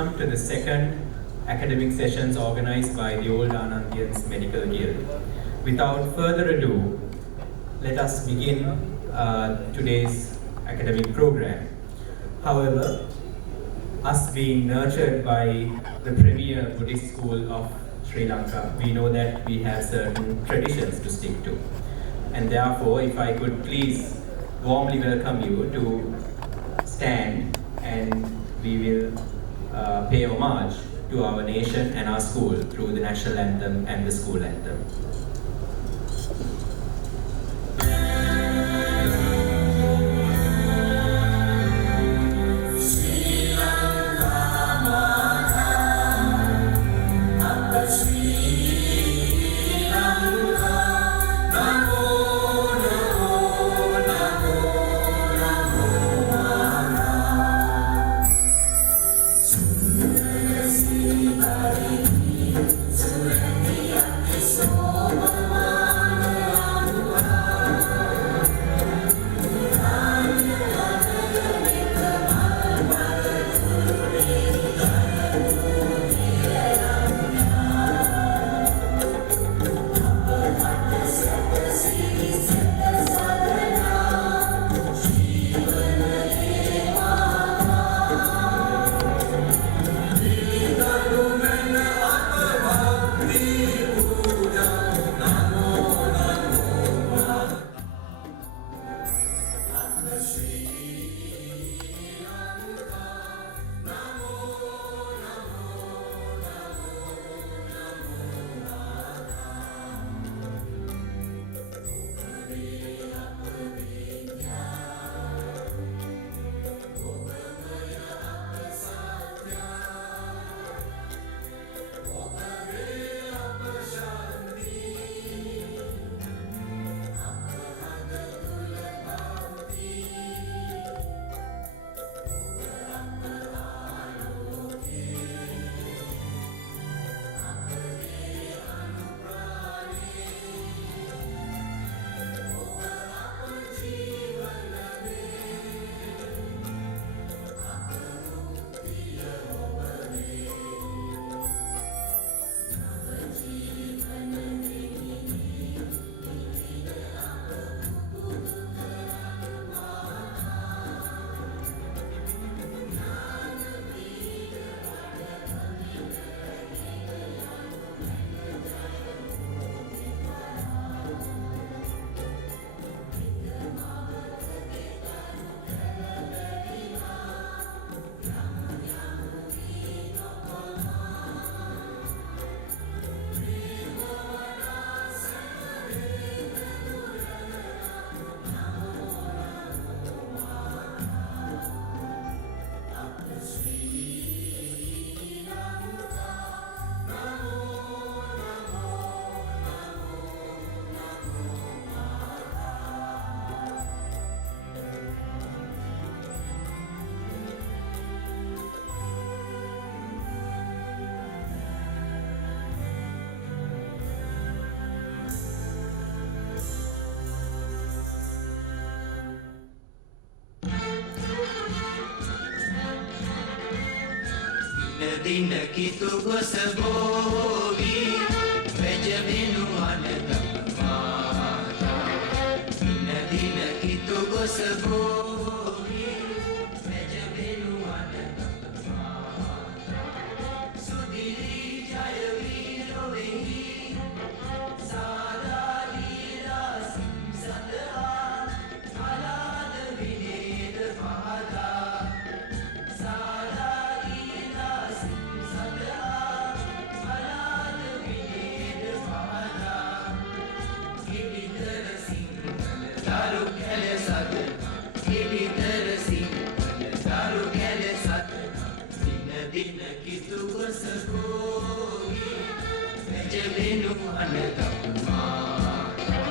welcome to the second academic sessions organized by the Old Anandians Medical Guild. Without further ado, let us begin today's academic program. However, us being nurtured by the premier Buddhist school of Sri Lanka, we know that we have certain traditions to stick to. And therefore, if I could please warmly welcome you to stand, and we will pay homage to our nation and our school through the national anthem and the school anthem. දින කිතු ගොස බෝවි වැජවෙනු අනත මාතා දින කිතු ගොස බෝවි වැජවෙනු අනත මාතා සුදිලි ජය වීරවෙහි සාදාලීලා සිම්සදා අලාද විනේද පහදා දින කිතු ගොස බෝවි වැජවෙනු අනත මාතා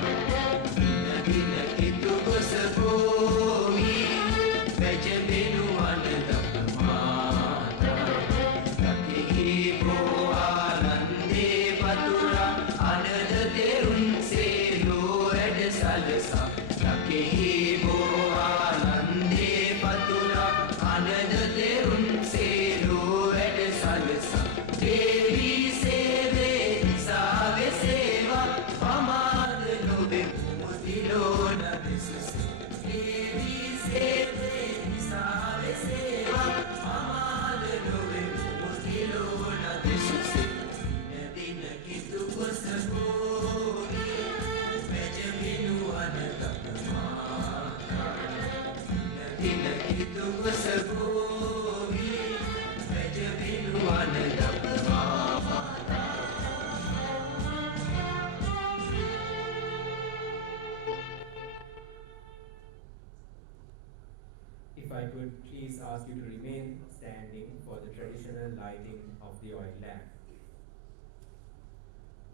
දින කිතු ගොස බෝවි වැජවෙනු අනත මාතා තකෙහි බෝ ආනන්දේ පතුරා අනද තෙරුන් සේලෝ වැඩ සලසා තකෙහි බෝ ආනන්දේ පතුරා අනද තෙරුන් සේලෝ වැඩ සලසා දේවී සේවේ නිසාවේ සේවා පමාද නොවේ මුතිලෝන දෙසසේ දේවී සේවේ නිසාවේ සේවා පමාද නොවේ මුතිලෝන දෙසසේ දින කිතු කොසබෝනි මෙජමිනු අනගපමා දින කිතු කොසබෝනි මෙජමිනු අනගපමා. If I could please ask you to remain standing for the traditional lighting of the oil lamp.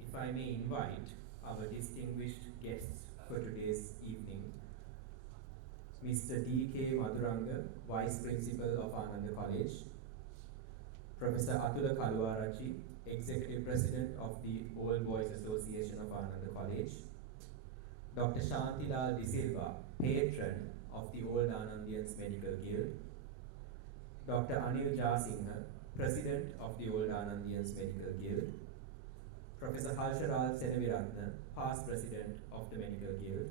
If I may invite our distinguished guests for today's evening, Mr. D.K. Maduranga, Vice Principal of Ananda College, Professor Atula Kaluarachi, Executive President of the Old Boys Association of Ananda College, Dr. Shantilal De Silva, Patron of the Old Anandians Medical Guild, Dr. Anil Jasingha, President of the Old Anandians Medical Guild, Professor Harsharal Senaviratna, Past President of the Medical Guild,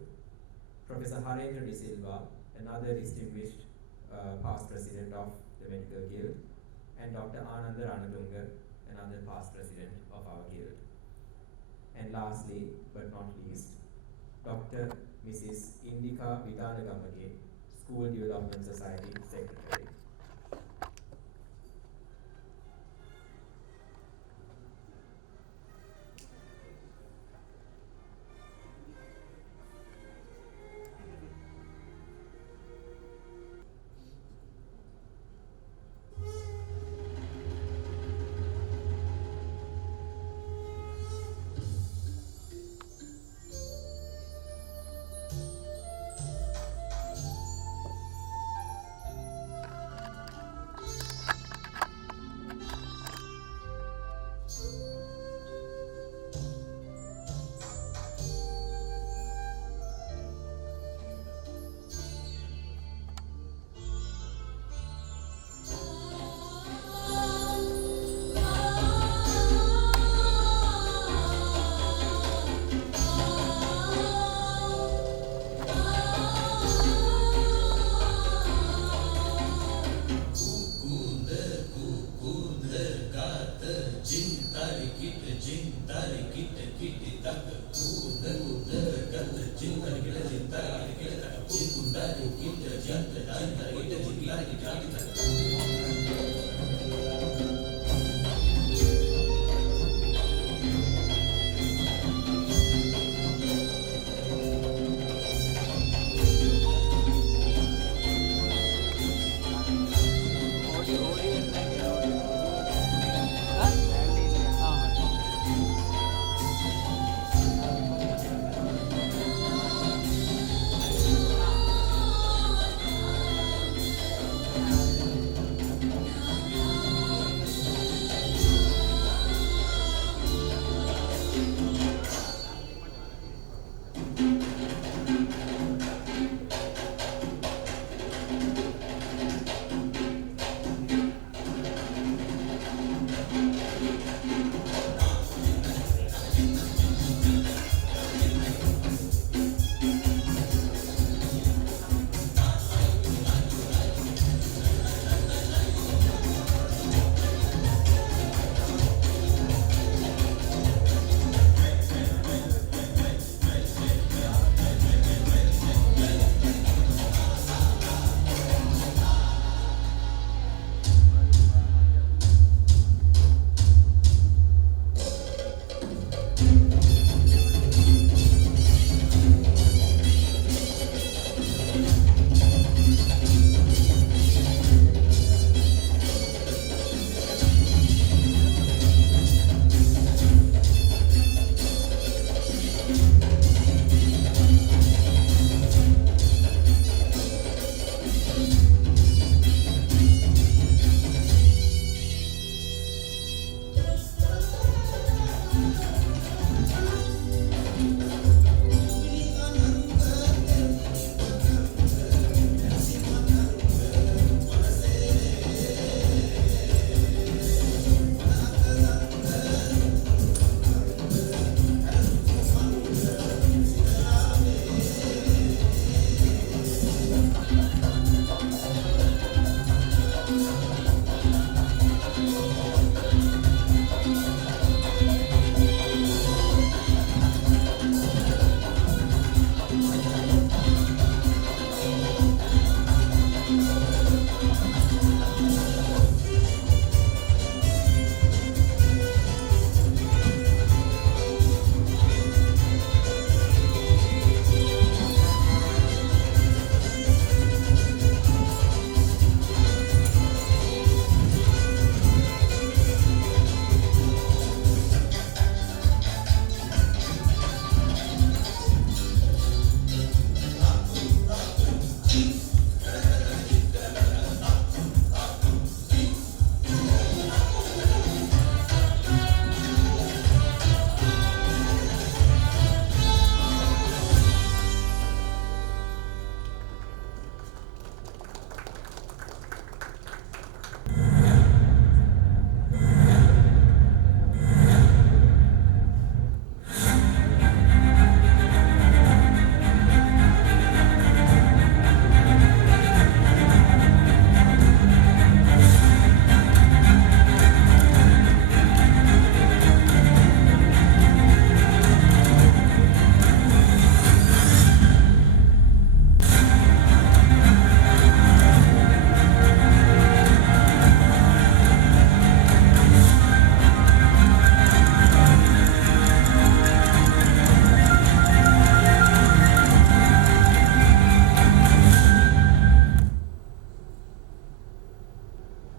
Professor Harendra De Silva, another distinguished past President of the Medical Guild, and Dr. Ananda Ranatunga, another past President of our Guild. And lastly, but not least, Dr. Mrs. Indika Vidanagamage, School Development Society Secretary.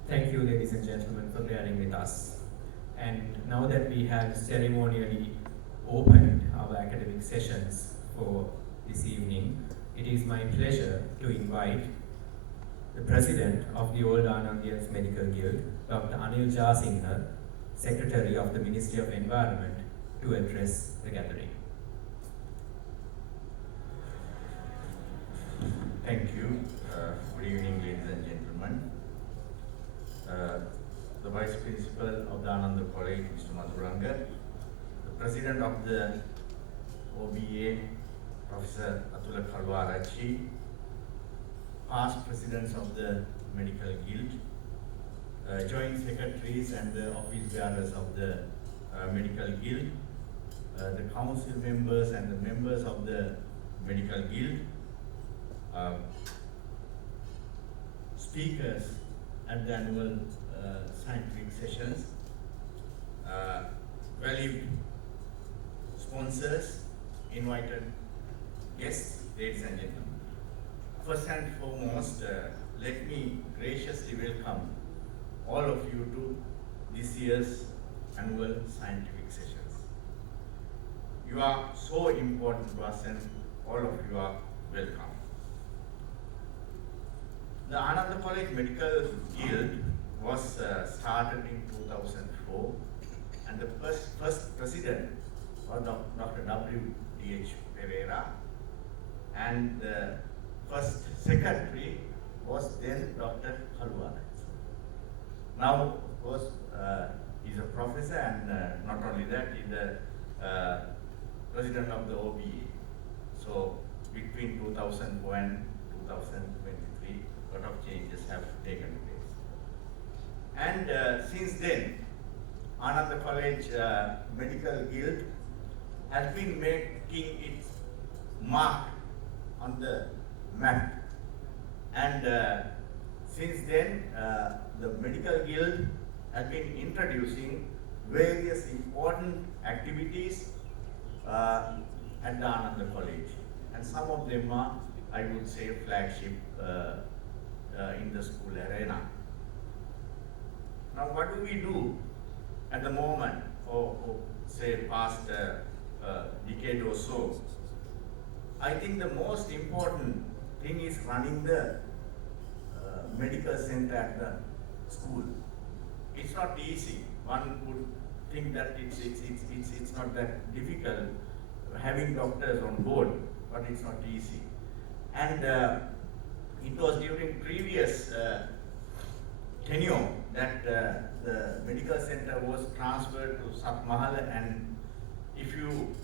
Thank you, ladies and gentlemen, for bearing with us. And now that we have ceremonially opened our academic sessions for this evening, it is my pleasure to invite the President of the Old Anandians Medical Guild, Dr. Anil Jasinghe, Secretary of the Ministry of Environment, to address the gathering. Thank you. Good evening, ladies and gentlemen. The Vice Principal of the Ananda College, Mr. Madhuranga, the President of the OBA, Professor Atula Kalwarachi, past Presidents of the Medical Guild, Joint Secretaries and the Office Bearers of the Medical Guild, the Council members and the members of the Medical Guild, speakers at the annual scientific sessions, valued sponsors, invited guests, ladies and gentlemen. First and foremost, let me graciously welcome all of you to this year's annual scientific sessions. You are so important to us and all of you are welcome. The Ananda College Medical Guild was started in 2004 and the first president was Dr. W.D.H. Pereira and the first secretary was then Dr. Kalwarachi. Now, of course, he's a professor and not only that, he's the president of the OBA. So, between 2004 and 2023, a lot of changes have taken place. And since then, Ananda College Medical Guild has been making its mark on the map. And since then, the Medical Guild has been introducing various important activities at the Ananda College. And some of them are, I would say, flagship in the school arena. Now, what do we do at the moment, or say past decade or so? I think the most important thing is running the medical center at the school. It's not easy. One would think that it's not that difficult having doctors on board, but it's not easy. And it was during previous tenure that the medical center was transferred to Satmahal, and if you,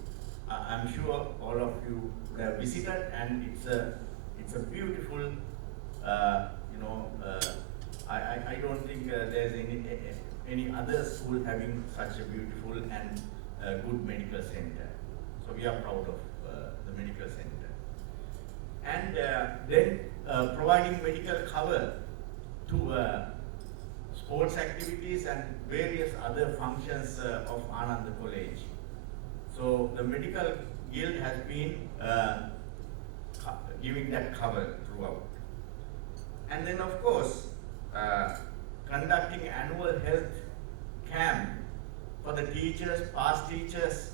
I'm sure all of you would have visited, and it's a beautiful, I don't think there's any other school having such a beautiful and good medical center. So we are proud of the medical center. And then providing medical cover to sports activities and various other functions of Ananda College. So the Medical Guild has been giving that cover throughout. And then of course, conducting annual health camp for the teachers, past teachers,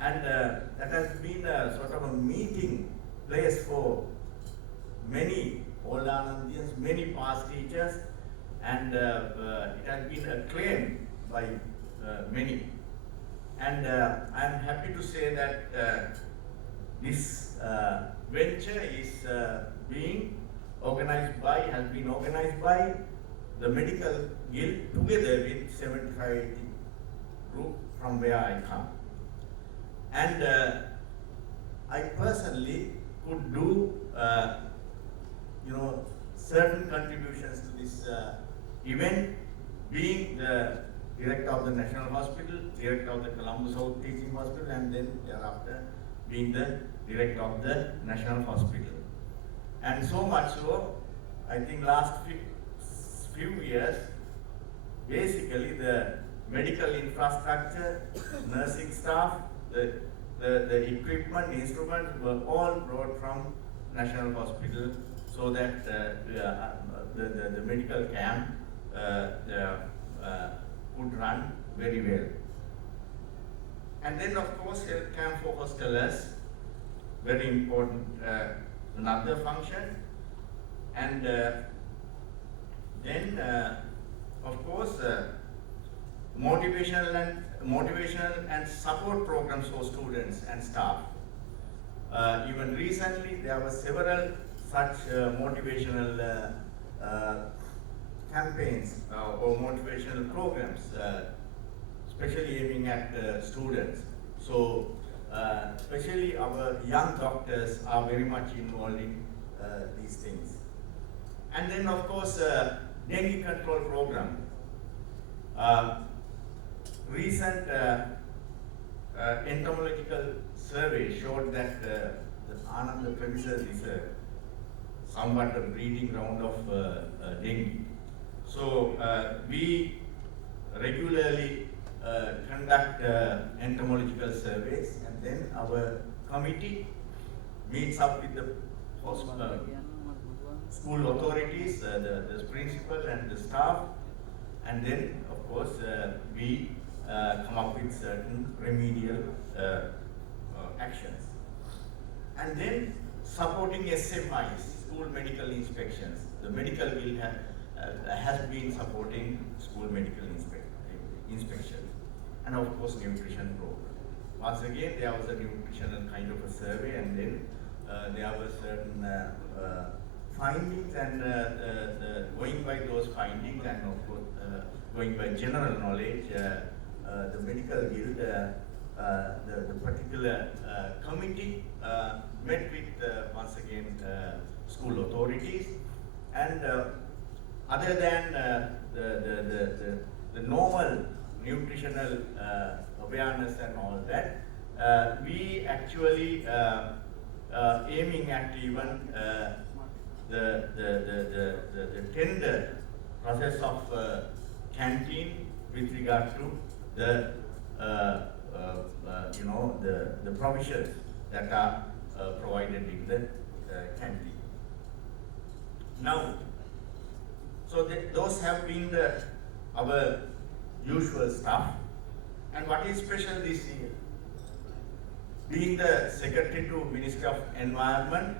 and that has been a sort of a meeting place for many Old Anandians, many past teachers, and it has been acclaimed by many. And I am happy to say that this venture is being organized by, has been organized by the Medical Guild together with 75 group from where I come. And I personally could do, certain contributions to this event, being the director of the National Hospital, director of the Colombo South Teaching Hospital, and then thereafter being the director of the National Hospital. And so much so, I think last few years, basically the medical infrastructure, nursing staff, the equipment, instruments were all brought from National Hospital, so that the medical camp would run very well. And then of course health camp for hostelers, very important another function. And then of course motivational and support programs for students and staff. Even recently there were several such motivational campaigns or motivational programs, especially aiming at students. So especially our young doctors are very much involved in these things. And then of course dengue control program. Recent entomological survey showed that the Ananda premises is somewhat a breeding ground of dengue. So we regularly conduct entomological surveys, and then our committee meets up with the school authorities, the principal and the staff, and then of course we come up with certain remedial actions. And then supporting SMIs, school medical inspections. The medical guild has been supporting school medical inspections. And of course nutrition program. Once again there was a nutritional kind of a survey, and then there were certain findings, and going by those findings and of course going by general knowledge, the medical guild, the particular committee met with once again school authorities, and other than the normal nutritional awareness and all that, we actually aiming at even the tender process of canteen with regard to the the provisions that are provided in the canteen. Now, so those have been our usual stuff. And what is special this year? Being the Secretary to Ministry of Environment,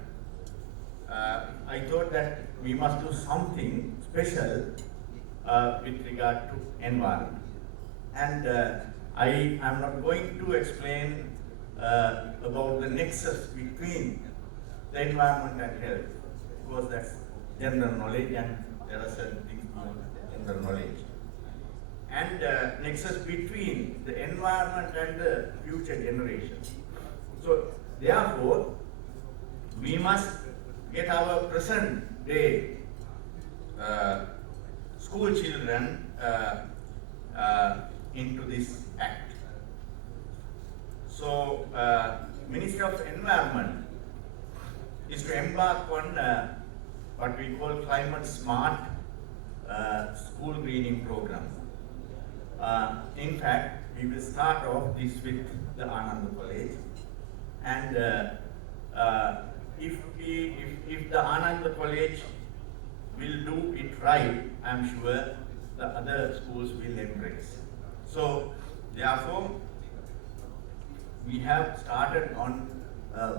I thought that we must do something special with regard to environment. And I am not going to explain about the nexus between the environment and health, because that's general knowledge, and there are certain things beyond general knowledge. And nexus between the environment and the future generations. So therefore, we must get our present day school children into this act. So Ministry of Environment is to embark on what we call climate smart school greening program. In fact, we will start off this with the Ananda College, and if the Ananda College will do it right, I am sure the other schools will embrace. So therefore, we have started on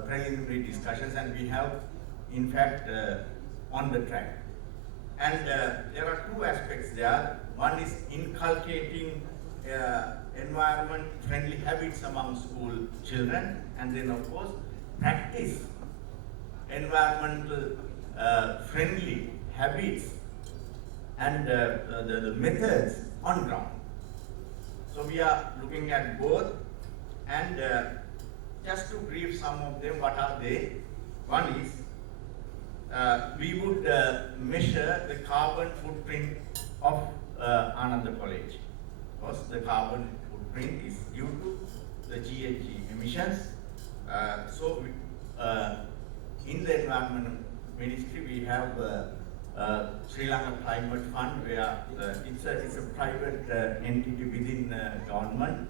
preliminary discussions, and we have in fact on the track. And there are two aspects there. One is inculcating environment-friendly habits among school children, and then of course practice environmental friendly habits and the methods on ground. So we are looking at both, and just to brief some of them, what are they? One is we would measure the carbon footprint of Ananda College, because the carbon footprint is due to the GHG emissions. So in the Environment Ministry, we have Sri Lanka Climate Fund, where it's a private entity within government.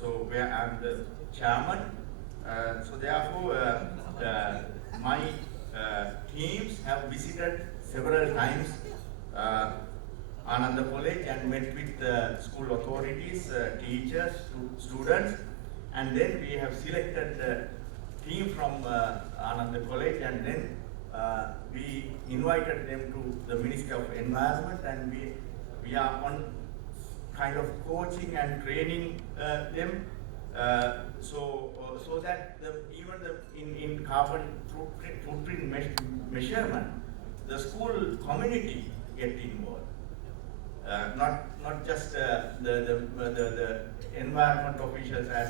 So where I'm the chairman. So therefore, my teams have visited several times Ananda College and met with school authorities, teachers, students, and then we have selected a team from Ananda College, and then we invited them to the Ministry of Environment, and we are on kind of coaching and training them, so that in carbon footprint measurement, the school community get involved. Not just the environment officials, as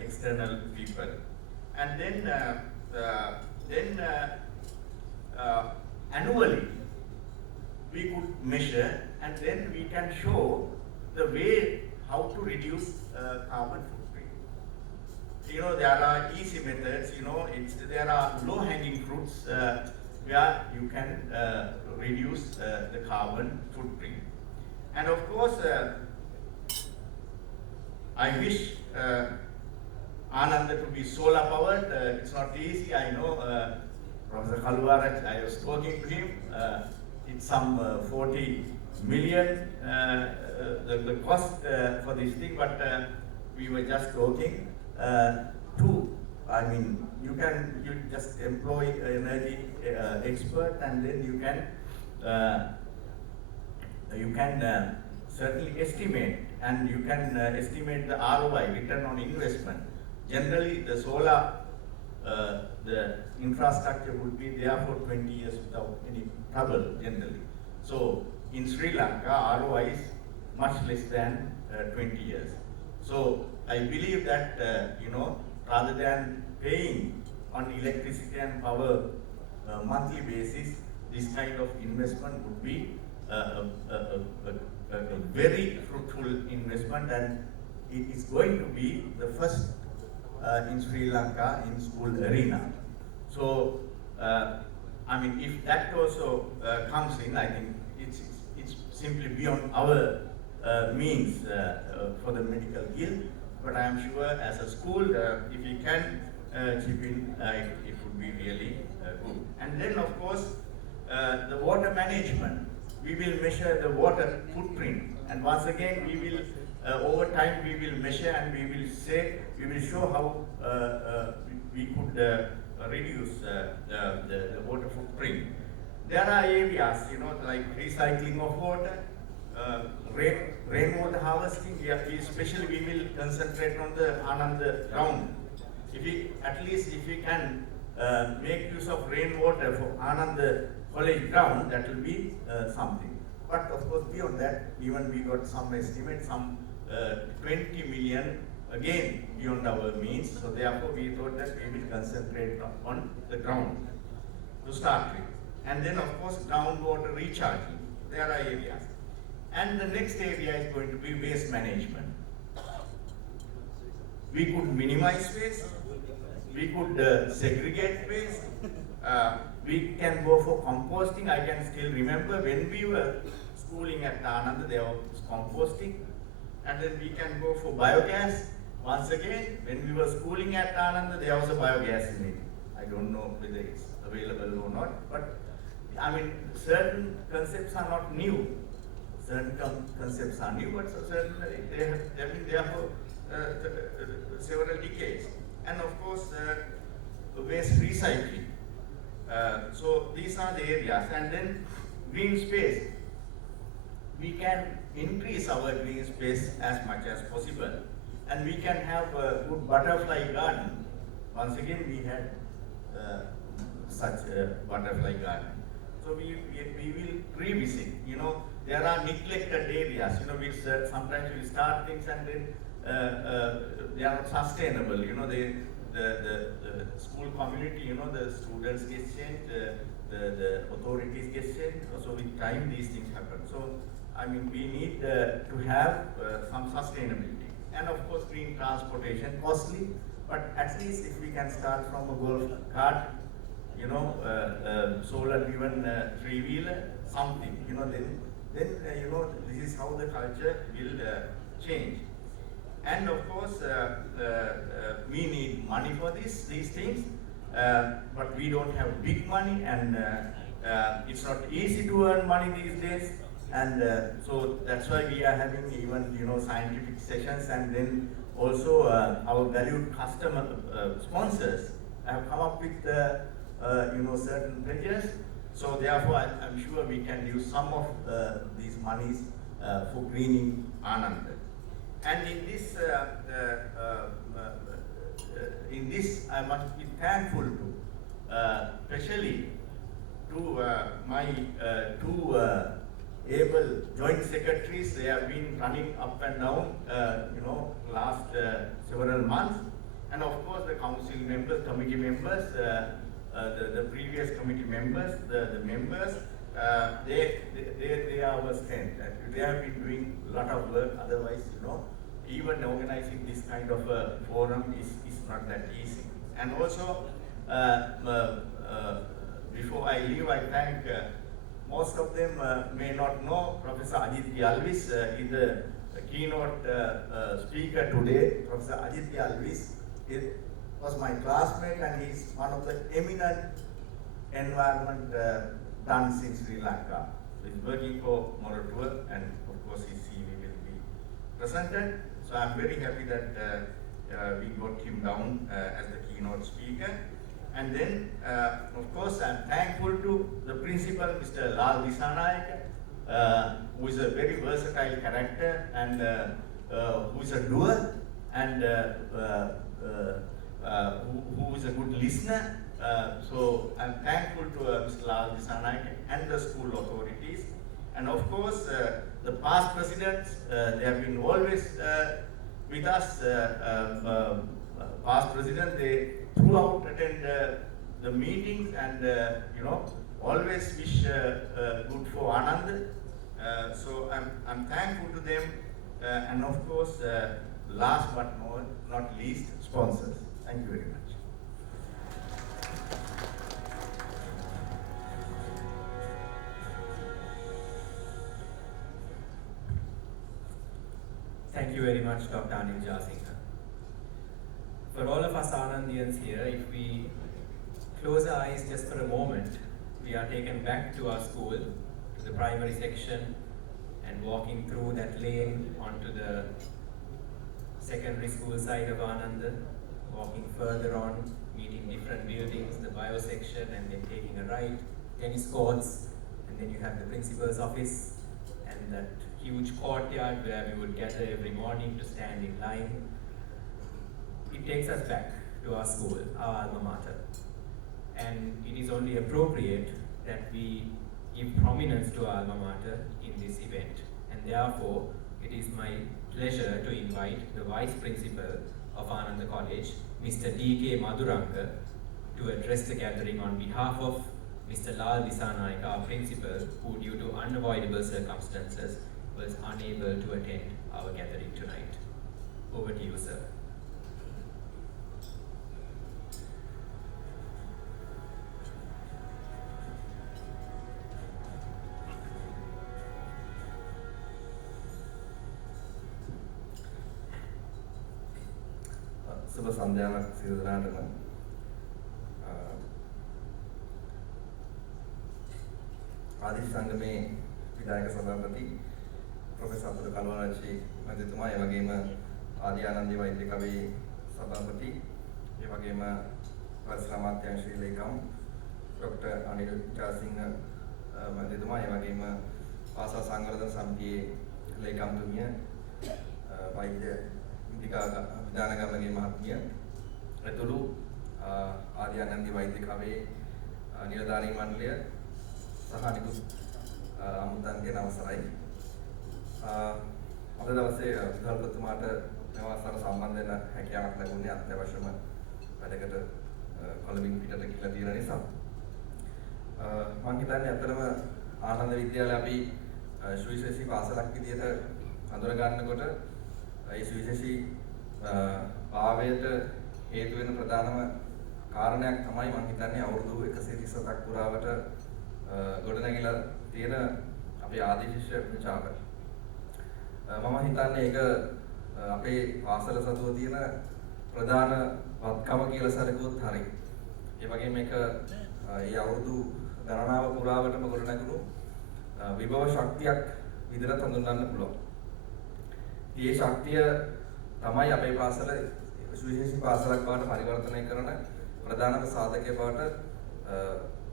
external people. And then annually we could measure, and then we can show the way how to reduce carbon footprint. There are easy methods. There are low-hanging fruits where you can reduce the carbon footprint. And of course, I wish Ananda to be solar powered. It's not easy, I know. Professor Kaluwarat, I was talking to him. It's some 40 million, the cost for this thing, but we were just talking you just employ an energy expert, and then you can certainly estimate, and you can estimate the ROI, return on investment. Generally, the solar, the infrastructure would be there for 20 years without any trouble, generally. So, in Sri Lanka, ROI is much less than 20 years. So, I believe that, rather than paying on electricity and power monthly basis, this kind of investment would be a very fruitful investment, and it is going to be the first in Sri Lanka in school arena. So, if that also comes in, I think it's simply beyond our means for the medical guild. But I am sure, as a school, if we can chip in, it would be really good. And then, of course, the water management. We will measure the water footprint, and once again, we will over time we will measure, and we will show how we could reduce the water footprint. There are areas, like recycling of water, rainwater harvesting. Especially we will concentrate on the Ananda ground. If we can make use of rainwater for Ananda College ground, that will be something. But of course, beyond that, even we got some estimate, some 20 million, again beyond our means. So therefore, we thought that we will concentrate on the ground to start with. And then, of course, groundwater recharging. There are areas. And the next area is going to be waste management. We could minimize waste. We could segregate waste. We can go for composting. I can still remember when we were schooling at Ananda, there was composting. And then we can go for biogas. Once again, when we were schooling at Ananda, there was a biogas unit. I don't know whether it's available or not, but certain concepts are not new. Certain concepts are new, but certainly they have been there for several decades. And of course, waste recycling. So these are the areas. And then green space. We can increase our green space as much as possible. And we can have a good butterfly garden. Once again, we had such a butterfly garden. So we will revisit. There are neglected areas. Which sometimes we start things and then they are not sustainable. The school community, the students get changed, the authorities get changed. So with time, these things happen. So we need to have some sustainability. And of course, green transportation, costly, but at least if we can start from a golf cart, solar-driven three-wheeler, something, then this is how the culture will change. And of course, we need money for these things, but we don't have big money, and it's not easy to earn money these days. And so that's why we are having even, scientific sessions, and then also our valued customer sponsors have come up with, certain pledges. So therefore, I'm sure we can use some of these monies for greening Ananda. And in this, I must be thankful to, especially to my two able joint secretaries. They have been running up and down, last several months, and of course the council members, committee members, the previous committee members, the members. They are our strength. They have been doing a lot of work. Otherwise, even organizing this kind of a forum is not that easy. And also, before I leave, I thank most of them may not know Professor Ajit Alvis is the keynote speaker today. Professor Ajit Alvis was my classmate, and he's one of the eminent environment dance in Sri Lanka. So he's working for Moratua, and of course his CV will be presented. So I'm very happy that we got him down as the keynote speaker. And then, of course, I'm thankful to the principal, Mr. Lal Disanayake, who is a very versatile character, and who is a doer, and who is a good listener. So I'm thankful to Mr. Lal Disanayake and the school authorities. And of course, the past presidents, they have been always with us. Past president, they throughout attend the meetings, and always wish good for Ananda. So I'm thankful to them, and of course, last but not least, sponsors. Thank you very much. Thank you very much, Dr. Anil Jasingha. For all of us Anandians here, if we close our eyes just for a moment, we are taken back to our school, to the primary section, and walking through that lane onto the secondary school side of Ananda, walking further on, meeting different buildings, the bio section, and then taking a right, tennis courts, and then you have the principal's office, and that huge courtyard where we would gather every morning to stand in line. It takes us back to our school, our alma mater. And it is only appropriate that we give prominence to our alma mater in this event. And therefore, it is my pleasure to invite the Vice Principal of Ananda College, Mr. D.K. Maduranga, to address the gathering on behalf of Mr. Lal Disanayake, our Principal, who due to unavoidable circumstances was unable to attend our gathering tonight. Over to you, sir. සුබ සන්ධ්‍යාවක් සියලු දෙනාටම ආදි සංගමේ විධායක සභාපති professor Abdul කලවරච්චි මැතිතුමා, ඒ වගේම ආදි ආනන්දී වෛද්‍ය කවි සභාපති, ඒ වගේම වර්ෂ අමාත්‍යාංශ ලේකම් ડોક્ટર අනිල් ජාසිංහ මැතිතුමා, ඒ වගේම පාසල් සංවර්ධන සමිතියේ ලේකම්තුමිය, වෛද්‍ය විදානගමගේ මහත්මිය ඇතුළු ආදි ආනන්දී වෛද්‍ය කවි නිලධාරී මණ්ඩලය සහ නිකුත් අමුතන්ගේ අවසරයි. අද දවසේ විදුහල්පතිතුමාට මේ අවස්ථාවට සම්බන්ධ වෙන හැකියාවක් ලැබුණේ අත්‍යවශ්‍යම වැඩකට කොළඹින් පිටට ගිහිලා තියෙන නිසා. මම හිතන්නේ අතරම ආනන්ද විද්‍යාලය අපි සුවිශේෂී පාසලක් විදියට හඳුනා ගන්නකොට ඒ සුවිශේෂී භාවයට හේතු වෙන ප්‍රධානම කාරණයක් තමයි මම හිතන්නේ අවුරුදු 137ක් පුරාවට ගොඩනැගිලා තියෙන අපේ ආදි ශිෂ්‍ය ප්‍රචාරක. මම හිතන්නේ ඒක අපේ පාසල සතුව තියෙන ප්‍රධාන වත්කම කියලා සැලකුවොත් හරියි. ඒ වගේම මේක ඒ අවුරුදු ගණනාව පුරාවටම ගොඩනැගුණු විභව ශක්තියක් විදිහට හඳුන්වන්න පුළුවන්. මේ ශක්තිය තමයි අපේ පාසල සුවිශේෂී පාසලක් බවට පරිවර්තනය කරන ප්‍රධානම සාධකය බවට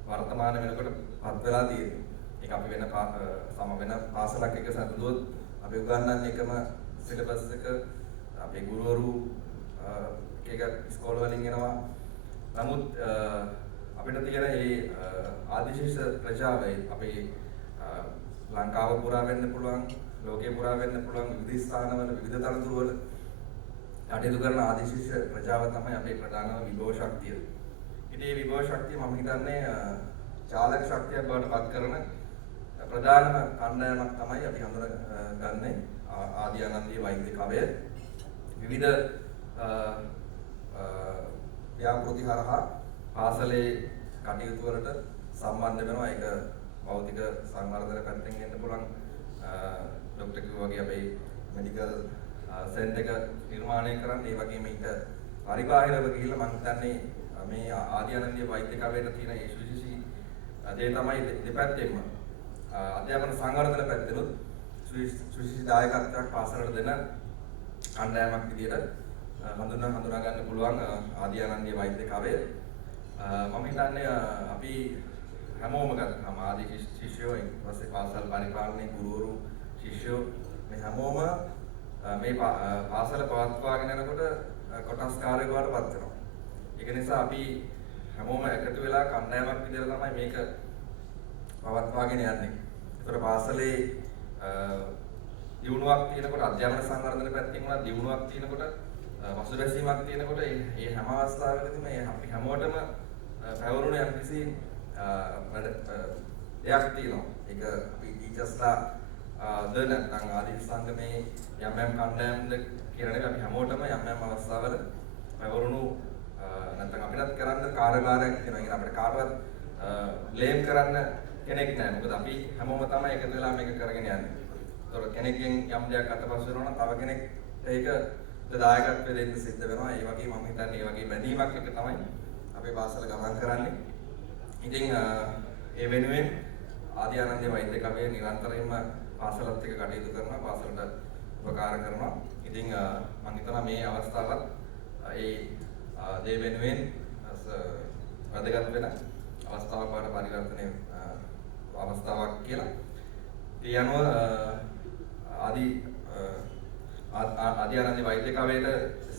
වර්තමාන වෙනකොට පත් වෙලා තියෙනවා. ඒක අපි වෙන වෙන පාසලක් එක්ක සතුටුවොත් අපි උගන්වන්නේ එකම සිලබස් එක අපේ ගුරුවරු එක ඉස්කෝල වලින් එනවා. නමුත් අපිට තියෙන මේ ආදිශේෂ ප්‍රජාවයි අපේ ලංකාව පුරා වෙන්න පුළුවන්, ලෝකේ පුරා වෙන්න පුළුවන් විවිධ ස්ථානවල විවිධ තනතුරු වල කටයුතු කරන ආදිශේෂ ප්‍රජාව තමයි අපේ ප්‍රධානම විභව ශක්තිය. ඉතින් මේ විභව ශක්තිය මම හිතන්නේ චාලක ශක්තියක් බවට පත් කරන ප්‍රධානම කණ්ඩායමක් තමයි අපි හඳුනගන්නේ ආදි ආනන්දීය වෛද්‍ය කවය. විවිධ ව්‍යාපෘති හරහා පාසලේ කටයුතු වලට සම්බන්ධ වෙනවා. ඒක භෞතික සංවර්ධන පැත්තෙන් එන්න පුළුවන්. ડોක්ටර් කිව්වා වගේ අපේ මෙඩිකල් සෙන්ටර් එක නිර්මාණය කරන්න. ඒ වගේම ඊට පරිබාහිරව ගිහිල්ලා මම හිතන්නේ මේ ආදි ආනන්දීය වෛද්‍ය කවයට තියෙන ඒ සුවිශේෂී දේ තමයි දෙපැත්තෙම අධ්‍යාපන සංවර්ධන පැත්තෙනුත් සුවිශේෂී දායකත්වයක් පාසලට දෙන කණ්ඩායමක් විදියට හඳුනා ගන්න පුළුවන් ආදි ආනන්දීය වෛද්‍ය කවය. මම හිතන්නේ අපි හැමෝම ගත්තාම ආදි ශිෂ්‍යයෝ ඊට පස්සේ පාසල් පරිපාලනයේ ගුරුවරු ශිෂ්‍යයෝ මේ හැමෝම මේ පාසල පවත්වාගෙන යනකොට කොටස්කාරයෙකු බවට පත් වෙනවා. ඒක නිසා අපි හැමෝම එකතු වෙලා කණ්ඩායමක් විදිහට තමයි මේක පවත්වාගෙන යන්නේ. ඒතර පාසලේ දියුණුවක් තියෙනකොට අධ්‍යාපන සංවර්ධන පැත්තෙන් උනත් දියුණුවක් තියෙනකොට පසුබැසීමක් තියෙනකොට මේ හැම අවස්ථාවකදීම අපි හැමෝටම පැවරුණ යම්කිසි දෙයක් තියෙනවා. ඒක අපි ටීචර්ස්ලා නැත්නම් ආදි සංගමේ යම් කණ්ඩායම්ද කියන එක අපි හැමෝටම යම් අවස්ථාවල පැවරුණු නැත්නම් අපිටත් කරන්න කාර්යභාරයක් තියෙනවා. ඒක අපිට කාටවත් බ්ලේම් කරන්න කෙනෙක් නැහැ. මොකද අපි හැමෝම තමයි එකතු වෙලා මේක කරගෙන යන්නේ. ඒතකොට කෙනෙක්ගෙන් යම් දෙයක් අතපසු වෙනවා නම් තව කෙනෙක්ට ඒක දායකත්වය දෙන්න සිද්ධ වෙනවා. ඒ වගේ මම හිතන්නේ ඒ වගේ බැඳීමක් එක තමයි අපේ පාසල ගමන් කරන්නේ. ඉතින් ඒ වෙනුවෙන් ආදි ආනන්දීය වෛද්‍ය කවය නිරන්තරයෙන්ම පාසලත් එක්ක කටයුතු කරනවා, පාසලට උපකාර කරනවා. ඉතින් මම හිතනවා මේ අවස්ථාවත් ඒ දේ වෙනුවෙන් වැදගත් වෙන අවස්ථාවක් බවට පරිවර්තනය අවස්ථාවක් කියලා. ඒ අනුව ආදි ආනන්දීය වෛද්‍ය කවයට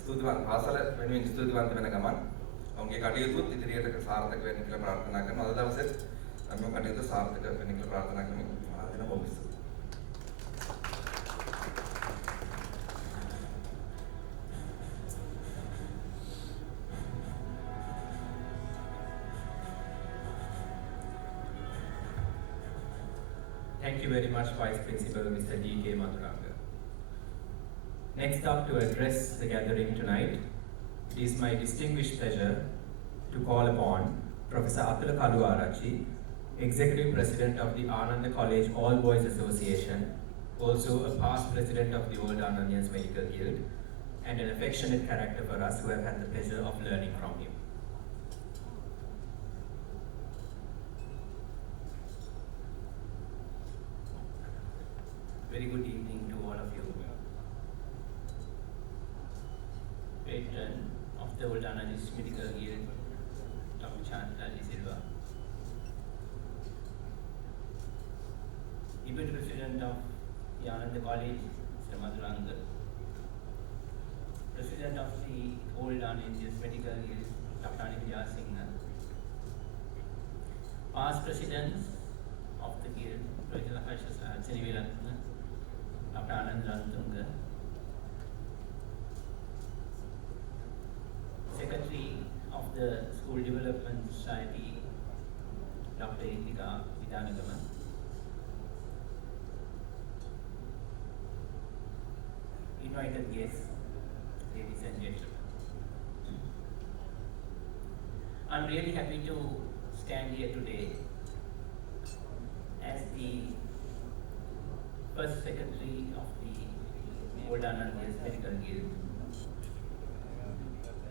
ස්තුතිවන්ත පාසල වෙනුවෙන් ස්තුතිවන්ත වෙන ගමන් ඔවුන්ගේ කටයුතුත් ඉදිරියට සාර්ථක වෙන්න කියලා ප්‍රාර්ථනා කරනවා. අද දවසේ මේ කටයුතු සාර්ථක වෙන්න කියලා ප්‍රාර්ථනා කරමින් ආදින බොහොම Thank you very much, Vice Principal Mr. D.K. Madhuranga. Next up to address the gathering tonight, it is my distinguished pleasure to call upon Professor Atula Kaluarachi, Executive President of the Ananda College All Boys Association, also a past President of the Old Anandians Medical Guild, and an affectionate character for us who have had the pleasure of learning from him. Very good evening to all of you. Patron of the Old Anandians Medical Guild, Dr. Chandra Silva. Deputy President of the Ananda College, Mr. Madhuranga. President of the Old Anandians Medical Guild, Dr. Ananda Singh. Past Presidents of the Guild, Dr. Dr. Ananda. Secretary of the School Development Society, Dr. Indika Vidanagama. Invited guests, ladies and gentlemen. I'm really happy to stand here today as the first secretary of the Old Anandians Medical Guild,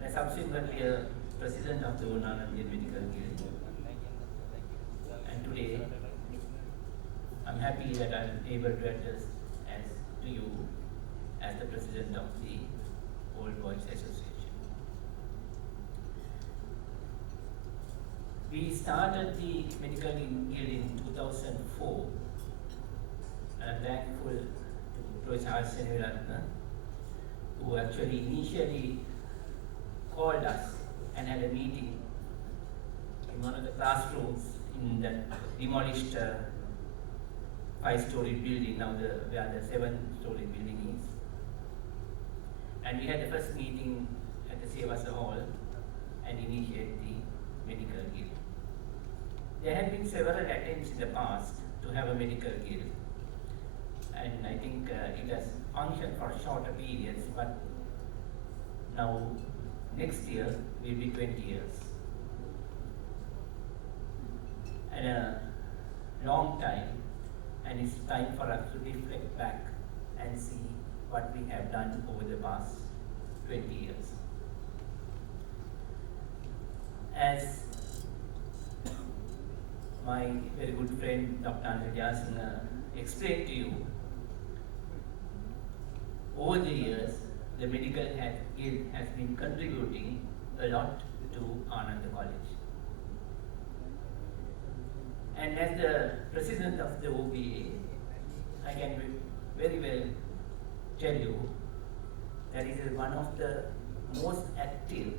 and subsequently a president of the Old Anandian Medical Guild. And today, I'm I'm happy that I'm able to address to you as the president of the Old Boys Association. We started the medical guild in 2004, and I'm thankful to Professor Harsenviratna, who actually initially called us and had a meeting in one of the classrooms in that demolished 5-story building, now where the 7-story building is. And we had the first meeting at the Sevasa Hall and initiated the medical guild. There had been several attempts in the past to have a medical guild, and I think it has functioned for shorter periods, but now next year will be 20 years. And a long time, and it's time for us to reflect back and see what we have done over the past 20 years. As my very good friend Dr. Ananda explained to you, over the years, the medical guild has been contributing a lot to Ananda College. And as the president of the OBA, I can very well tell you that it is one of the most active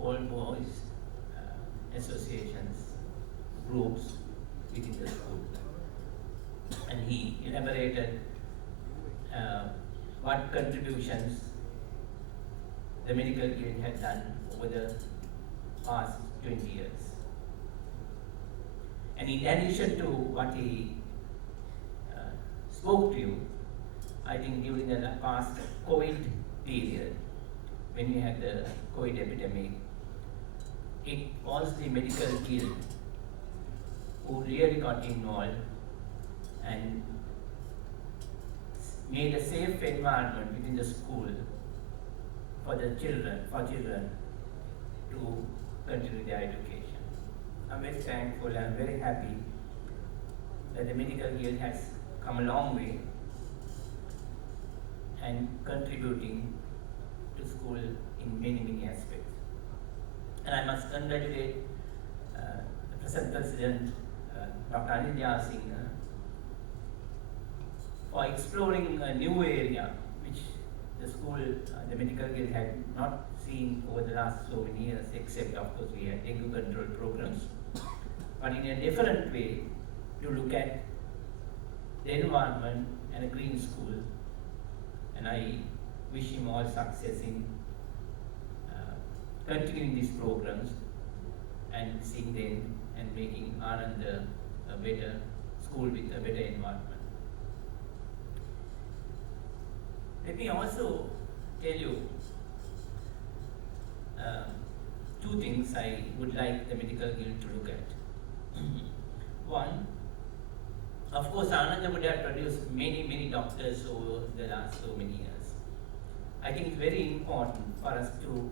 old boys associations, groups within the school. And he elaborated what contributions the medical guild had done over the past 20 years. And in addition to what he spoke to you, I think during the past COVID period, when we had the COVID epidemic, it was the medical guild who really got involved and made a safe environment within the school for children to continue their education. I'm very thankful and very happy that the medical guild has come a long way and contributing to school in many aspects. And I must congratulate the present president, Dr. Anindya Singh, for exploring a new area which the school, the medical guild had not seen over the last so many years, except of course we had dengue control programs. But in a different way, to look at the environment and a green school. And I wish him all success in continuing these programs and seeing them and making Ananda a better school with a better environment. Let me also tell you two things I would like the medical guild to look at. One, of course, Ananda would have produced many doctors over the last so many years. I think it's very important for us to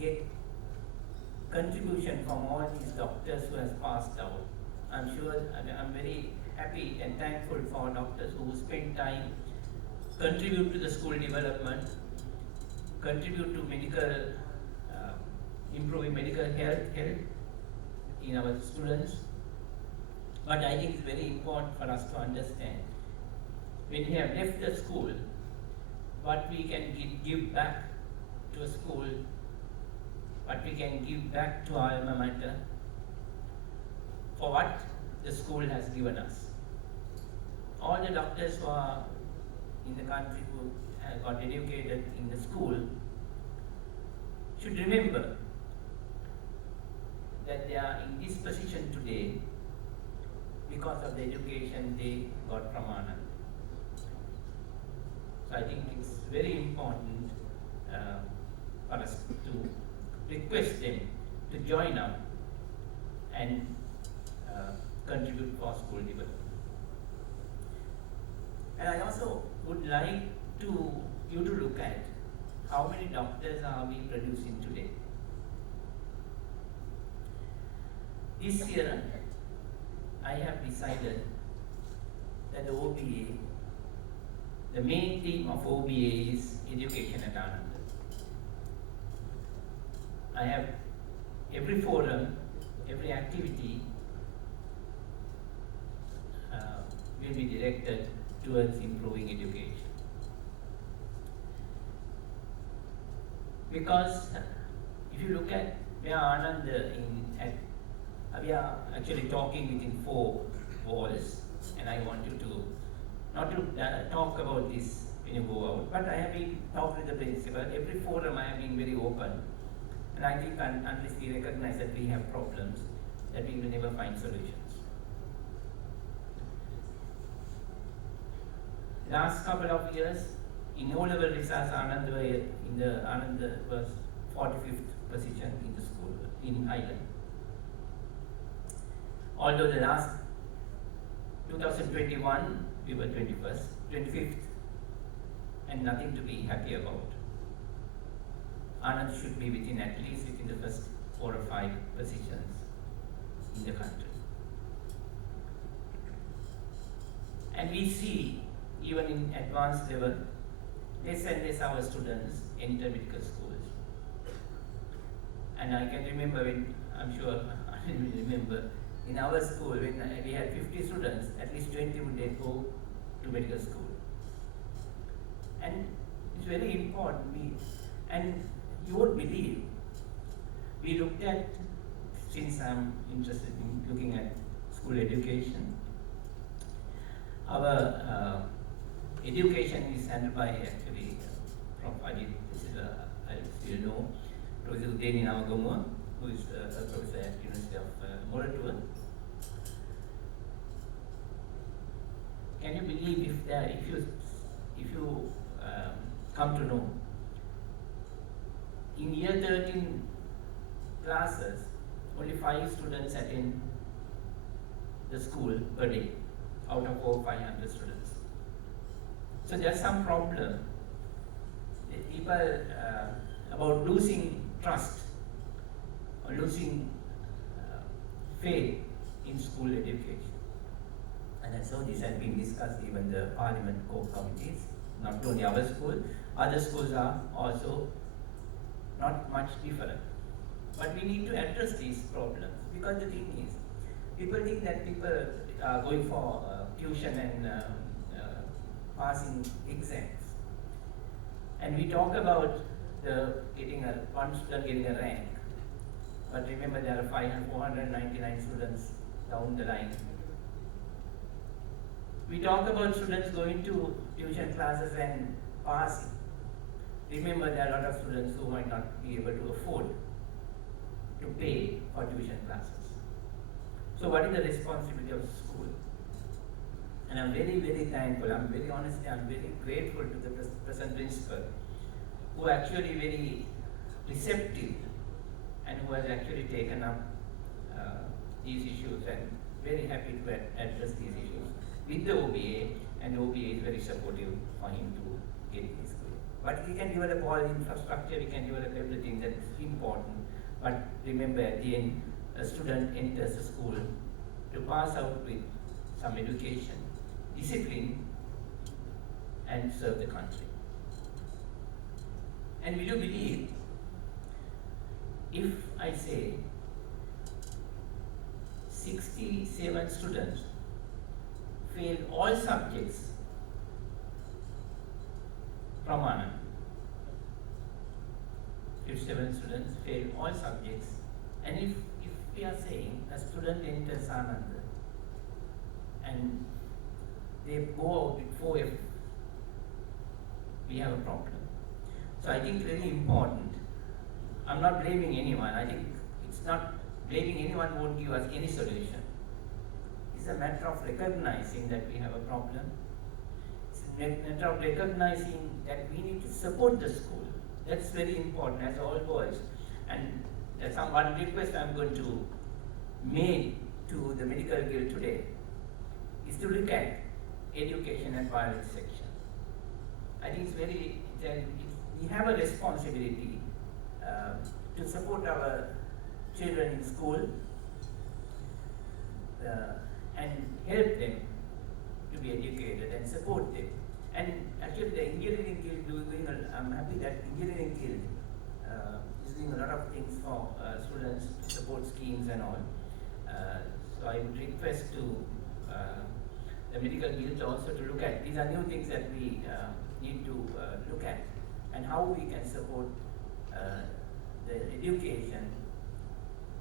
get contribution from all these doctors who has passed out. I'm very happy and thankful for doctors who spend time, contribute to the school development, contribute to medical, improving medical health in our students. But I think it's very important for us to understand, when we have left the school, what we can give back to a school, what we can give back to our alma mater, for what the school has given us. All the doctors who are in the country who got educated in the school should remember that they are in this position today because of the education they got from Ananda. So I think it's very important for us to request them to join up and contribute for school development. And I also would like you to look at how many doctors are we producing today. I have decided that the OBA, the main theme of OBA is education at Ananda. I have every forum, every activity will be directed towards improving education. Because if you look at where Ananda we are actually talking within 4 walls, and I want you to not to talk about this when you go out, but I have been talking with the principal. Every forum I have been very open, and I think unless we recognize that we have problems, that we will never find solutions. Last couple of years, in O-level results, Ananda was 45th position in the school in Ireland. Although the last 2021 we were 25th, and nothing to be happy about. Anand should be at least within the first 4 or 5 positions in the country. And we see, even in advanced level, less and less our students enter medical schools. And I can remember when, I'm sure I will remember, in our school when we had 50 students, at least 20 would go to medical school. And it's very important. And you won't believe, we looked at, since I'm interested in looking at school education, our education is handled by actually Prof. Ajit, this is I still know, Professor Udeni Namagamua, who is a professor at University of Moratua. Can you believe if you come to know, in year 13 classes, only 5 students attend the school per day out of over 500 students. So there's some problem. People about losing trust or losing faith in school education. And so this has been discussed even the Parliament core committees, not only our school, other schools are also not much different. But we need to address these problems, because the thing is, people think that people are going for tuition and passing exams. And we talk about one student getting a rank. But remember, there are 499 students down the line. We talk about students going to tuition classes and passing. Remember, there are a lot of students who might not be able to afford to pay for tuition classes. So what is the responsibility of school? And I'm very, very thankful, I'm very grateful to the present principal, who actually very receptive and who has actually taken up these issues, and very happy to address these issues with the OBA, and OBA is very supportive for him to get his school. But we can develop all infrastructure, we can develop everything, that's important. But remember, at the end, a student enters the school to pass out with some education, discipline, and serve the country. And will you believe, if I say 67 students failed all subjects from Ananda. 57 students failed all subjects, and if we are saying a student enters Ananda and they go out with 4F, we have a problem. So I think really important. I'm not blaming anyone. I think it's not blaming anyone won't give us any solution. It's a matter of recognizing that we have a problem. It's a matter of recognizing that we need to support the school. That's very important as all boys. And that's one request I'm going to make to the Medical Guild today is to look at education and violence section. I think we have a responsibility to support our children in school, and help them to be educated and support them. And actually the engineering guild I'm happy that engineering guild is doing a lot of things for students, support schemes and all. So I would request to the medical guild also to look at, these are new things that we need to look at, and how we can support the education,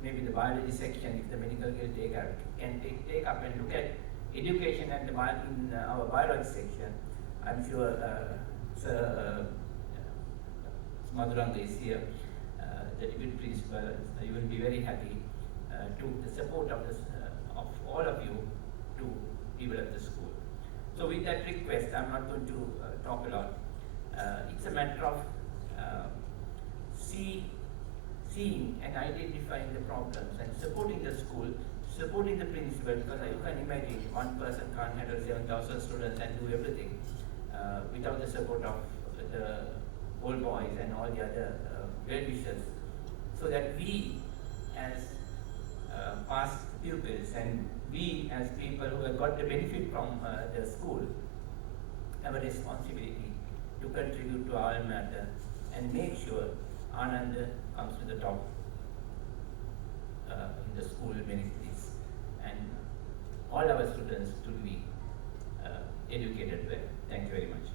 maybe the biology section, if the medical guild can take up and look at education and in our biology section. I'm sure Sir Madhuranga is here, the deputy principal. You will be very happy to the support of all of you to develop the school. So with that request, I'm not going to talk a lot. It's a matter of seeing and identifying the problems and supporting the school, supporting the principal, because you can imagine one person can't handle 7,000 students and do everything without the support of the old boys and all the other well-wishers. So that we as past pupils and we as people who have got the benefit from the school have a responsibility to contribute to our matter and make sure Ananda comes to the top in the school benefits and all our students to be educated well. Thank you very much.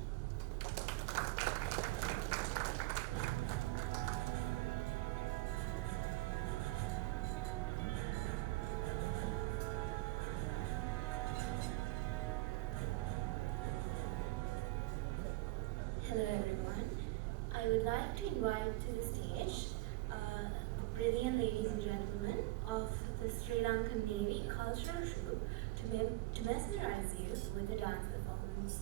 Hello everyone. I would like to invite to the stage brilliant ladies and gentlemen of the Sri Lankan Navy Cultural Troupe to mesmerize you with a dance performance.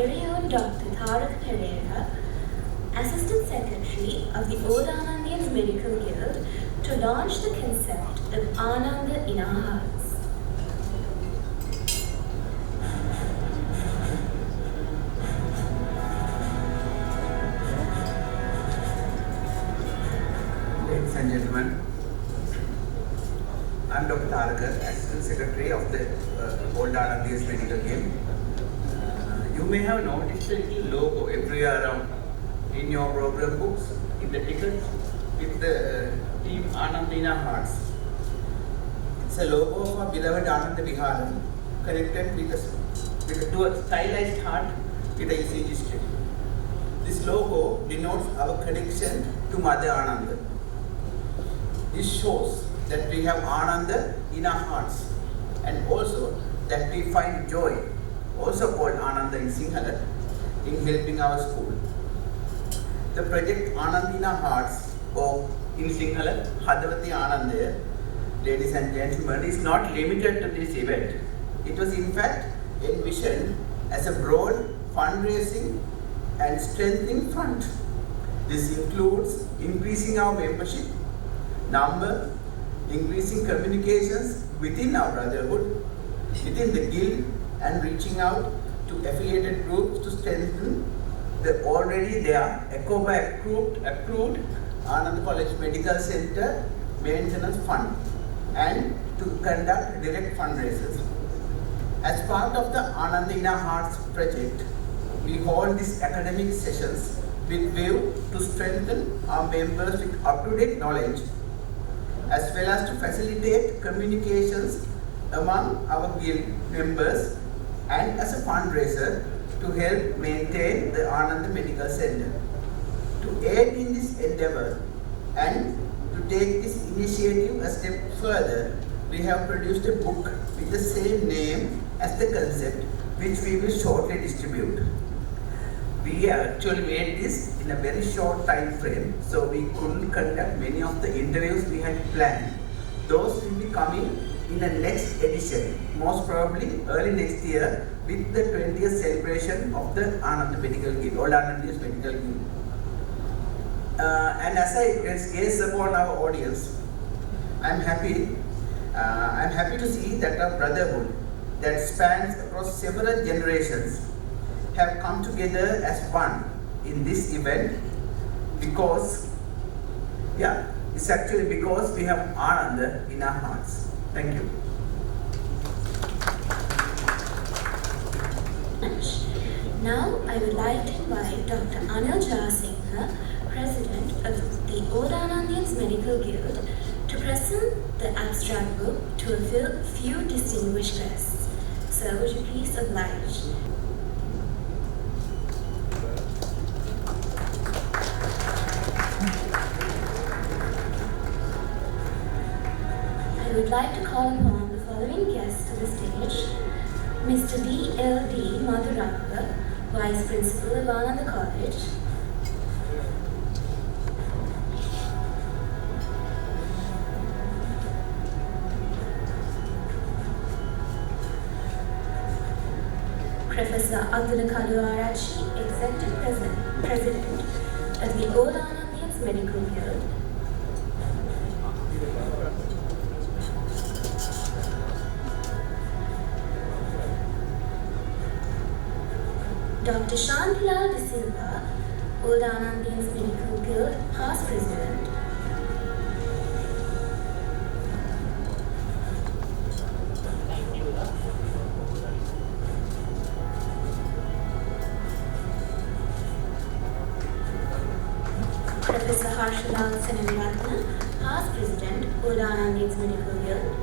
very own Dr. Tharaka Pereira, Assistant Secretary of the Old Anandians Medical Guild, to launch the concept of Ananda in our hearts. Ladies and gentlemen, I'm Dr. Tharaka, Assistant Secretary of the Old Anandians Medical Guild. You may have noticed a little logo everywhere around in your program books, in the tickets, with the team Ananda in our hearts. It's a logo of our beloved Ananda Vihara, connected to a stylized heart with a ECG strip. This logo denotes our connection to Mother Ananda. This shows that we have Ananda in our hearts, and also that we find joy, also called Ananda in Sinhala, in helping our school. The project Ananda in our hearts, or in Sinhala, Hadavati Ananda, ladies and gentlemen, is not limited to this event. It was in fact envisioned as a broad fundraising and strengthening front. This includes increasing our membership number, increasing communications within our brotherhood, within the guild, and reaching out to affiliated groups to strengthen the already there approved Ananda College Medical Center Maintenance Fund, and to conduct direct fundraisers. As part of the Ananda in our Hearts project, we hold these academic sessions with view to strengthen our members with up-to-date knowledge, as well as to facilitate communications among our guild members, and as a fundraiser to help maintain the Ananda Medical Center. To aid in this endeavor and to take this initiative a step further, we have produced a book with the same name as the concept, which we will shortly distribute. We actually made this in a very short time frame, so we couldn't conduct many of the interviews we had planned. Those will be coming in the next edition, most probably early next year, with the 20th celebration of the Ananda Medical Guild, Old Anandians Medical Guild. And as I gaze upon our audience, I'm happy to see that our brotherhood that spans across several generations have come together as one in this event, because it's actually because we have Ananda in our hearts. Thank you. Now I would like to invite Dr. Anil Jarasinghe, President of the Old Anandians Medical Guild, to present the abstract book to a few distinguished guests. Sir, would you please oblige? I would like to call upon the following guests to the stage: Mr. D.L.D. Madhuranga, Vice Principal of Ananda College; Professor Abdul Kaluarachi, Executive President of the Old Anandians Medical Guild; Dr. Shantilal De Silva, Old Anandians Medical Guild, past President; Professor Harshalal Senaniratna, past President, Old Anandians Medical Guild;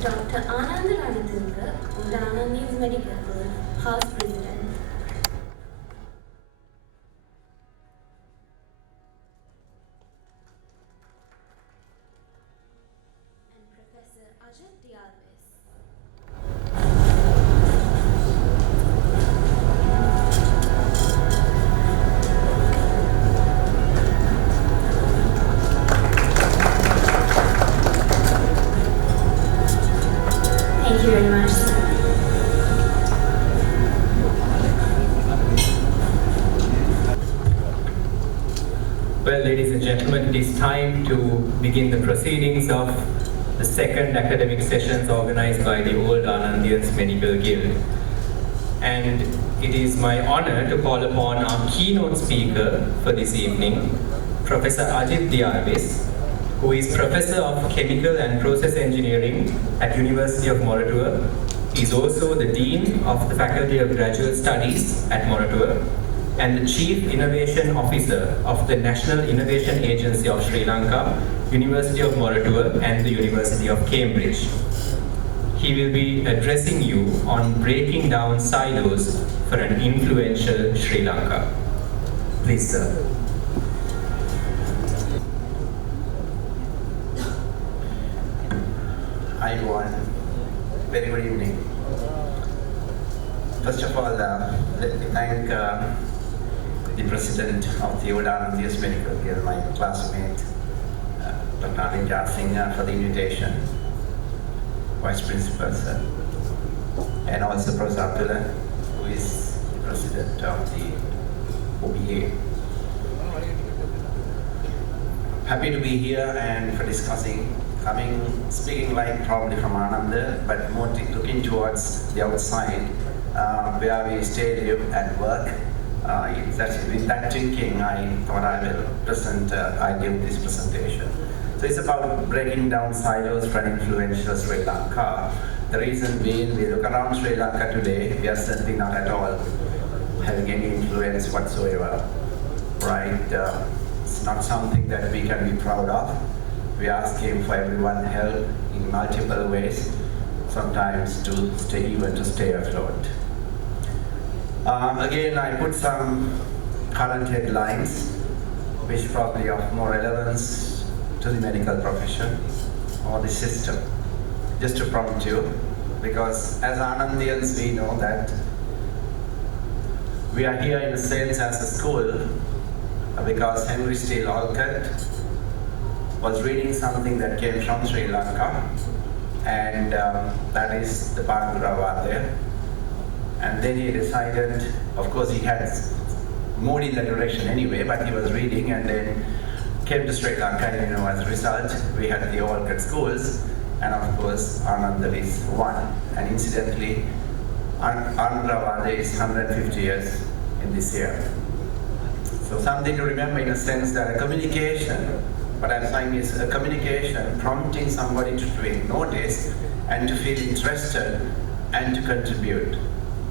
Dr. Ananda Ranathinga, Old Anandians Medical Guild, past President; and Professor Ajit Dialvis. Well, ladies and gentlemen, it is time to begin the proceedings of the second academic sessions organized by the Old Anandians Medical Guild. And it is my honor to call upon our keynote speaker for this evening, Professor Ajit Diarbis, who is Professor of Chemical and Process Engineering at University of Moratuwa. He is also the Dean of the Faculty of Graduate Studies at Moratuwa and the Chief Innovation Officer of the National Innovation Agency of Sri Lanka, University of Moratuwa and the University of Cambridge. He will be addressing you on breaking down silos for an influential Sri Lanka. Please, sir. Hi everyone, very good evening. First of all, let me thank the President of the Old Anandians Medical Guild, my classmate, Dr. Ananda, for the invitation, Vice Principal, sir, and also Professor Abdullah, who is the President of the OBA. Happy to be here and for discussing, speaking like probably from Ananda, but more looking towards the outside, where we stay, live, and work. With that thinking, I thought I give this presentation. So it's about breaking down silos for an influential Sri Lanka. The reason being, we look around Sri Lanka today, we are certainly not at all having any influence whatsoever, right? It's not something that we can be proud of. We are asking for everyone help in multiple ways, sometimes to stay afloat. Again, I put some current headlines, which probably of more relevance to the medical profession or the system, just to prompt you, because as Anandians we know that we are here in a sense as a school because Henry Steele Olcott was reading something that came from Sri Lanka, and that is the Bangravate. And then he decided, of course he had moved in that direction anyway, but he was reading and then came to Sri Lanka, and as a result, we had the Olcott schools, and of course Ananda is one. And incidentally, Bangravate is 150 years in this year. So something to remember in a sense that a communication, what I'm saying is a communication prompting somebody to take notice and to feel interested and to contribute.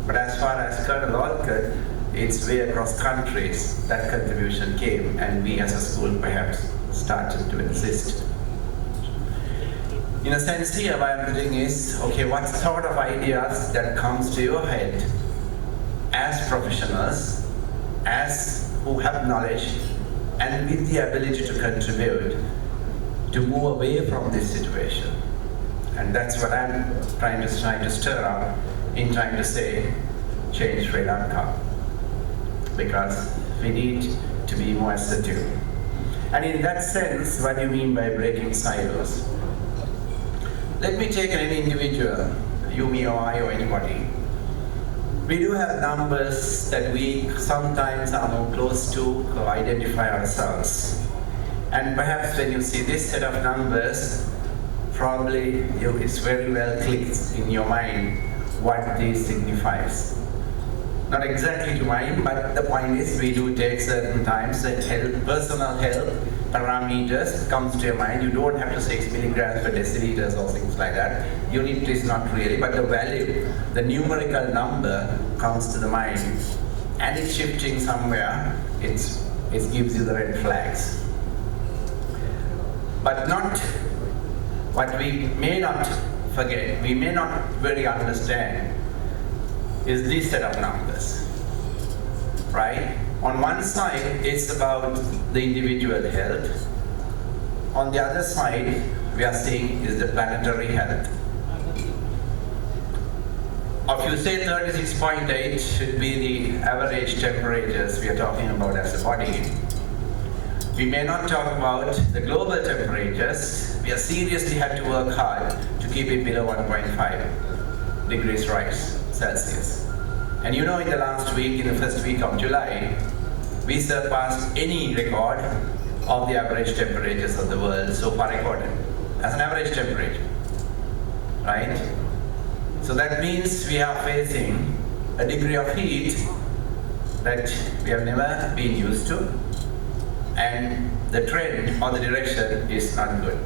But as far as Colonel Olcott, it's way across countries that contribution came, and we as a school perhaps started to exist. In a sense here, what I'm doing is, okay, what sort of ideas that comes to your head as professionals, as who have knowledge, and with the ability to contribute, to move away from this situation. And that's what I'm trying to stir up in trying to say, change Sri Lanka. Because we need to be more assertive. And in that sense, what do you mean by breaking silos? Let me take an individual, you, me, or I, or anybody. We do have numbers that we sometimes are more close to identify ourselves. And perhaps when you see this set of numbers, probably it's very well clicked in your mind what this signifies. Not exactly to mind, but the point is we do take certain times that personal health parameters comes to your mind. You don't have to say 6 milligrams per deciliters or things like that. Unit is not really, but the value, the numerical number comes to the mind, and it's shifting somewhere. It gives you the red flags. But not what we may not forget, we may not really understand, is this set of numbers, right? On one side, it's about the individual health. On the other side, we are seeing is the planetary health. If you say 36.8 should be the average temperatures we are talking about as a body, we may not talk about the global temperatures. We have seriously had to work hard to keep it below 1.5 degrees rise Celsius. And in the last week, in the first week of July, we surpassed any record of the average temperatures of the world so far recorded as an average temperature, right? So that means we are facing a degree of heat that we have never been used to, and the trend or the direction is not good.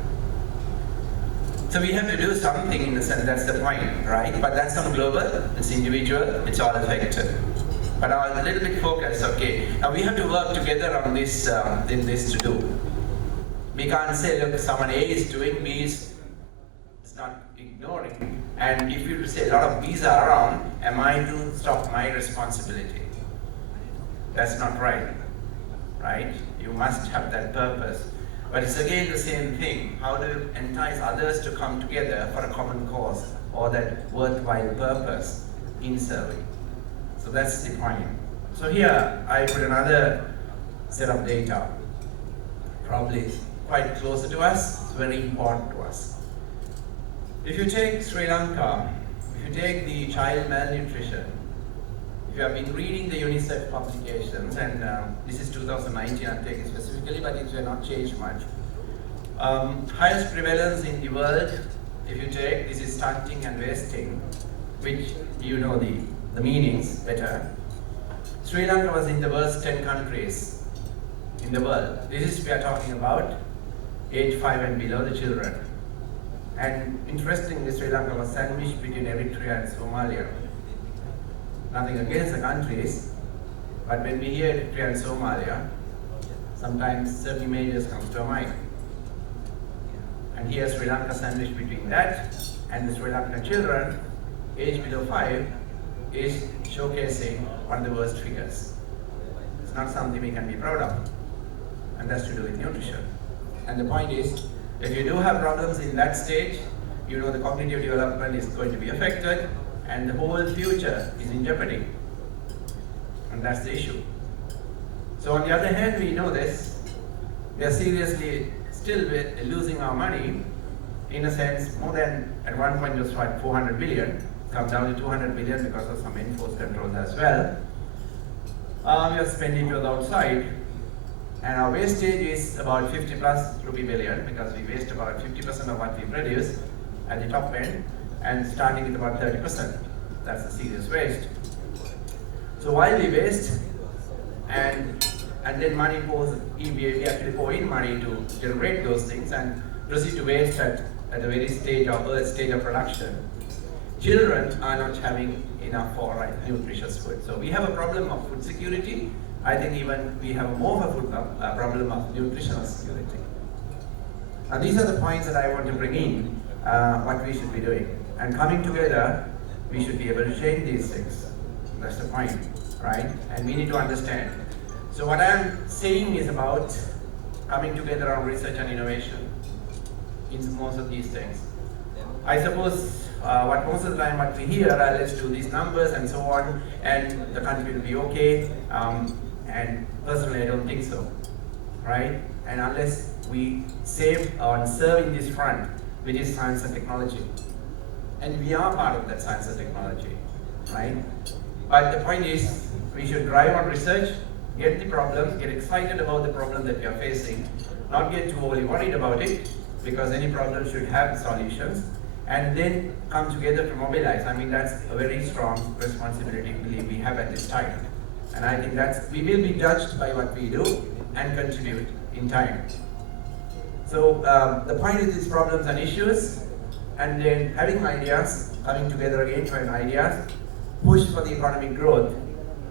So we have to do something in the sense, that's the point, right? But that's not global, it's individual, it's all affected. But I was a little bit focused, okay. Now we have to work together on this, in this to do. We can't say, look, someone A is doing, B is not ignoring. And if you say a lot of B's are around, am I to stop my responsibility? That's not right, right? You must have that purpose. But it's again the same thing. How do you entice others to come together for a common cause or that worthwhile purpose in serving? So that's the point. So here I put another set of data, probably quite closer to us, it's very important to us. If you take Sri Lanka, if you take the child malnutrition, if you have been reading the UNICEF publications, and this is 2019, I'm taking specifically, but it will not change much. Highest prevalence in the world, if you take, this is stunting and wasting, which you know the meanings better. Sri Lanka was in the worst 10 countries in the world. This is, we are talking about age 5 and below, the children. And interestingly, Sri Lanka was sandwiched between Eritrea and Somalia. Nothing against the countries, but when we hear Eritrea and Somalia, sometimes certain images comes to our mind. And here Sri Lanka sandwiched between that, and the Sri Lankan children, age below 5, is showcasing one of the worst figures. It's not something we can be proud of, and that's to do with nutrition. And the point is, if you do have problems in that stage, you know the cognitive development is going to be affected, and the whole future is in jeopardy. And that's the issue. So on the other hand, we know this, we are seriously still losing our money, in a sense, more than, at one point it was like 400 billion, come down to 200 billion because of some enforced controls as well. We are spending it outside, and our wastage is about 50 plus rupee billion, because we waste about 50% of what we produce at the top end, and starting with about 30%. That's a serious waste. So while we waste, and then money pours, we actually pour in money to generate those things and proceed to waste at the very stage of earth stage of production. Children are not having enough for nutritious food. So we have a problem of food security. I think even we have more of a problem of nutritional security. Now these are the points that I want to bring in, what we should be doing. And coming together, we should be able to change these things. That's the point, right? And we need to understand. So what I'm saying is about coming together on research and innovation in most of these things. I suppose what most of the time what we hear are, let's do these numbers and so on, and the country will be okay. And personally, I don't think so, right? And unless we save on serving this front, which is science and technology. And we are part of that science and technology, right? But the point is, we should drive on research, get the problems, get excited about the problem that we are facing, not get too overly worried about it, because any problem should have solutions, and then come together to mobilize. I mean, that's a very strong responsibility we have at this time. And I think we will be judged by what we do and contribute in time. So the point is these problems and issues, and then having ideas, coming together again to find ideas, push for the economic growth,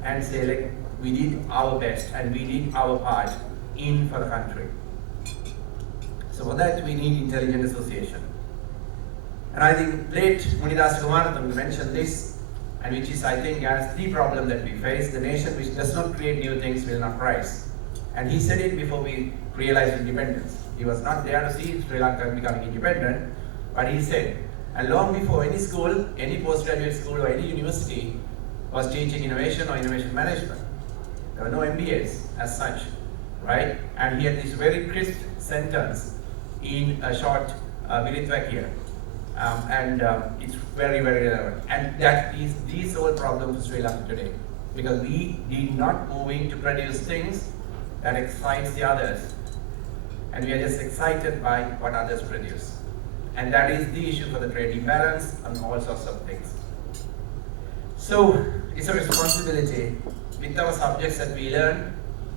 and say like, we did our best and we did our part in for the country. So for that we need intelligent association. And I think late Munidas Kumaratham mentioned this, and which is, I think, as the problem that we face. The nation which does not create new things will not rise. And he said it before we realized independence. He was not there to see Sri Lanka becoming independent, but he said, and long before any school, any postgraduate school or any university was teaching innovation or innovation management. There were no MBAs as such, right? And he had this very crisp sentence in a short Viritwak here. It's very, very relevant. And that is the sole problem for Sri Lanka today. because we did not moving to produce things that excites the others, and we are just excited by what others produce. And that is the issue for the trade imbalance and all sorts of things. So it's a responsibility with our subjects that we learn,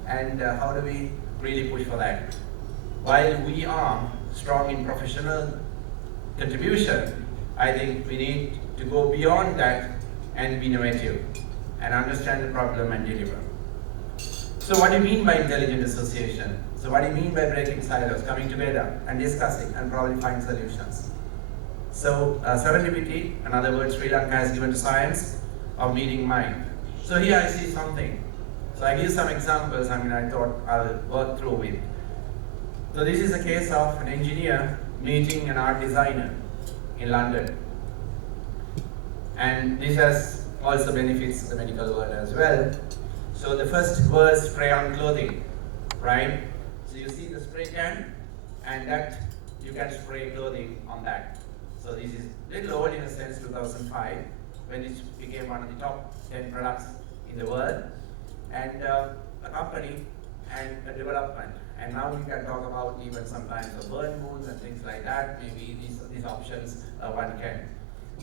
and how do we really push for that? While we are strong in professional contribution, I think we need to go beyond that and be innovative and understand the problem and deliver. So what do you mean by intelligent association? So what do you mean by breaking silos, coming together and discussing and probably find solutions? So serendipity, another word Sri Lanka has given to science of meeting mind. So here I see something. So I give some examples, I thought I'll work through with. So this is a case of an engineer meeting an art designer in London. And this has also benefits the medical world as well. So the first was spray on clothing, right? So you see the spray can, and that you can spray clothing on that. So this is a little old in a sense, 2005, when it became one of the top 10 products in the world, and a company and a development. And now we can talk about even sometimes the burn wounds and things like that. Maybe these options one can,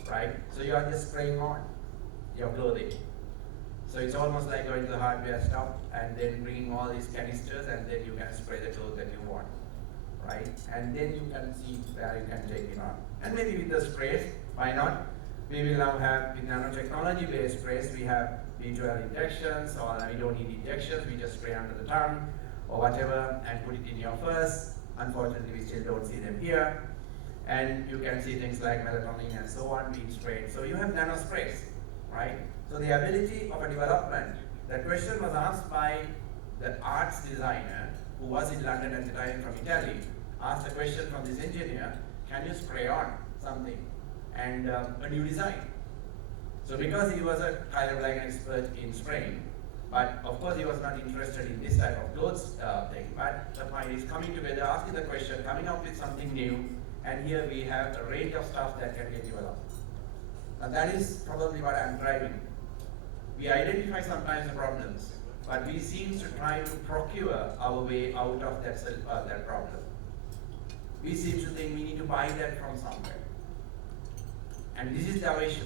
right? So you are just spraying on your clothing. So it's almost like going to the hardware shop and then bringing all these canisters, and then you can spray the clothes that you want, right? And then you can see where you can take it on. And maybe with the sprays, why not? We will now have, with nanotechnology based sprays, we have B12 injections, or we don't need injections, we just spray under the tongue or whatever and put it in your purse. Unfortunately, we still don't see them here. And you can see things like melatonin and so on being sprayed. So you have nano sprays, right? So the ability of a development, the question was asked by the arts designer who was in London at the time from Italy, asked a question from this engineer, can you spray on something and a new design? So because he was a kind of like an expert in spraying, but of course he was not interested in this type of clothes thing, but the point is coming together, asking the question, coming up with something new, and here we have a range of stuff that can get developed. And that is probably what I'm driving. We identify sometimes the problems, but we seem to try to procure our way out of that problem. We seem to think we need to buy that from somewhere. And this is our issue.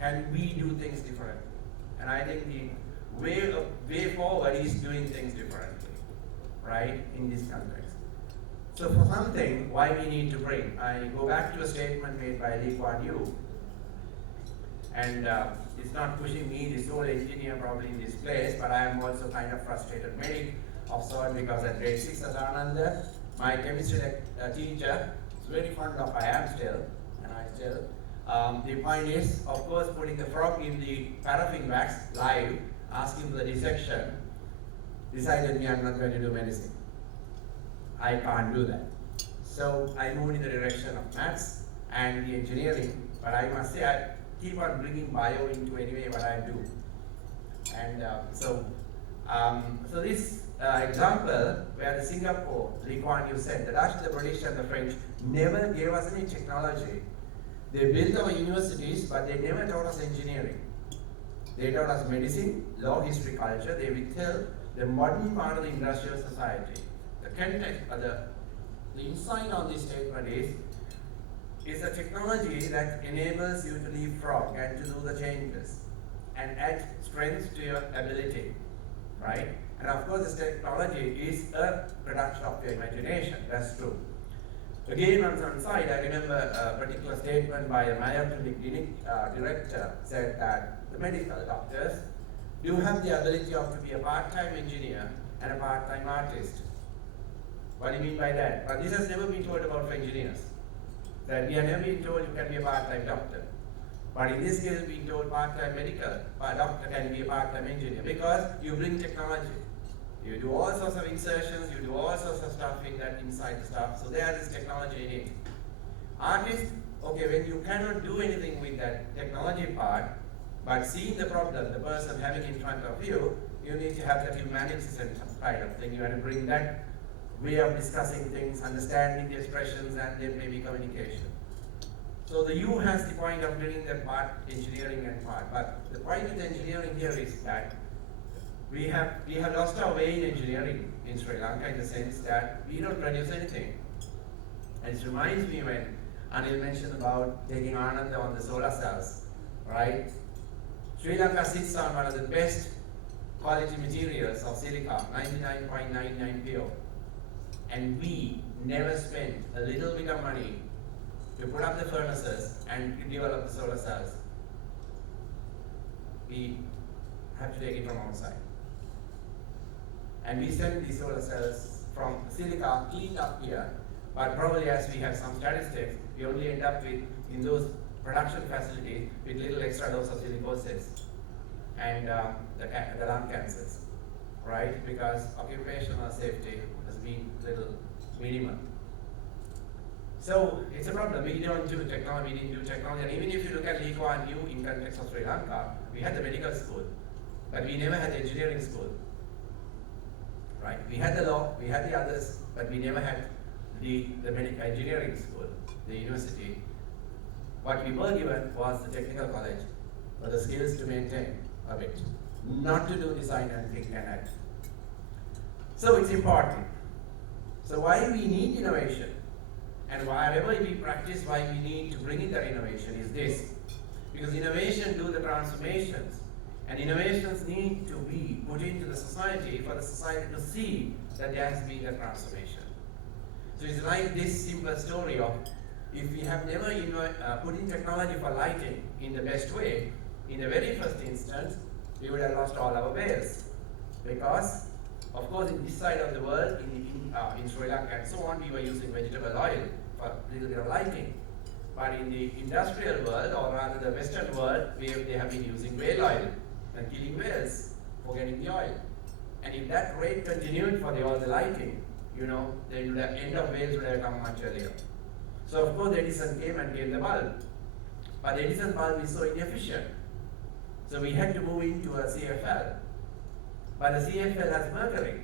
Can we do things differently? And I think the way forward is doing things differently, right, in this context. So for something, why we need to bring, I go back to a statement made by Lee Kuan Yew, and it's not pushing me, this old engineer probably in this place, but I am also kind of frustrated medic of sort, because at grade 6 at Ananda, my chemistry teacher was very fond of, I am still, and I still, the point is, of course, putting the frog in the paraffin wax live, asking for the dissection, decided me I'm not going to do medicine. I can't do that. So I moved in the direction of maths and the engineering, but I must say I keep on bringing bio into anyway what I do. And so this example where the Singapore, Lee Kuan Yew said, the Dutch, the British and the French never gave us any technology. They built our universities, but they never taught us engineering. They taught us medicine, law, history, culture. They will tell the modern part of the industrial society. The context, the insight on this statement is a technology that enables you to leapfrog and to do the changes and add strength to your ability, right? And of course, this technology is a production of your imagination. That's true. Again, on one side, I remember a particular statement by a Mayo Clinic director said that the medical doctors do have the ability to be a part-time engineer and a part-time artist. What do you mean by that? But this has never been told about for engineers. That we have never been told you can be a part-time doctor. But in this case, being told part-time medical, a doctor can be a part-time engineer because you bring technology. You do all sorts of insertions, you do all sorts of stuff in that inside the stuff. So there is technology in it. Artists, okay, when you cannot do anything with that technology part, but seeing the problem, the person having in front of you, you need to have that humanity side of thing. You have to bring that way of discussing things, understanding the expressions, and then maybe communication. So the U has the point of doing that part, engineering and part. But the point with engineering here is that we have lost our way in engineering in Sri Lanka in the sense that we don't produce anything. And it reminds me when Anil mentioned about taking Ananda on the solar cells, right? Sri Lanka sits on one of the best quality materials of silica, 99.99 pure. And we never spent a little bit of money to put up the furnaces and to develop the solar cells. We have to take it from outside. And we send the solar cells from silica cleaned up here, but probably as we have some statistics, we only end up with, in those production facilities, with little extra dose of silicosis and the lung cancers, right? Because occupational safety has been little minimum. So it's a problem. We didn't do technology, and even if you look at Lee Kuan Yew in context of Sri Lanka, we had the medical school, but we never had the engineering school, right? We had the law, we had the others, but we never had the medical engineering school, the university. What we were given was the technical college, but the skills to maintain a bit, not to do design and think and act. So it's important. So why we need innovation, and wherever we practice, why we need to bring in that innovation is this. Because innovation do the transformations, and innovations need to be put into the society for the society to see that there has been a transformation. So it's like this simple story of, if we have never put in technology for lighting in the best way, in the very first instance, we would have lost all our bells. Because, of course, in this side of the world, in Sri Lanka and so on, we were using vegetable oil for a little bit of lighting. But in the industrial world, or rather the Western world, they have been using whale oil and killing whales for getting the oil. And if that rate continued for all the lighting, the end of whales would have come much earlier. So of course Edison came and gave the bulb. But the Edison bulb is so inefficient. So we had to move into a CFL. But the CFL has mercury.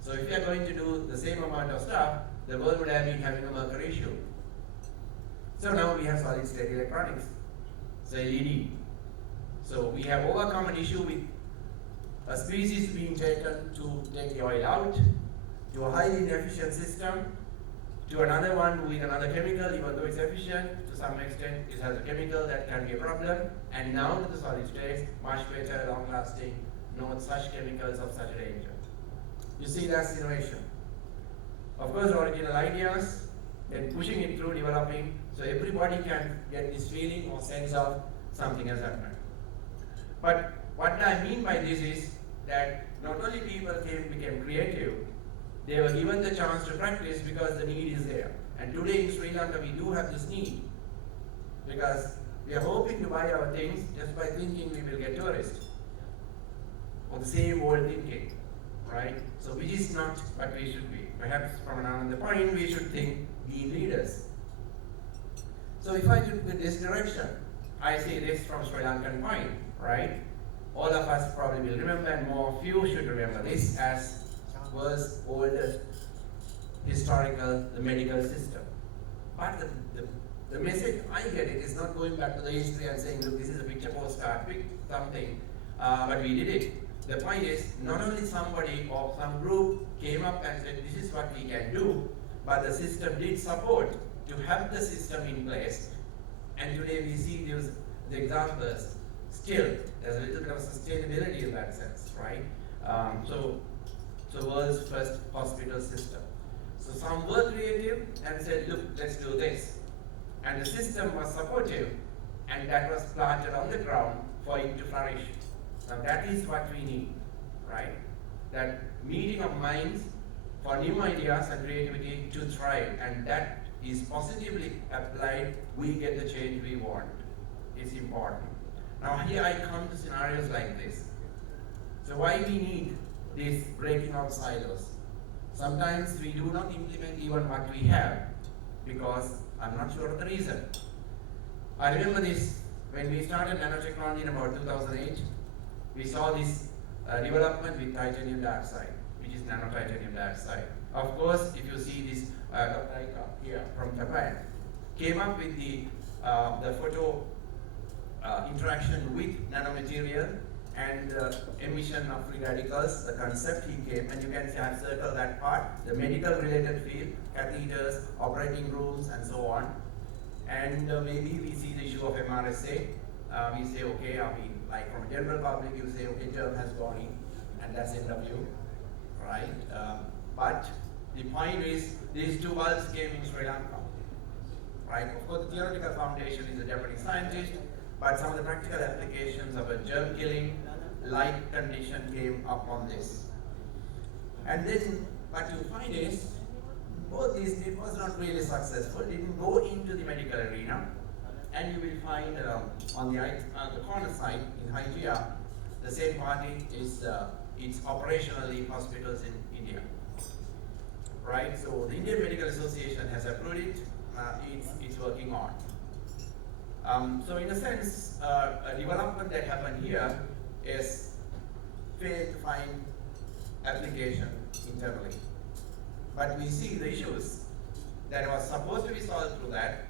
So if you are going to do the same amount of stuff, the world would have been having a mercury issue. So now we have solid state electronics. So LED. So we have overcome an issue with a species being taken to take the oil out, to a highly inefficient system, to another one with another chemical, even though it's efficient, to some extent it has a chemical that can be a problem, and now to the solid state, much better, long lasting, no such chemicals of such danger. You see, that's innovation. Of course, original ideas, then pushing it through, developing, so everybody can get this feeling or sense of something has happened. But what I mean by this is that not only people became creative, they were given the chance to practice because the need is there. And today in Sri Lanka we do have this need, because we are hoping to buy our things just by thinking we will get tourists, or the same old thinking, right? So which is not what we should be. Perhaps from another point we should think being leaders. So if I look in this direction, I see this from Sri Lankan point, right? All of us probably will remember, and more few should remember this as world's oldest historical medical system. But the message I get it is not going back to the history and saying, look, this is a picture postcard, pick something, but we did it. The point is, not only somebody or some group came up and said, this is what we can do, but the system did support to have the system in place. And today we see the examples. Still, there's a little bit of sustainability in that sense, right? So world's first hospital system. So some were creative and said, look, let's do this. And the system was supportive, and that was planted on the ground for it to flourish. Now that is what we need, right? That meeting of minds for new ideas and creativity to thrive, and that is positively applied, we get the change we want. It's important. Now here I come to scenarios like this. So why we need this breaking out silos? Sometimes we do not implement even what we have, because I'm not sure of the reason. I remember this when we started nanotechnology in about 2008. We saw this development with titanium dioxide, which is nanotitanium dioxide. Of course, if you see this here from Japan, came up with the the photo interaction with nanomaterial and emission of free radicals, the concept he came, and you can see I've circled that part, the medical related field, catheters, operating rooms, and so on. And maybe we see the issue of MRSA. We say, okay, I mean, like from a general public, you say, okay, germ has gone in, and that's end of you, right? But the point is, these two bulbs came in Sri Lanka, right? Of course, the theoretical foundation is a Japanese scientist, but some of the practical applications of a germ killing like condition came up on this. And then what you find is, both these, it was not really successful, didn't go into the medical arena, and you will find on the corner side in Hygeia, the same party is it's operationally hospitals in India, right? So the Indian Medical Association has approved it, it's working on. So in a sense, a development that happened here is failed to find application internally. But we see the issues that was supposed to be solved through that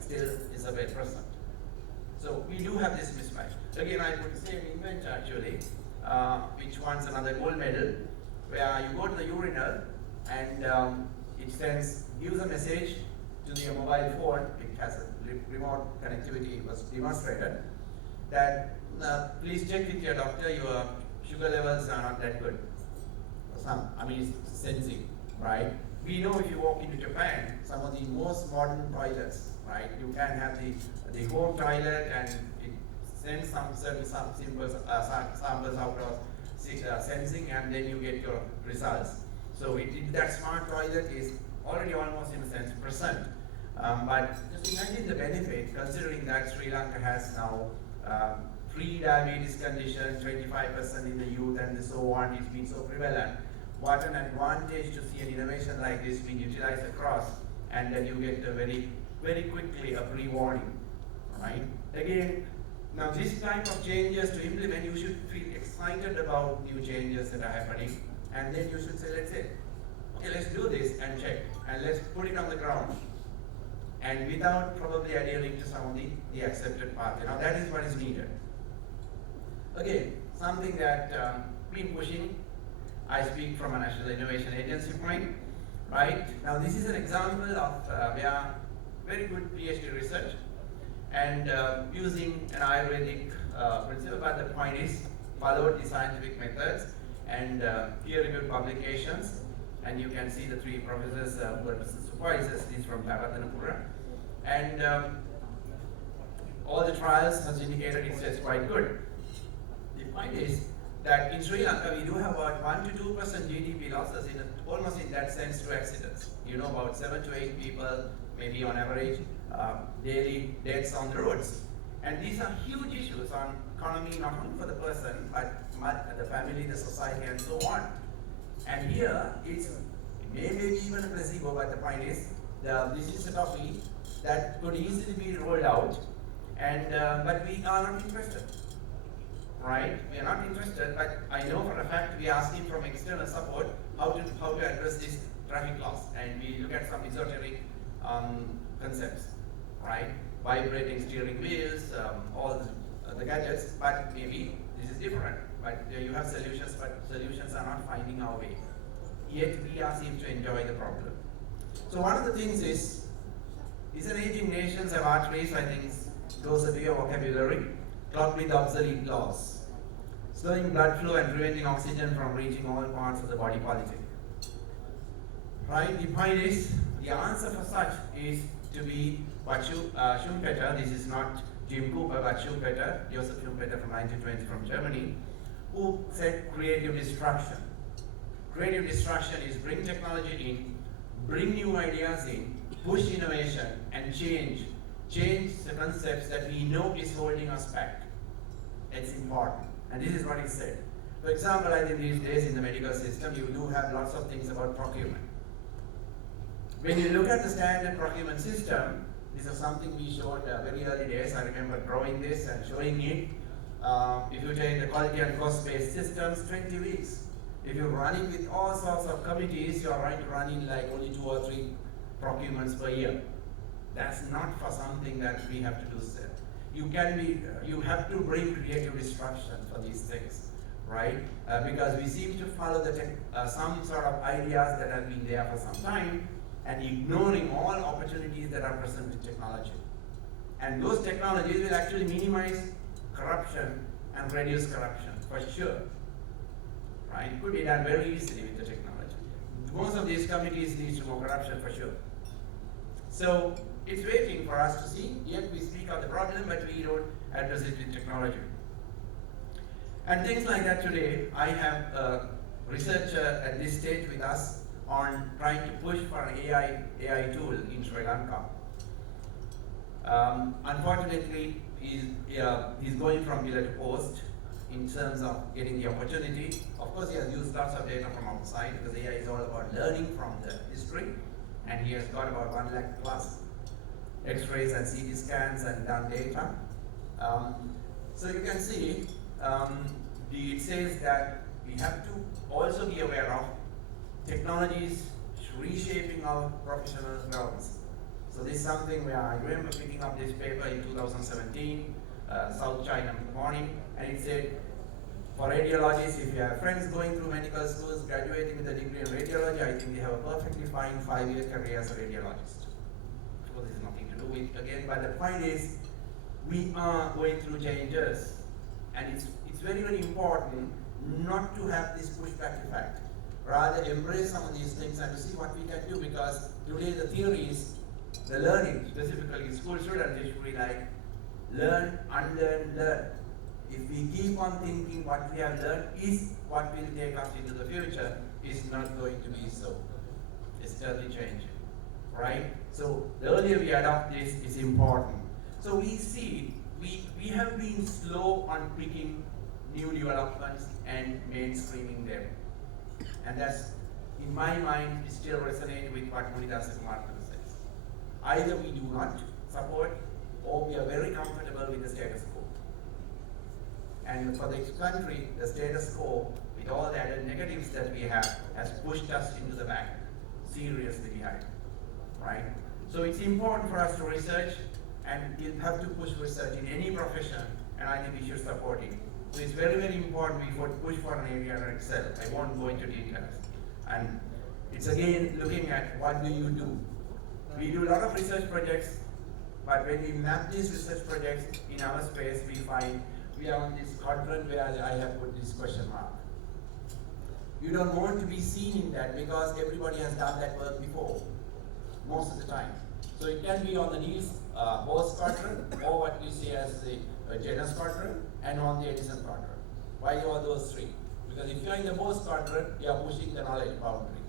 still is a bit present. So we do have this mismatch. Again, I would say an inventor actually, which wants another gold medal, where you go to the urinal and it gives a message to your mobile phone. It has a remote connectivity, was demonstrated, that please check with your doctor, your sugar levels are not that good. It's sensing, right? We know if you walk into Japan, some of the most modern toilets, right? You can have the home toilet and it sends some certain samples out of sensing, and then you get your results. So that smart toilet is already almost in a sense present. But just imagine the benefit, considering that Sri Lanka has now pre-diabetes condition, 25% in the youth and so on, it's been so prevalent. What an advantage to see an innovation like this being utilized across, and then you get a very, very quickly a pre-warning, right? Again, now this type of changes to implement, you should feel excited about new changes that are happening, and then you should say, okay, let's do this and check, and let's put it on the ground, and without probably adhering to some of the accepted path. Now that is what is needed. Again, something that been pushing, I speak from a National Innovation Agency point, right? Now this is an example of where very good PhD research and using an Ayurvedic principle, but the point is followed the scientific methods and peer-reviewed publications, and you can see the three professors who are supervisors, these from Pavathanapura, and all the trials has indicated it's quite good. The point is that in Sri Lanka we do have about 1 to 2% GDP losses almost in that sense to accidents. You know, about 7 to 8 people maybe on average daily deaths on the roads. And these are huge issues on economy, not only for the person, but the family, the society, and so on. And here, it may be even a placebo, but the point is, this is a topic that could easily be rolled out, and but we are not interested, right? We are not interested, but I know for a fact we are asking from external support how to address this traffic loss, and we look at some esoteric concepts, right? Vibrating steering wheels, all the gadgets, but maybe this is different. But you have solutions, but solutions are not finding our way. Yet we are seem to enjoy the problem. So one of the things is an aging nations have arteries, I think, closer to your vocabulary, clogged with obsolete laws, slowing blood flow and preventing oxygen from reaching all parts of the body politic. Right? The point is, the answer for such is to be what Schumpeter, this is not Jim Cooper, but Schumpeter, Joseph Schumpeter from 1920 from Germany, who said creative destruction. Creative destruction is bring technology in, bring new ideas in, push innovation, and change the concepts that we know is holding us back. It's important. And this is what he said. For example, I think these days in the medical system, you do have lots of things about procurement. When you look at the standard procurement system, this is something we showed very early days. I remember drawing this and showing it. If you take the quality and cost-based systems, 20 weeks. If you're running with all sorts of committees, you're running like only 2 or 3 procurements per year. That's not for something that we have to do. You have to bring creative disruption for these things, right? Because we seem to follow some sort of ideas that have been there for some time and ignoring all opportunities that are present with technology. And those technologies will actually minimize corruption and reduce corruption, for sure. Right? It could be done very easily with the technology. Most of these committees lead to more corruption, for sure. So it's waiting for us to see. Yet we speak of the problem, but we don't address it with technology. And things like that today, I have a researcher at this stage with us on trying to push for an AI tool in Sri Lanka. Unfortunately, he's going from pillar to post in terms of getting the opportunity. Of course, he has used lots of data from outside because AI is all about learning from the history, and he has got about 1 lakh plus X-rays and CT scans and done data. So you can see, it says that we have to also be aware of technologies reshaping our professional grounds. So this is something where I remember picking up this paper in 2017, South China Morning, and it said, for radiologists, if you have friends going through medical schools, graduating with a degree in radiology, I think they have a perfectly fine 5-year career as a radiologist. Of course, this is nothing to do with, again, but the point is, we are going through changes, and it's very, very important not to have this pushback effect. Rather, embrace some of these things and to see what we can do, because today the theory is the learning, specifically school students, they should be like, learn, unlearn, learn. If we keep on thinking what we have learned is what will take us into the future, is not going to be so. It's totally changing, right? So the earlier we adopt this is important. So we see, we have been slow on picking new developments and mainstreaming them. And that's, in my mind, still resonate with what Munidasa Kumar says. Either we do not support, or we are very comfortable with the status quo. And for this country, the status quo, with all the added negatives that we have, has pushed us into the back, seriously behind, right? So it's important for us to research, and you have to push research in any profession, and I think we should support it. So it's very, very important we push for an area in itself. I won't go into details. And it's again looking at what do you do. We do a lot of research projects, but when we map these research projects in our space, we find we are on this quadrant where I have put this question mark. You don't want to be seen in that because everybody has done that work before, most of the time. So it can be on the Niels Bohr quadrant, or what we say as the Janus quadrant, and on the Edison quadrant. Why are those three? Because if you are in the Bohr quadrant, you are pushing the knowledge boundary,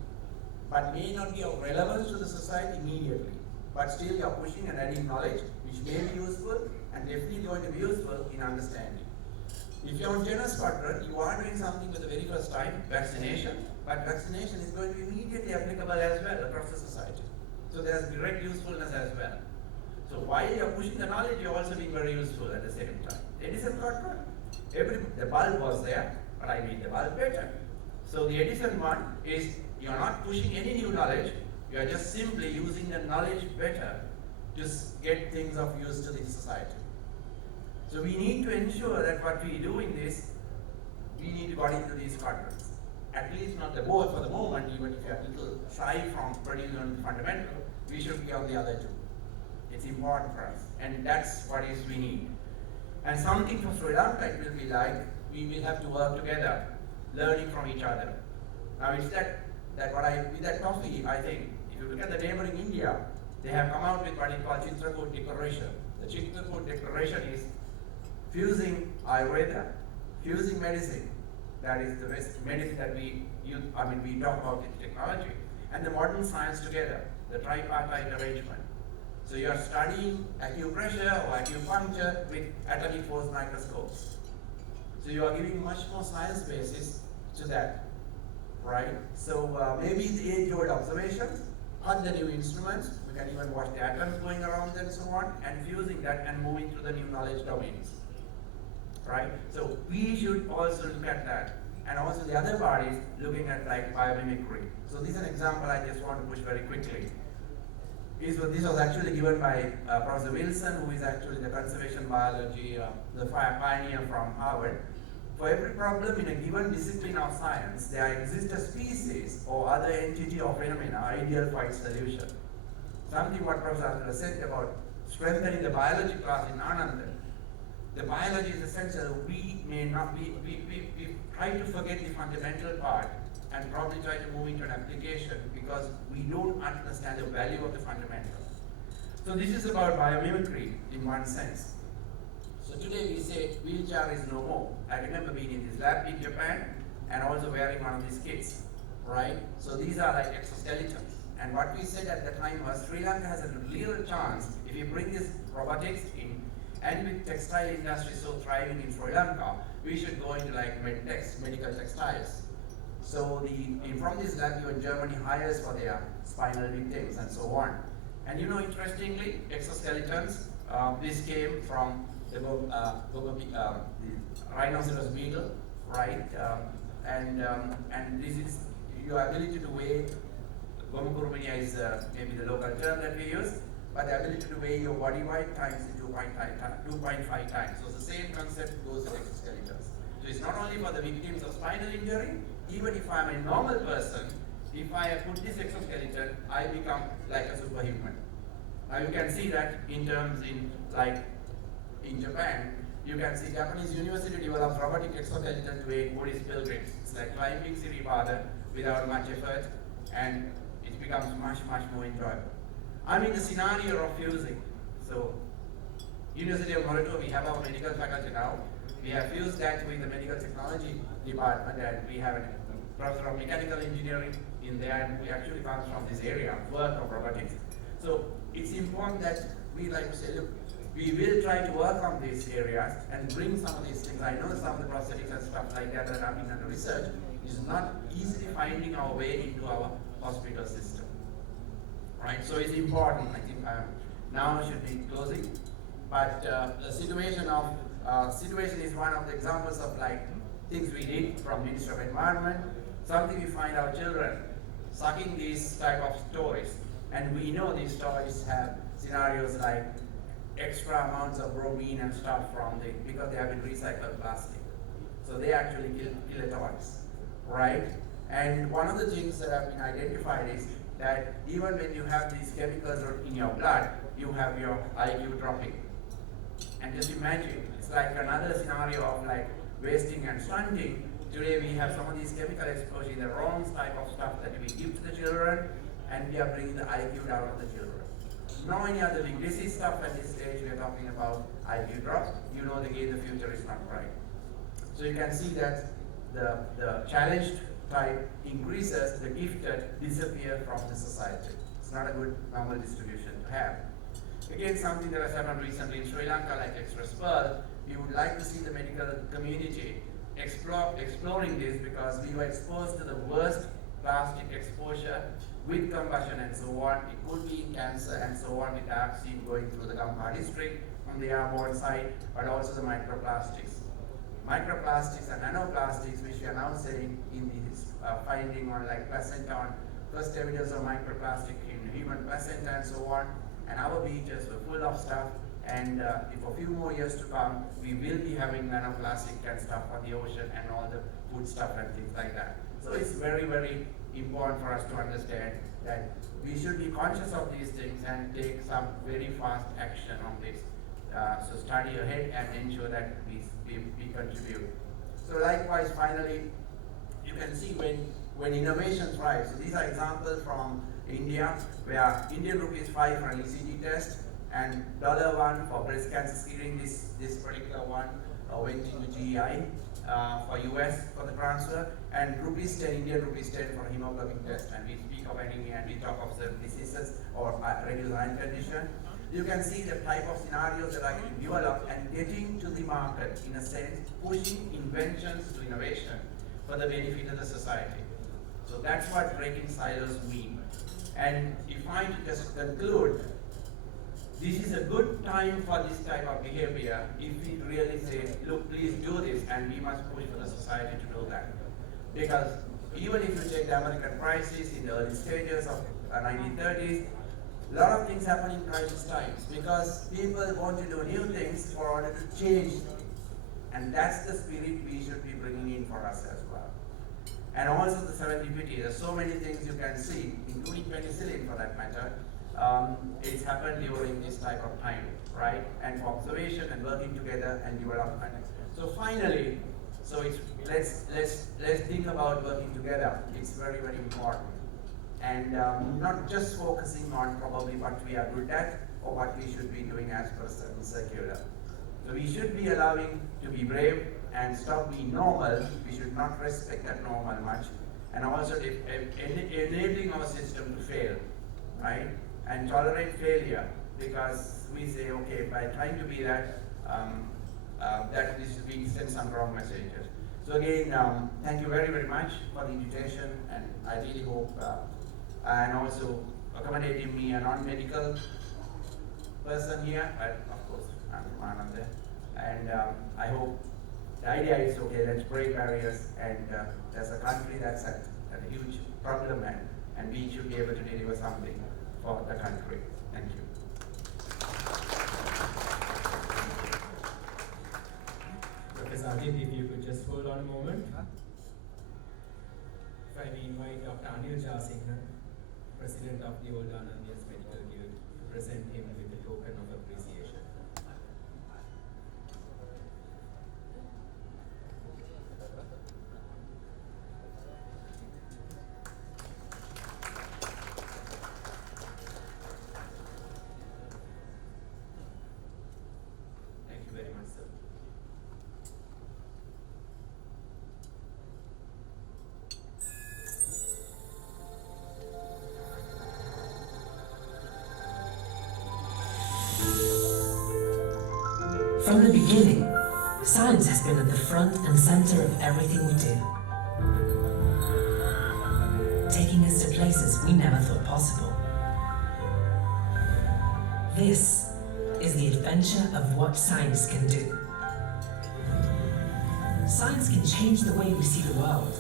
but may not be of relevance to the society immediately. But still you are pushing and adding knowledge, which may be useful and definitely going to be useful in understanding. If you are on Janus quadrant, you are doing something for the very first time, vaccination, but vaccination is going to be immediately applicable as well across the society. So there's direct usefulness as well. So while you're pushing the knowledge, you're also being very useful at the same time. Edison quadrant, the bulb was there, but I made the bulb better. So the Edison one is, you're not pushing any new knowledge, you're just simply using the knowledge better to get things of use to the society. So we need to ensure that what we do in this, we need to go into these quadrants. At least not the board for the moment, even if you are a little shy from producing on the fundamental, we should be on the other two. It's important for us, and that's what is we need. And something for Sri Lanka, it will be like, we will have to work together, learning from each other. Now it's with that coffee, I think, if you look at the neighboring India, they have come out with what is called Chitrakoot Declaration. The Chitrakoot Declaration is fusing Ayurveda, fusing medicine, that is the best medicine that we use, we talk about with technology, and the modern science together, the tripartite arrangement. So you are studying acupressure or acupuncture with atomic force microscopes. So you are giving much more science basis to that, right? So maybe the age-old observations, add the new instruments, we can even watch the atoms going around and so on, and fusing that and moving to the new knowledge domains, right? So we should also look at that. And also the other bodies looking at like biomimicry. So this is an example I just want to push very quickly. This was actually given by Professor Wilson, who is actually the conservation biology, the pioneer from Harvard. For every problem in a given discipline of science, there exists a species or other entity or phenomena ideal for its solution. Something what Professor Ananda said about strengthening the biology class in Ananda. The biology is essential. We try to forget the fundamental part and probably try to move into an application because we don't understand the value of the fundamental. So this is about biomimicry in one sense. So today we say wheelchair is no more. I remember being in this lab in Japan and also wearing one of these kits, right? So these are like exoskeletons. And what we said at the time was Sri Lanka has a real chance if you bring this robotics in, and with textile industry so thriving in Sri Lanka, we should go into like medical textiles. So from this lab, even Germany hires for their spinal victims and so on. And you know, interestingly, exoskeletons, this came from the rhinoceros beetle, right? And this is your ability to weigh. Gomukurumania is maybe the local term that we use, but the ability to weigh your body weight times 2.5 times. So the same concept goes for exoskeletons. So it's not only for the victims of spinal injury. Even if I'm a normal person, if I put this exoskeleton, I become like a superhuman. Now you can see that in Japan, you can see Japanese university develops robotic exoskeleton to aid Buddhist pilgrims. It's like climbing Siripada without much effort, and it becomes much more enjoyable. I'm in the scenario of fusing. So, University of Morocco, we have our medical faculty now. We have fused that with the medical technology department, and we have a professor of mechanical engineering in there, and we actually comes from this area, work of robotics. So it's important that we like to say, look, we will try to work on these areas and bring some of these things. I know some of the prosthetics and stuff like that are being under research is not easily finding our way into our hospital system, right? So it's important. I think now I should be closing, but the situation is one of the examples of like things we did from Ministry of Environment. Something we find our children sucking these type of toys, and we know these toys have scenarios like extra amounts of bromine and stuff because they have been recycled plastic. So they actually kill toys, right? And one of the things that have been identified is that even when you have these chemicals in your blood, you have your IQ dropping. And just imagine, it's like another scenario of like wasting and stunting. Today we have some of these chemical exposure, the wrong type of stuff that we give to the children, and we are bringing the IQ down of the children. No any other thing. This is stuff at this stage we are talking about IQ drops. You know again the future is not bright. So you can see that the challenged type increases, the gifted disappear from the society. It's not a good normal distribution to have. Again, something that has happened recently in Sri Lanka, like Express Pearl, we would like to see the medical community exploring this because we were exposed to the worst plastic exposure with combustion and so on. It could be cancer and so on with dark seed going through the Kampha district on the airborne side, but also the microplastics. Microplastics and nanoplastics, which we are now saying in this finding on like placenta, on first evidence of microplastic in human placenta and so on. And our beaches were full of stuff, and if a few more years to come, we will be having nanoplastic and stuff on the ocean and all the food stuff and things like that. So it's very, very important for us to understand that we should be conscious of these things and take some very fast action on this. So study ahead and ensure that we contribute. So likewise, finally, you can see when innovation thrives. So these are examples from India, where Indian rupees 5 for an ECG test and $1 for breast cancer screening. This particular one went into GEI for US for the transfer, and rupees 10, Indian rupees 10 for hemoglobin test. And we speak of anemia and we talk of certain diseases or reduced iron condition. You can see the type of scenarios that are getting developed and getting to the market, in a sense, pushing inventions to innovation for the benefit of the society. So that's what breaking silos mean. And if I just conclude, this is a good time for this type of behavior if we really say, look, please do this, and we must push for the society to do that. Because even if you take the American crisis in the early stages of 1930s, A lot of things happen in crisis times because people want to do new things in order to change, and that's the spirit we should be bringing in for us as well. And also the serendipity. There's so many things you can see, including penicillin for that matter. It's happened during this type of time, right? And for observation and working together and development. So finally, let's think about working together. It's very, very important. And not just focusing on probably what we are good at or what we should be doing as per certain circular. So we should be allowing to be brave and stop being normal. We should not respect that normal much. And also enabling our system to fail, right? And tolerate failure, because we say, okay, by trying to be that, that is we send some wrong messages. So again, thank you very, very much for the invitation, and I really hope, and also accommodating me, a non-medical person here, but of course I'm from Ananda, and I hope the idea is, okay, let's break barriers, and there's a country that's at a huge problem, and we should be able to deliver something for the country. Thank you. Professor Adit, if you could just hold on a moment. If I may invite Dr. Anil Jasingh, President of the Old Anandians Medical Guild, to present him with a token of appreciation. Thank you very much, sir. From the beginning, science has been at the front and center of everything we do, taking us to places we never thought possible. This is the adventure of what science can do. Science can change the way we see the world,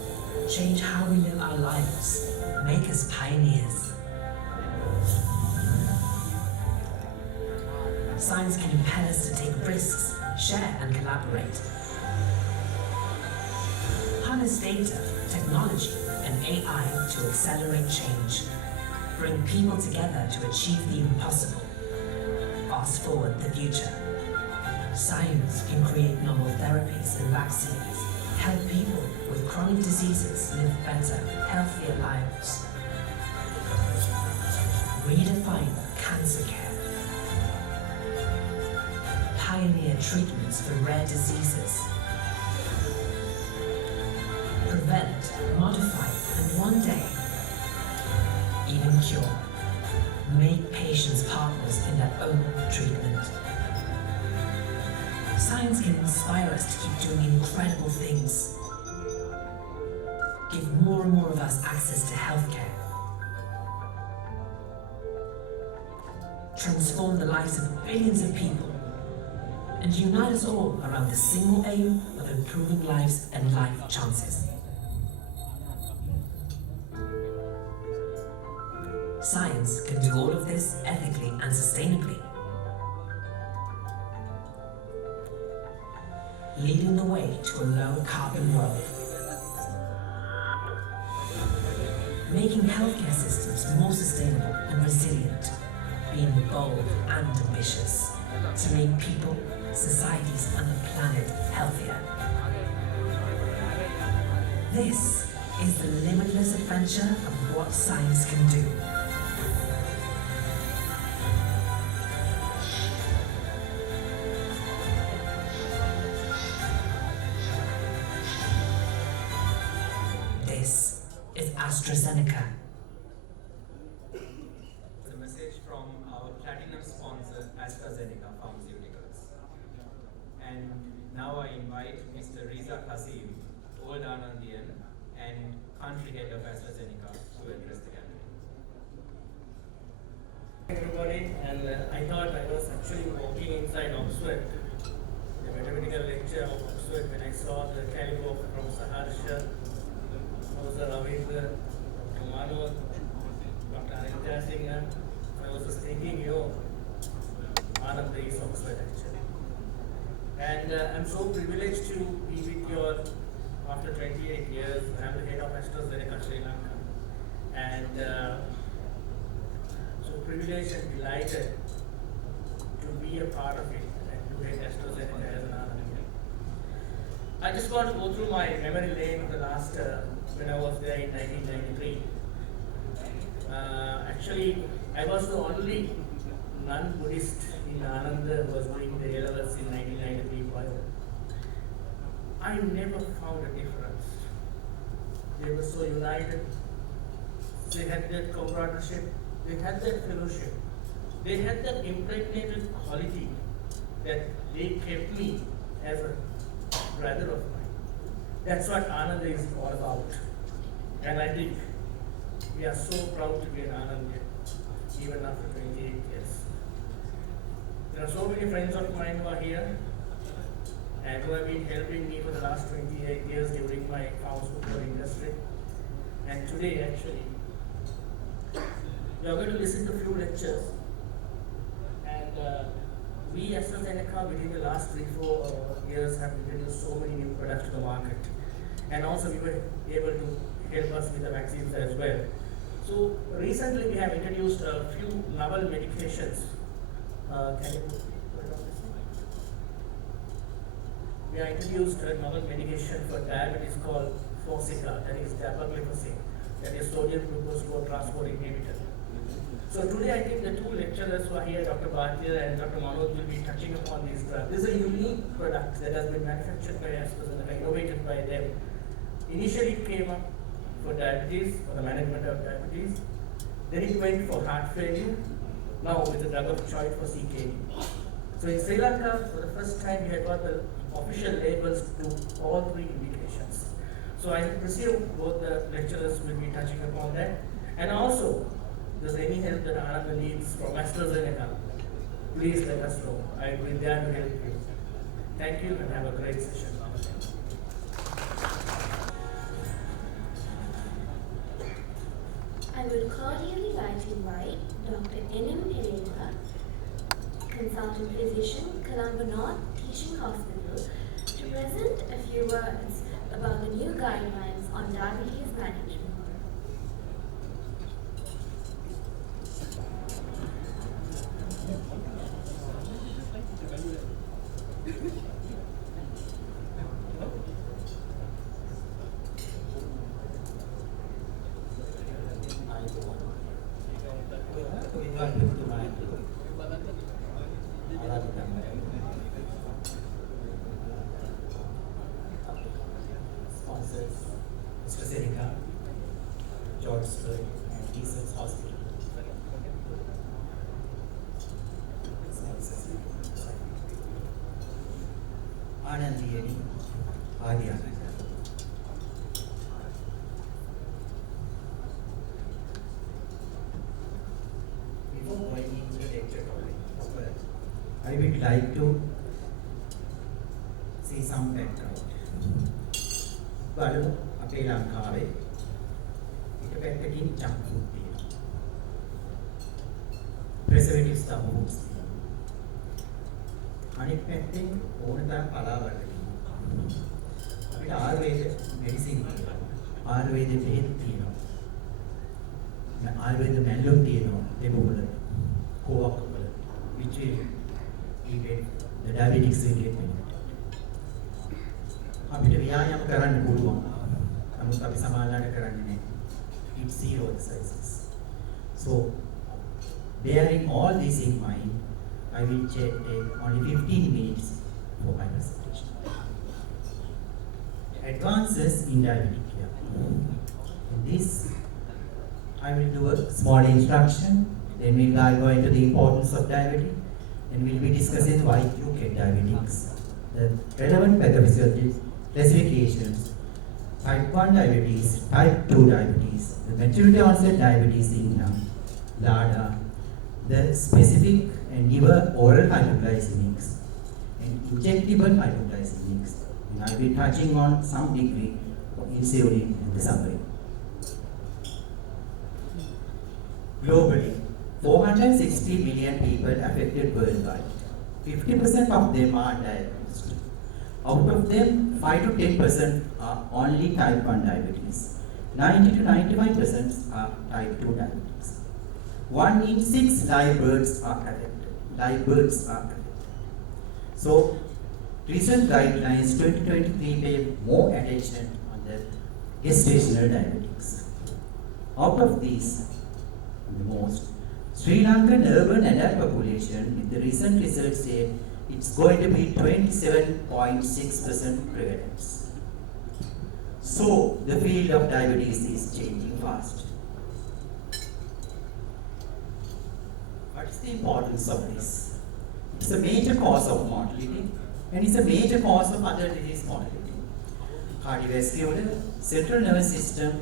change how we live our lives, make us pioneers. Science can impel us to take risks, share and collaborate. Harness data, technology and AI to accelerate change. Bring people together to achieve the impossible. Fast forward the future. Science can create novel therapies and vaccines. Help people with chronic diseases live better, healthier lives. Redefine cancer care. Pioneer treatments for rare diseases. Prevent, modify, and one day, even cure. Make patients partners in their own treatment. Science can inspire us to keep doing incredible things. Give more and more of us access to healthcare. Transform the lives of billions of people and unite us all around the single aim of improving lives and life chances. Science can do all of this ethically and sustainably, leading the way to a low-carbon world, making healthcare systems more sustainable and resilient, being bold and ambitious to make people, societies and the planet healthier. This is the limitless adventure of what science can do. This is AstraZeneca. It's a message from our platinum sponsor, AstraZeneca Pharmaceuticals. And now I invite Mr. Riza Qasim, Old Anandian and country head of AstraZeneca, to address the gathering. Everybody, and I thought I was actually walking inside Oxford, the mathematical lecture of Oxford, when I saw the caliber of Professor Harsha, Professor Ravindra, Dr. Manoj, Dr. Anil Jasingh, was just thinking, Ananda is Oxford actually. And I'm so privileged to be with you all after 28 years. I'm the head of AstraZeneca Sri Lanka. And so privileged and delighted to be a part of it and to head AstraZeneca as an Anandian. I just want to go through my memory lane of the last, when I was there in 1993. Actually, I was the only non-Buddhist in Ananda who was doing the A-levels in 1993 bio. I never found a difference. They were so united. They had that comradeship. They had that fellowship. They had that impregnated quality that they kept me as a brother of mine. That's what Ananda is all about. And I think we are so proud to be an Anandian, even after 28 years. There are so many friends of mine who are here and who have been helping me for the last 28 years during my pharmaceutical industry. And today, actually, we are going to listen to a few lectures. And we, AstraZeneca, within the last 3-4 years, have introduced so many new products to the market. And also, we were able to help us with the vaccines as well. So recently we have introduced a few novel medications. Can you put it on this one? We have introduced a novel medication for diabetes called Forxiga, that is dapagliflozin, that is sodium glucose transport inhibitor. So today I think the two lecturers who are here, Dr. Bhatia and Dr. Manoj, will be touching upon this drug. This is a unique product that has been manufactured by AstraZeneca, innovated by them. Initially it came up for diabetes, for the management of diabetes. Then it went for heart failure. Now with the drug of choice for CKD. So in Sri Lanka, for the first time, we had got the official labels to all 3 indications. So I presume both the lecturers will be touching upon that. And also, if there's any help that Ananda needs from AstraZeneca, please let us know. I will be there to help you. Thank you and have a great session. I would cordially like to invite Dr. N.M. Pereira, consultant physician, Colombo North Teaching Hospital, to present a few words about the new guidelines on diabetes management. Sponsors, AstraZeneca, Georgesburg, and Research Hospital. Sponsors, Anandian Medical. Before going into the lecture topic, I would like to see some background. බලමු අපේ ලංකාවේ එක පැත්තකින් junk food තියෙනවා. preservatives තමයි foods තියෙනවා. අනෙක් පැත්තෙන් ඕන තරම් පලාවල් තියෙනවා. අපිට ආයුර්වේද මෙඩිසින් තියෙනවා. ආයුර්වේද බෙහෙත් තියෙනවා. ආයුර්වේද මැල්ලුම් තියෙනවා. දෙබොවල කෝවක් වල which will event the diabetics will get benefit. අපිට ව්‍යායාම කරන්න පුළුවන්. නමුත් අපි සමාජාට කරන්නේ නැහැ. It's zero exercises. So, bearing all this in mind, I will take only 15 minutes for my presentation. Advances in diabetic care. In this, I will do a small introduction. Then we'll go into the importance of diabetes, and we'll be discussing why you get diabetics, the relevant pathophysiology classifications, type 1 diabetes, type 2 diabetes, the maturity onset diabetes in LADA, the specific and newer oral hypoglycemics, and injectable hypoglycemics. And I'll be touching on some degree of insulin in the summary. Globally, 460 million people affected worldwide. 50% of them are diagnosed. Out of them, 5 to 10% are only type 1 diabetes. 90 to 95% are type 2 diabetes. 1 in 6 live births are affected. Live births are affected. So, recent guidelines 2023 pay more attention on the gestational diabetics. Out of these, the most, Sri Lankan urban adult population, with the recent research said it's going to be 27.6% prevalence. So, the field of diabetes is changing fast. What is the importance of this? It's a major cause of mortality and it's a major cause of other disease mortality. Cardiovascular, central nervous system,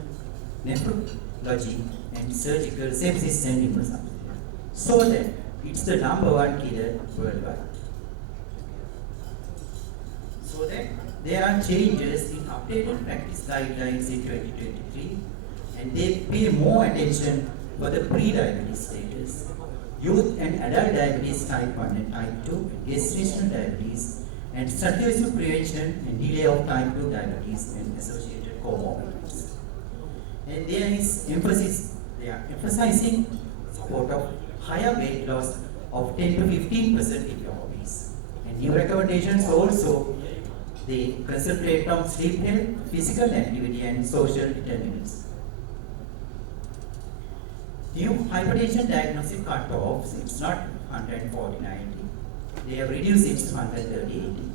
nephrology, and surgical sepsis and immunosuppression. So that it's the #1 killer worldwide. So that there are changes in updated practice guidelines in 2023 and they pay more attention for the pre-diabetes status, youth and adult diabetes type 1 and type 2, gestational diabetes, and strategies of prevention and delay of type 2 diabetes and associated comorbidities. And there is emphasis, they are emphasizing support of higher weight loss of 10 to 15% if you're obese. And new recommendations also, they concentrate on sleep health, physical activity, and social determinants. New hypertension diagnostic cutoffs, it's not 140/90. They have reduced it to 130/80.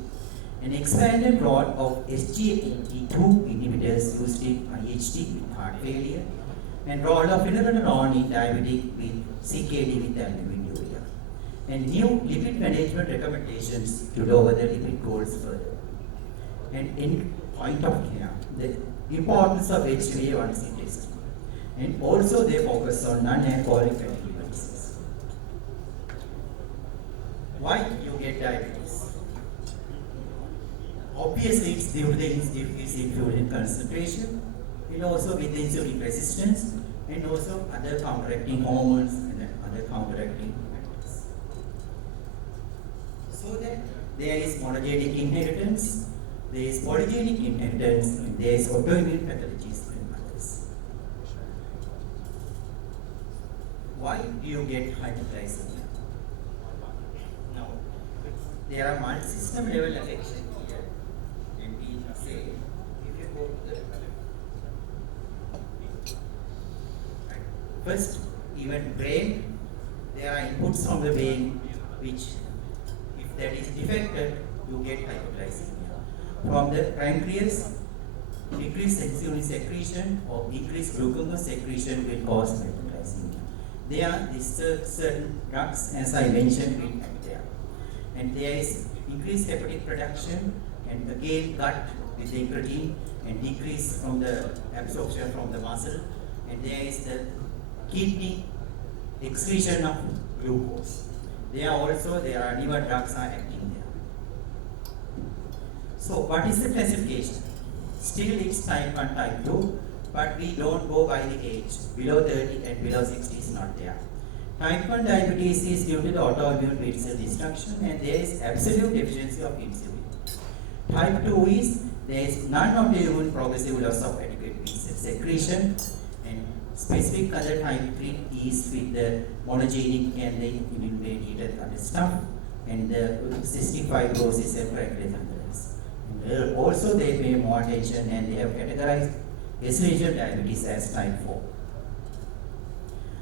An expanded role of SGLT2 inhibitors used in IHT with heart failure, and role of finerenone in diabetic with CKD with albuminuria. And new lipid management recommendations to lower the lipid goals further. And in point of care, the importance of HbA1c testing. And also they focus on non-alcoholic fatty liver disease. Why you get diabetes? Obviously it's due to the increase in insulin concentration, and also with insulin resistance, and also other counteracting hormones and other counteracting factors. So that there is monogenic inheritance, there is polygenic inheritance, and there is autoimmune pathologies and others. Why do you get hyperglycemia? Now, there are multi-system level affection here, and we say, if you go to the first, even brain, there are inputs from the brain which, if that is defected, you get hypoglycemia. From the pancreas, decreased insulin secretion or decreased glucagon secretion will cause hypoglycemia. There are these certain drugs, as I mentioned, will act there. And there is increased hepatic production, and again gut with the incretin, and decrease from the absorption from the muscle, and there is the kidney excretion of glucose. There are newer drugs are acting there. So what is the classification? Still it's type 1, type 2, but we don't go by the age. Below 30 and below 60 is not there. Type 1 diabetes is due to the autoimmune beta cell destruction, and there is absolute deficiency of insulin. Type 2 is there is non-autoimmune progressive loss of adequate beta cell secretion, and specific other type 3 is with the monogenic and the immune mediated other stuff, and the cystic fibrosis and pancreatitis. Also they pay more attention, and they have categorized gestational diabetes as type 4.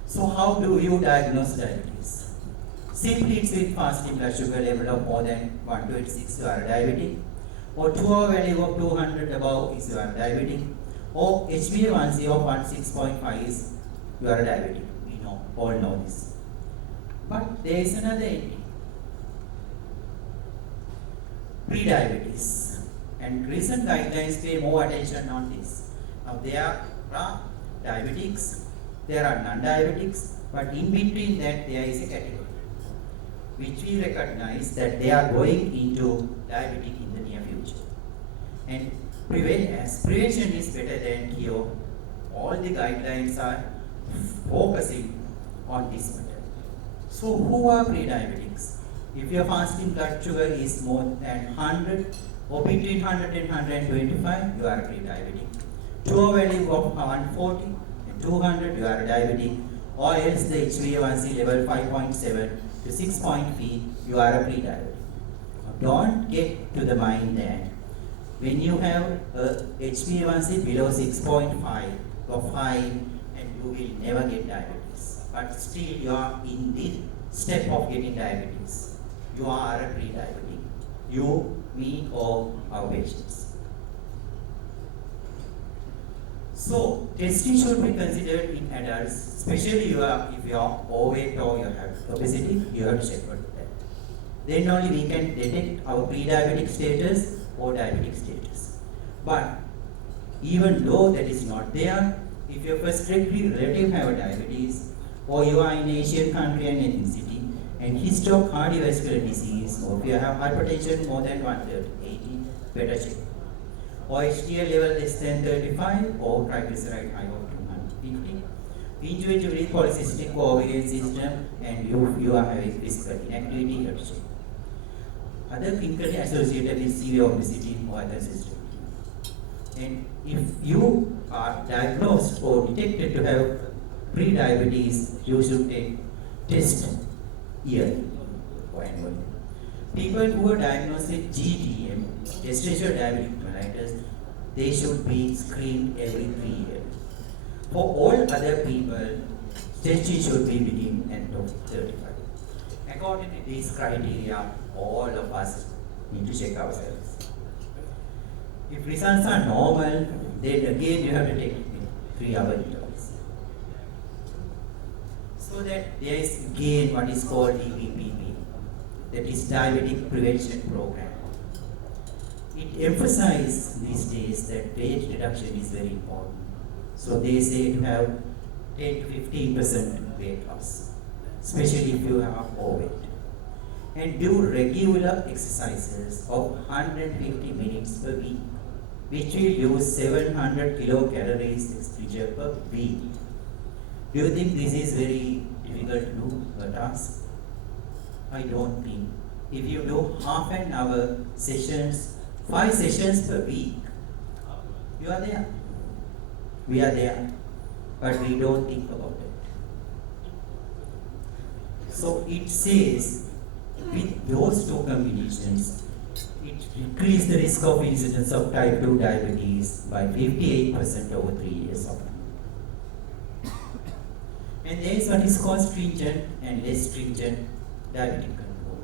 So how do you diagnose diabetes? Simply it's with fasting blood sugar level of more than 126 you are diabetic, or 2-hour value of 200 above is you are diabetic, or HbA1c of 16.5 is you are diabetic. We all know this. But there is another entity, pre-diabetes. And recent guidelines pay more attention on this. Now there are diabetics, there are non-diabetics, but in between that there is a category which we recognize that they are going into diabetic in the near future. And prevention is better than cure, all the guidelines are focusing on this matter. So who are pre-diabetics? If your fasting blood sugar is more than 100 or between 100 and 125, you are a pre-diabetic. To a value of 140 and 200, you are a diabetic, or else the HbA1c level 5.7 to 6.3, you are a pre-diabetic. Don't get to the mind that when you have a HbA1c below 6.5 or 5, and you will never get diabetes. But still you are in the step of getting diabetes. You are a pre-diabetic. You, me, or our patients. So, testing should be considered in adults, especially if you are overweight or you have obesity, you have to check for that. Then only we can detect our pre-diabetic status or diabetic status. But even though that is not there, if your first degree relative have diabetes, or you are in Asian country and ethnicity, and history of cardiovascular disease, or if you have hypertension more than 180, better check. Or HDL level less than 35, or triglyceride high of 250. Individually polycystic ovarian system, and you are having physical inactivity, you have to check. Other clinically associated with severe obesity or other system. And if you are diagnosed or detected to have pre-diabetes, you should take test yearly or annually. People who are diagnosed with GDM, gestational diabetic mellitus, they should be screened every 3 years. For all other people, testing should be between end of 35. According to these criteria, all of us need to check ourselves. If results are normal, then again you have to take 3-hour intervals. So that there is again what is called DPPP, that is Diabetic Prevention Program. It emphasizes these days that weight reduction is very important. So they say to have 10 to 15% weight loss, especially if you are overweight. And do regular exercises of 150 minutes per week, which will use 700 kilocalories expenditure per week. Do you think this is very difficult to do, a task? I don't think. If you do half an hour sessions, 5 sessions per week, you are there. We are there, but we don't think about it. So it says, with those two combinations, it increased the risk of incidence of type 2 diabetes by 58% over 3 years of time. And there is what is called stringent and less stringent diabetic control.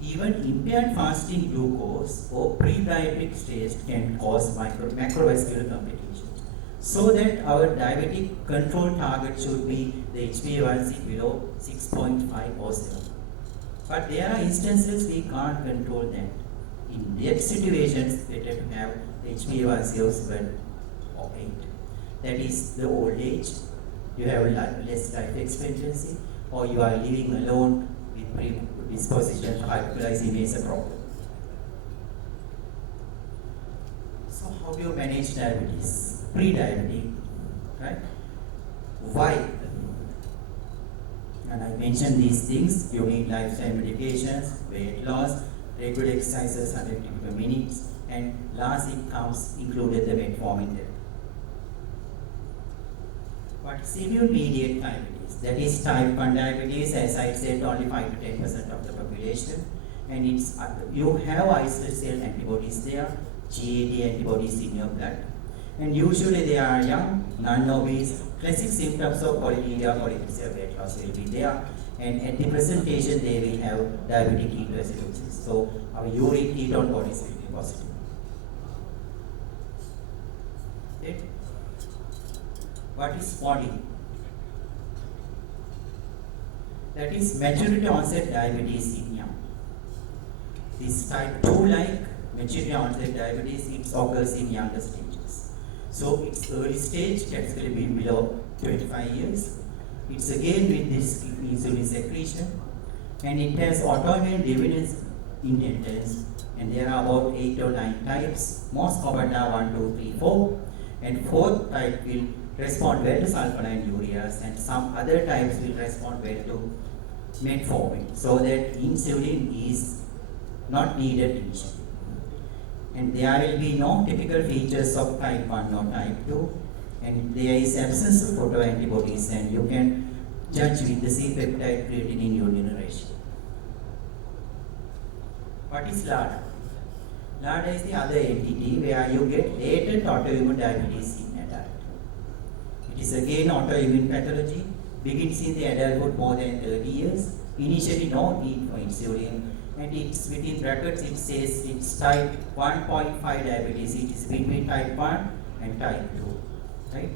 Even impaired fasting glucose or pre-diabetic stage can cause macrovascular complications. So that our diabetic control target should be the HbA1c below 6.5 or 7. But there are instances we can't control that. In that situations, better to have the HbA1c of 7 or 8. That is the old age, you have less life expectancy, or you are living alone with predisposition to hyperglycemia is a problem. So how do you manage diabetes? Pre-diabetic, right? Why? And I mentioned these things. You need lifestyle medications, weight loss, regular exercises 150 minutes, and last it comes included the metformin therapy. But immune-mediated diabetes, that is type 1 diabetes, as I said, only 5 to 10% of the population, and it's you have isolated cell antibodies there, GAD antibodies in your blood, and usually they are young, non-obese. Classic symptoms of polyuria, polycythemia, weight loss will be there, and at the presentation they will have diabetic ketoacidosis. So our urine ketone bodies will be positive. Then, what is body? That is maturity onset diabetes in young. This type 2 like maturity onset diabetes, it occurs in younger stages. So its early stage category be below 25 years. It's again with this insulin secretion, and it has autoimmune dependence inheritance, and there are about 8 or 9 types. Most common are 1, 2, 3, 4, and 4th type will respond well to sulfonine ureas, and some other types will respond well to metformin, so that insulin is not needed initially. And there will be no typical features of type 1 or type 2, and there is absence of autoantibodies, and you can judge with the C-peptide creatinine urine ratio. What is LADA? LADA is the other entity where you get latent autoimmune diabetes in adult. It is again autoimmune pathology, begins in the adulthood more than 30 years, initially no need for insulin, and it's within brackets it says it's type 1.5 diabetes, it is between type 1 and type 2, right?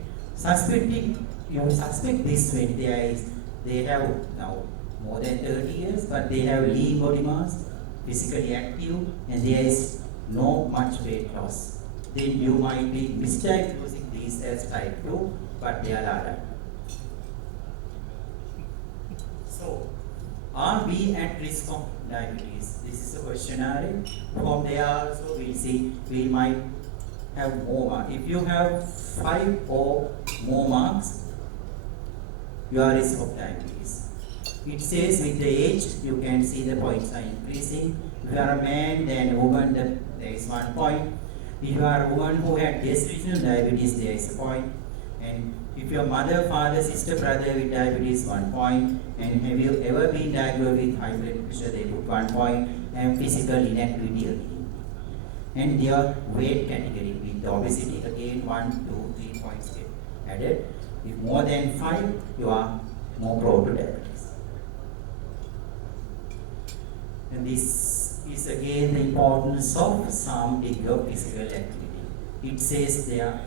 You suspect this when they have now more than 30 years, but they have lean body mass, physically active, and there is no much weight loss. Then you might be misdiagnosing these as type 2, but they are LADA. So, are we at risk of diabetes? This is a questionnaire. From there also we'll see, we might have more marks. If you have 5 or more marks, you are at risk of diabetes. It says with the age, you can see the points are increasing. If you are a man, then a woman, there is 1 point. If you are a woman who had gestational diabetes, there is a point. And if your mother, father, sister, brother with diabetes, 1 point. And have you ever been diagnosed with high blood pressure, they put 1 point. And physical inactivity again. And your weight category with the obesity again, 1, 2, 3 points get added. If more than 5, you are more prone to diabetes. And this is again the importance of some degree of physical activity. It says there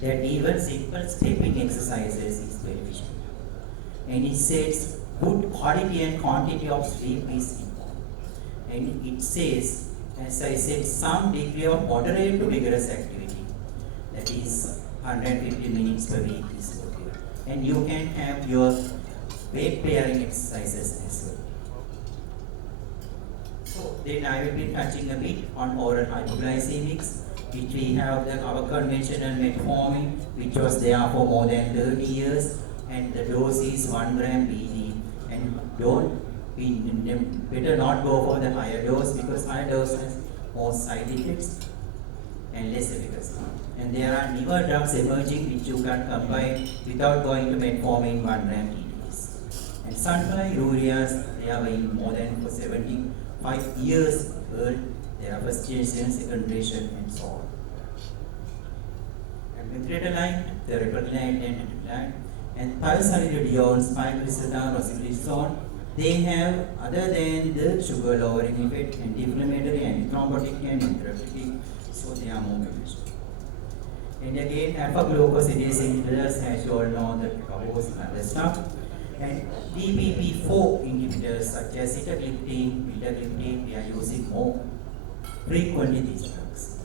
that even simple stepping exercises is beneficial. And it says good quality and quantity of sleep is important. And it says, as I said, some degree of moderate to vigorous activity, that is 150 minutes per week is okay. And you can have your weight bearing exercises as well. So then I will be touching a bit on oral hypoglycemics, which we have our conventional metformin, which was there for more than 30 years, and the dose is 1 gram BD. And better not go for the higher dose, because higher dose has more side effects and less efficacy. And there are newer drugs emerging which you can combine without going to metformin 1 gram TDs. And sulfonine ureas, they are in more than for 75 years old. There are first generation, second generation, and so on. And methylene, the reproline and reproline, and thiazolidine, spironolactone, rosiglitazone, they have, other than the sugar lowering effect, anti-inflammatory, anti-thrombotic, and antithrombotic, so they are more beneficial. And again, alpha-glucosidase inhibitors, as you all know, that covers and other stuff. And DPP4 inhibitors such as sitagliptin, vildagliptin, we are using more frequently these drugs.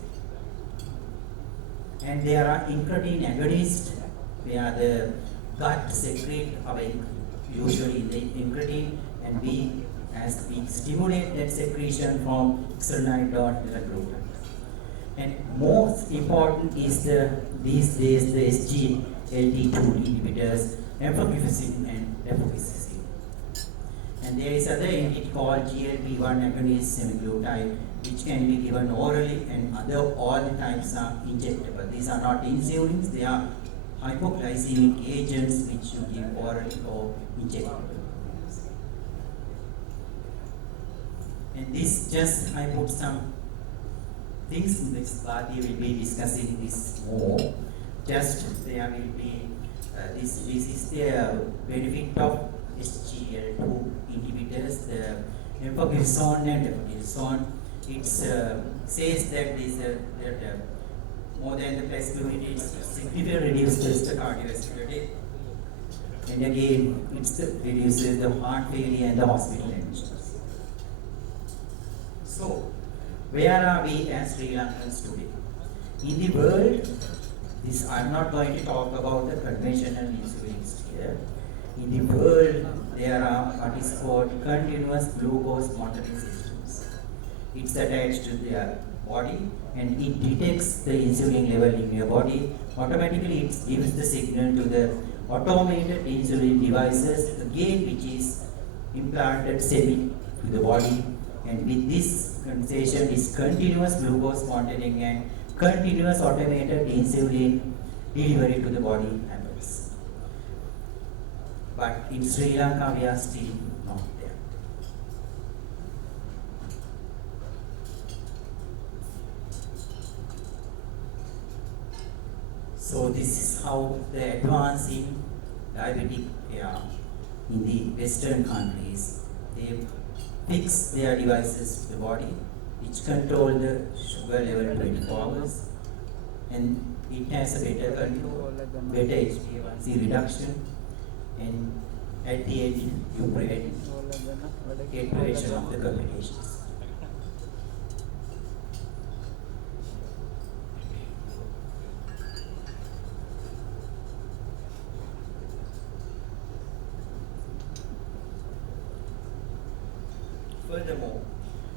And there are incretin agonists, where the gut secrete usually the incretin, and we stimulate that secretion from external glucose. And most important is these days the SGLT2 inhibitors, empagliflozin and levodopa. And there is other entity called GLP-1 agonist semaglutide, which can be given orally, and all the types are injectable. These are not insulins, they are hypoglycemic agents which you give orally or injectable. And this just, I put some things in this part, we will be discussing this more. Just there will be, this is the benefit of SGL2 inhibitors, the empagliflozin and levodopa. It says that more than the placebo, it significantly reduces the cardiovascular death. And again, it reduces the heart failure and the hospital admissions. So, where are we as Sri Lankans today? In the world, I'm not going to talk about the conventional insulins here. In the world, there are what is called continuous glucose monitoring systems. It's attached to the body, and it detects the insulin level in your body. Automatically it gives the signal to the automated insulin devices, again which is implanted semi to the body, and with this sensation is continuous glucose monitoring and continuous automated insulin delivery to the body happens. But in Sri Lanka we are still not there. So this is how the advance in diabetic care in the Western countries. They fix their devices to the body which control the sugar level 24 hours, and it has a better control, better HbA1c reduction, and at the end you get prevention of the complications. Furthermore,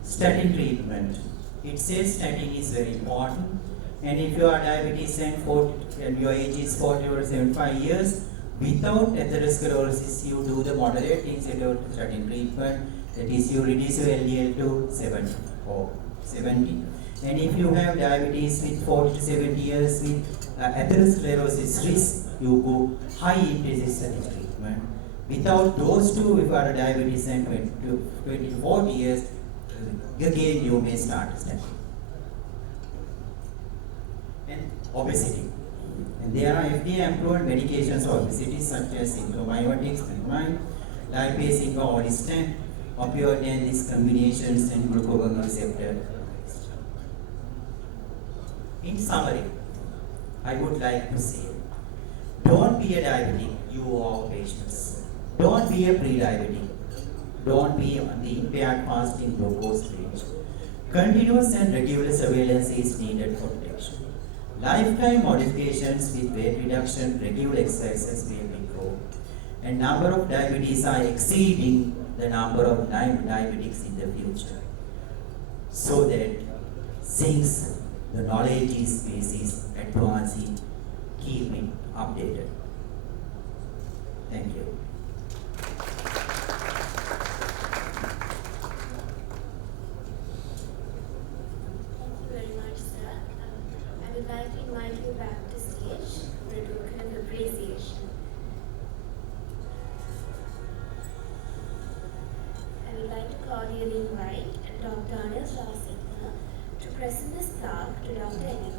statin treatment. It says statin is very important, and if you are diabetes and your age is 40 or 75 years, without atherosclerosis, you do the moderate statin treatment, that is you reduce your LDL to 70 or 70. And if you have diabetes with 40 to 70 years with atherosclerosis risk, you go high intensity statin treatment. Without those two, if you are diabetes and 20 to 40 years, again you may start statin. And obesity. And there are FDA approved medications for obesity such as symptomimetics, melamine, lipase, orlistat, opioid and these combinations, and glucagon receptor. In summary, I would like to say, don't be a diabetic, you are patients. Don't be a pre-diabetic. Don't be on the impaired fasting glucose range. Continuous and regular surveillance is needed for protection. Lifetime modifications with weight reduction, regular exercises will be grown, and number of diabetes are exceeding the number of diabetics in the future. So that since the knowledge is advancing, keep it updated. Thank you. I would like to invite you back to stage for a token of appreciation. I would like to cordially invite Dr. Ananda to present this plaque to Dr. Ananda.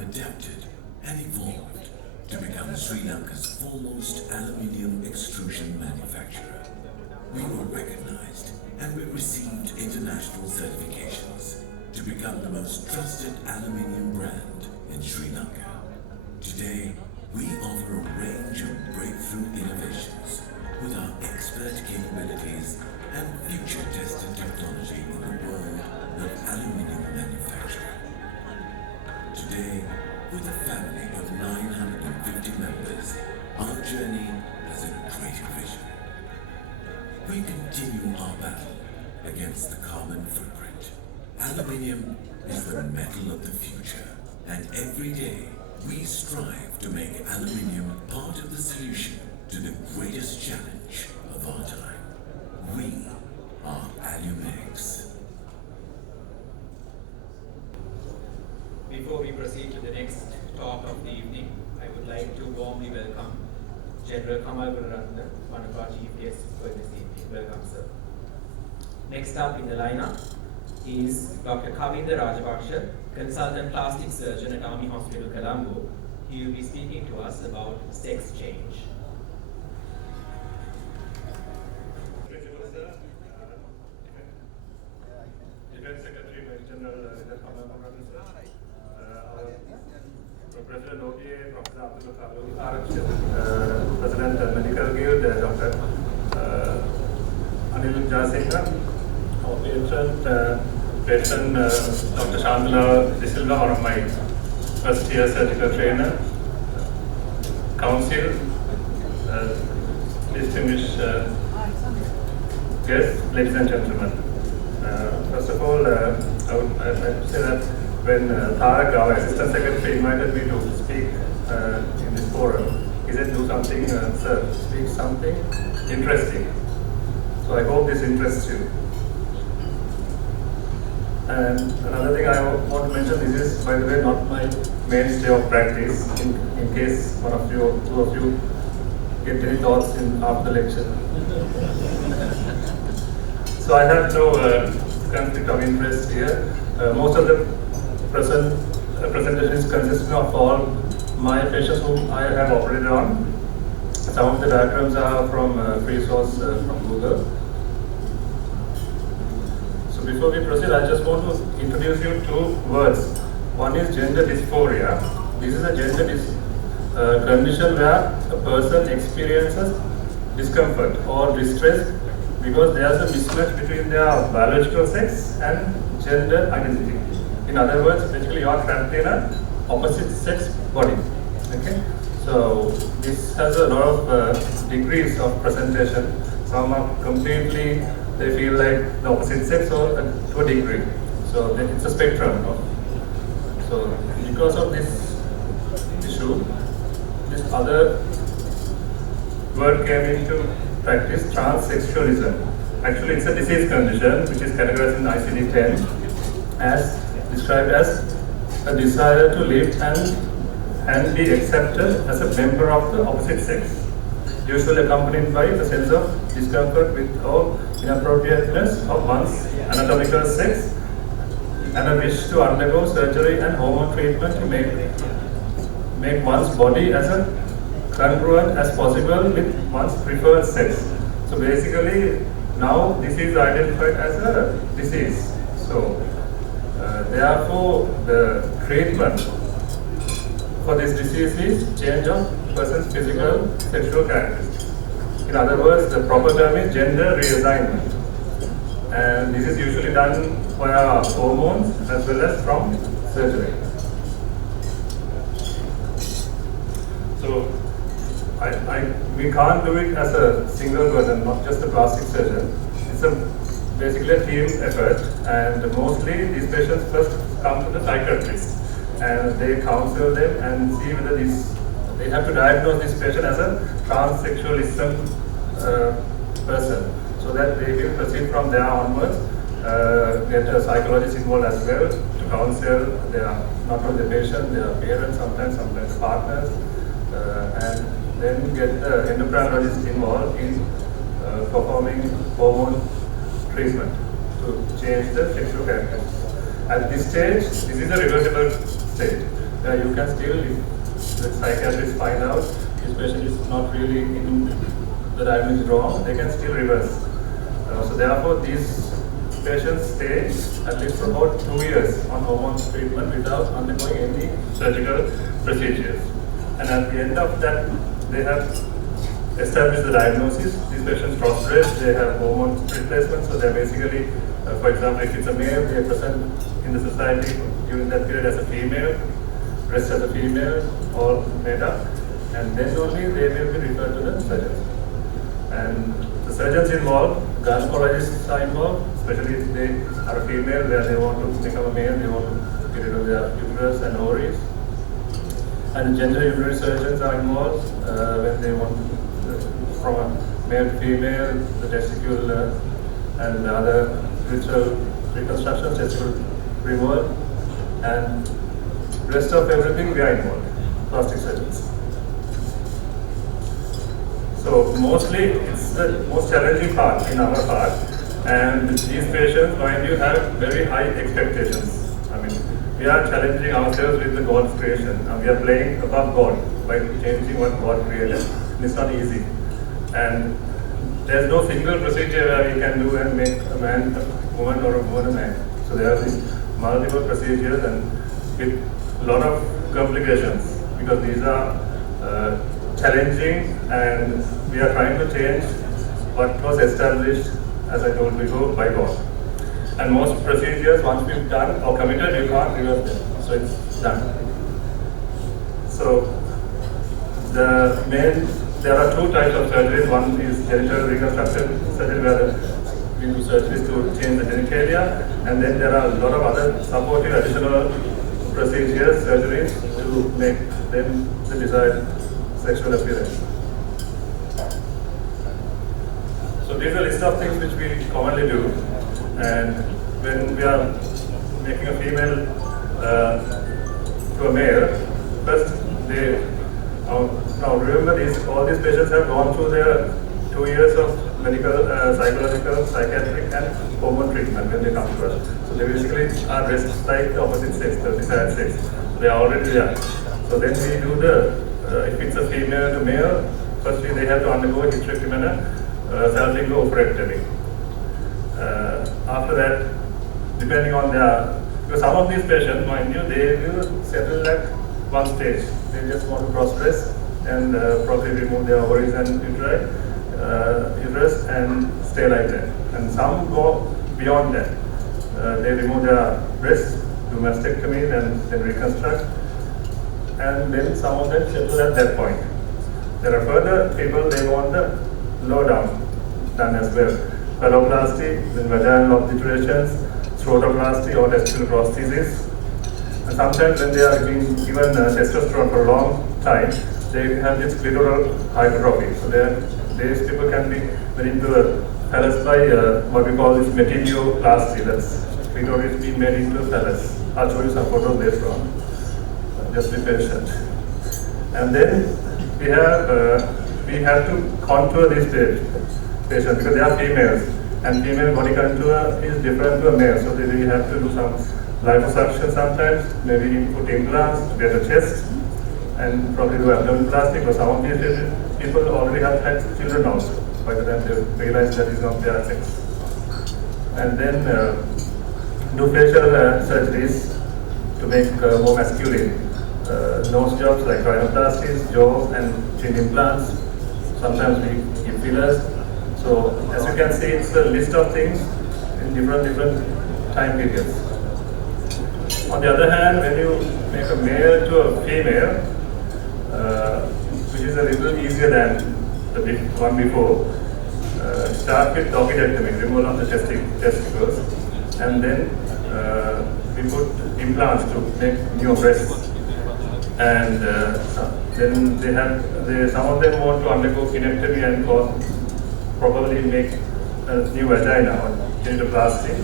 adapted and evolved to become Sri Lanka's foremost aluminium extrusion manufacturer. We were recognized and we received international certifications to become the most trusted aluminium brand in Sri Lanka. Today, we offer a range of breakthrough innovations with our expert capabilities and future-tested technology in the world of aluminium manufacturing. Today, with a family of 950 members, our journey has a greater vision. We continue our battle against the carbon footprint. Aluminium is the metal of the future, and every day we strive to make aluminium part of the solution to the greatest challenge of our time. We are Alumix. Before we proceed to the next talk of the evening, I would like to warmly welcome General Kamal Gururanga, one of our chief guests for this evening. Welcome, sir. Next up in the lineup is Dr. Kavinda Rajavaksha, consultant plastic surgeon at Army Hospital, Colombo. He will be speaking to us about sex change. Defense Secretary, Major General President OPA, Professor Abdul Kalu, President Medical Guild, Dr. Anil Jasingha, our patron Dr. Shantala De Silva, one of my first year surgical trainer, council, distinguished guests, ladies and gentlemen. First of all, I'd like to say that when Tarak, our Assistant Secretary, invited me to speak in this forum, he said, do something, sir, speak something interesting. So I hope this interests you. And another thing I want to mention, this is, by the way, not my mainstay of practice, in case one of you, two of you, get any thoughts after the lecture. So I have no conflict of interest here. Most of the presentation is consisting of all my patients whom I have operated on. Some of the diagrams are from free source from Google. So before we proceed, I just want to introduce you two words. One is gender dysphoria. This is a gender condition where a person experiences discomfort or distress because there is a mismatch between their biological sex and gender identity. In other words, basically you are trapped in an opposite sex body. Okay? So this has a lot of degrees of presentation. Some are completely, they feel like the opposite sex or to a degree. So it's a spectrum. So because of this issue, this other word came into practice, transsexualism. Actually, it's a disease condition which is categorized in ICD-10 as described as a desire to live and be accepted as a member of the opposite sex, usually accompanied by the sense of discomfort with or inappropriateness of one's anatomical sex and a wish to undergo surgery and hormone treatment to make one's body as congruent as possible with one's preferred sex. So basically, now this is identified as a disease. So therefore, the treatment for this disease is change of person's physical sexual characteristics. In other words, the proper term is gender reassignment. And this is usually done via hormones as well as from surgery. So we can't do it as a single person, not just a plastic surgeon. It's basically a team effort, and mostly these patients first come to the psychiatrist and they counsel them and see whether they have to diagnose this patient as a transsexualism person, so that they will proceed from there onwards, get a psychologist involved as well to counsel not only the patient, their parents, sometimes partners, and then get the endocrinologist involved in performing hormone treatment to change the sexual characteristics. At this stage, this is a reversible stage. you can still, if the psychiatrist find out this patient is not really in the diagnosis wrong, they can still reverse. So therefore, these patients stay at least for about 2 years on hormone treatment without undergoing any surgical procedures. And at the end of that, they have established the diagnosis. These patients cross-dress, they have hormone replacement, so they're basically, for example, if it's a male, they are present in the society during that period as a female, dressed as a female, or made up, and then only they will be referred to the surgeons. And the surgeons involved, gynecologists are involved, especially if they are a female where they want to become a male, they want to get rid of their uterus and ovaries. And gender uterine surgeons are involved when they want from a male to female, the testicle and other ritual reconstruction, testicle removal, and rest of everything we are involved, plastic surgeons. So mostly it's the most challenging part in our part, and these patients, mind you, have very high expectations. I mean, we are challenging ourselves with the God's creation, and we are playing above God by changing what God created. And it's not easy, and there's no single procedure where we can do and make a man a woman or a woman a man. So there are these multiple procedures and with a lot of complications, because these are challenging, and we are trying to change what was established, as I told before, by God. And most procedures, once we've done or committed, you can't reverse them. So it's done. So there are two types of surgeries. One is genital reconstruction surgery, where we do surgeries to change the genitalia, and then there are a lot of other supportive additional procedures, surgeries to make them the desired sexual appearance. So these are a list of things which we commonly do, and when we are making a female to a male, first they now remember all these patients have gone through their 2 years of medical, psychological, psychiatric, and hormone treatment when they come to us. So they basically are dressed like the opposite sex, the desired sex. So they are already there. So then we do the if it's a female to male, firstly they have to undergo hysterectomy and salpingo oophorectomy. After that, depending on their, because some of these patients, mind you, they will settle at one stage. They just want to cross-dress and probably remove their ovaries and uterus and stay like that. And some go beyond that. They remove their breasts, do mastectomy, and then reconstruct. And then some of them settle at that point. There are further people, they want the low down done as well. Phalloplasty, then vaginal obliterations, scrotoplasty or testicular prosthesis. And sometimes when they are being given testosterone for a long time, they have this clitoral hypertrophy. So these people can be put into a phallus by what we call this metilioplasty. That's clitoris being made into a phallus. I'll show you some photos later on. Just be patient. And then we have to contour these patients because they are females, and female body contour is different to a male. So we have to do some liposuction sometimes, maybe put implants to get a chest, and probably do abdominoplasty. Because some of these people already have had children also by the time they realize that is not their sex. And then do facial surgeries to make more masculine. Nose jobs like rhinoplasties, jaw and chin implants. Sometimes we give fillers. So as you can see, it's a list of things in different time periods. On the other hand, when you make a male to a female, which is a little easier than the one before, start with doppidectomy, removal of the testicles, and then we put implants to make new breasts. And then some of them want to undergo kinectomy and probably make a new vagina or genitoplasty.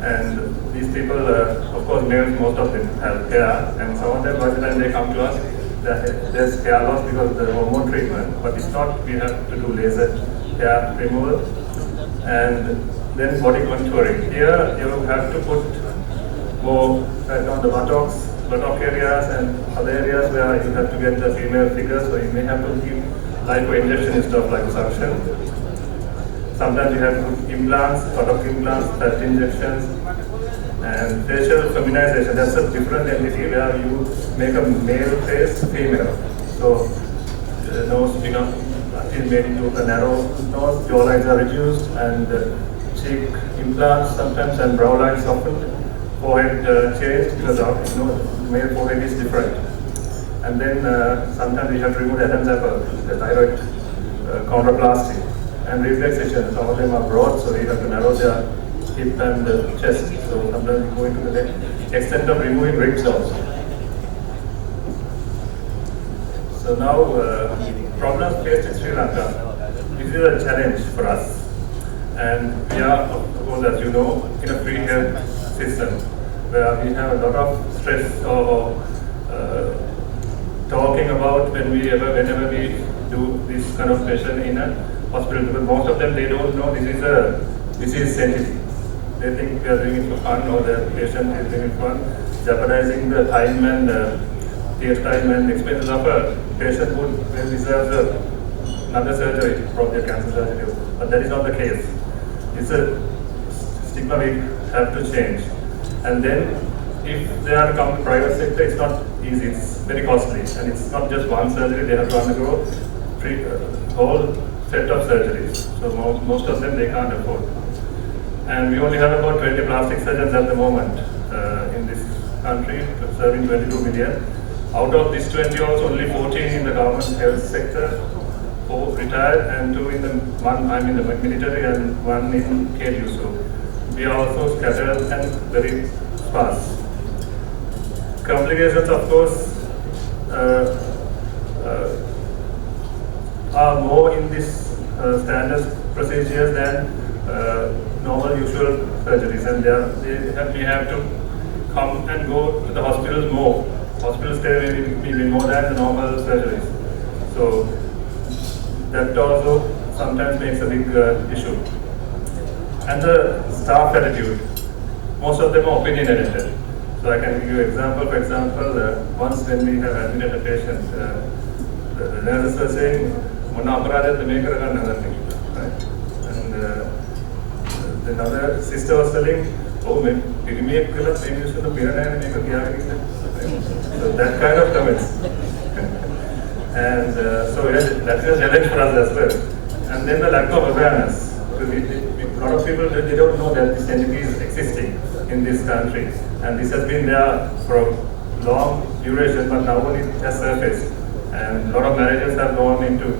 And these people, of course, males, most of them have hair, and some of them, by the time they come to us, there's hair loss because of the hormone treatment. But it's not, we have to do laser hair removal. And then body contouring. Here, you have to put more fat on the buttocks, buttock areas and other areas where you have to get the female figure, so you may have to give lipo injection instead of liposuction. Sometimes you have to put implants, buttock implants, fat injections, and facial feminization. That's a different entity where you make a male face female. So the nose becomes made into a narrow nose, jawlines are reduced, and cheek implants sometimes, and brow lines softened. Forehead changed because male forehead is different. And then sometimes we have to remove the Adam's apple, the thyroid chondroplasty, and reflexation. Some of them are broad, so we have to narrow their hip and chest. So sometimes we go into the extent of removing ribs also. So now, problems faced in Sri Lanka. This is a challenge for us. And we are, of course, as you know, in a free health system where we have a lot of stress or talking about whenever we do this kind of session in a hospital, because most of them, they don't know this is sensitive. They think we are doing it for fun, or the patient is doing it for fun, jeopardizing the time and theatre time and expenses of a patient who deserves another surgery, probably a cancer surgery. But that is not the case. It's a stigma we have to change. And then, if they are to come to private sector, it's not easy. It's very costly, and it's not just one surgery. They have to undergo whole set of surgeries. So most of them they can't afford. And we only have about 20 plastic surgeons at the moment in this country, serving 22 million. Out of this 20, also only 14 in the government health sector, 4 retired, and 2 in I'm in the military, and 1 in KU. So we are also scattered and very sparse. Complications, of course, are more in this standard procedures than normal usual surgeries, and we have to come and go to the hospitals more. Hospital stay may be more than the normal surgeries. So that also sometimes makes a big issue. And the staff attitude, most of them are opinionated. So I can give you an example. For example, once when we have admitted a patient, the nurses were saying, right? And another sister was telling, oh, maybe you should have so that kind of comments. And so that is a challenge for us as well. And then the lack of awareness. A lot of people, they don't know that this entity is existing in this country. And this has been there for a long duration, but now only it has surfaced. And a lot of marriages have gone into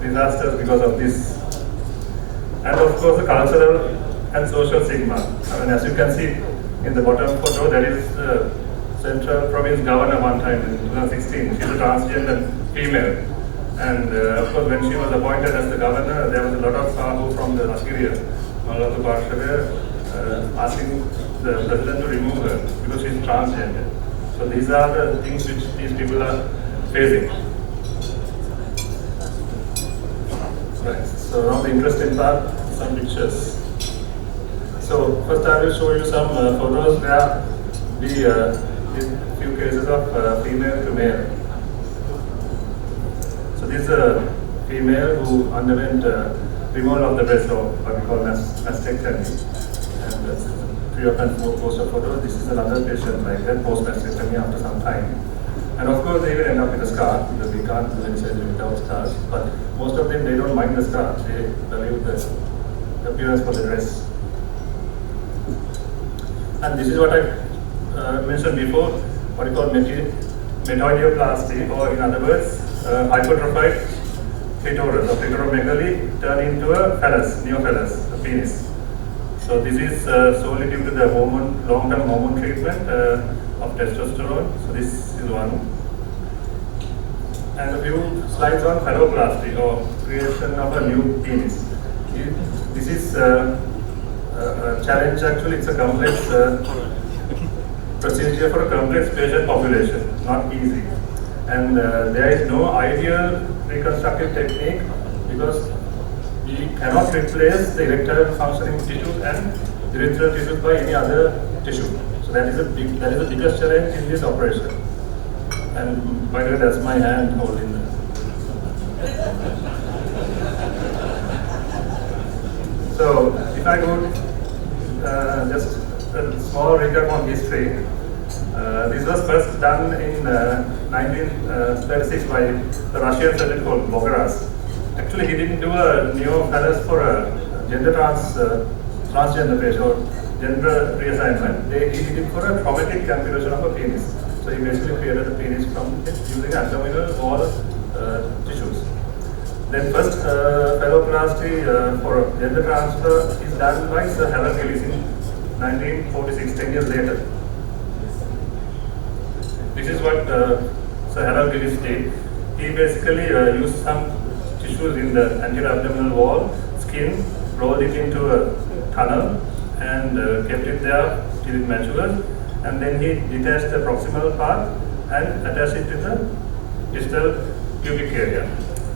disasters because of this. And of course, the cultural and social stigma. I mean, as you can see in the bottom photo, there is the Central Province Governor one time in 2016. She's a transgender female. And of course, when she was appointed as the governor, there was a lot of Sahu from the Assyria, Malatu Parshavir, asking the president to remove her because she's transgender. So these are the things which these people are facing. Right. So now the interesting part, some pictures. So first I will show you some photos where we did few cases of female to male. So this is a female who underwent removal of the breast, or what we call mastectomy. And that's pre-op and post-op photo. This is another patient like that, post-mastectomy after some time. And of course, they will end up with a scar because we can't do any surgery without scars. But most of them, they don't mind the scar. They value the appearance for the dress. And this is what I mentioned before, what we call metoidioplasty, or in other words, hypertrophied clitoris or clitoromegaly turned into a phallus, neophallus, a penis. So this is solely due to the long-term hormone treatment of testosterone. So this is one. And a few slides on phalloplasty, or creation of a new penis. This is a challenge. Actually, it's a complex procedure for a complex patient population, not easy. And there is no ideal reconstructive technique because we cannot replace the erectile functioning tissue and urethral tissues by any other tissue. So that is the biggest challenge in this operation. And by the way, that's my hand holding that. So if I go just a small recap on history. This was first done in 1936 by the Russian surgeon called Bogaras. Actually, he didn't do a neophallus for a gender transgender patient or gender reassignment. He did it for a traumatic configuration of a penis. So he basically created the penis from using abdominal wall tissues. Then first phalloplasty for gender transfer is done by Sir Harold Gillis in 1946, 10 years later. This is what Sir Harold Gillis did. He basically used some tissues in the anterior abdominal wall, skin, rolled it into a tunnel and kept it there till it matured. And then he detached the proximal part and attached it to the distal pubic area.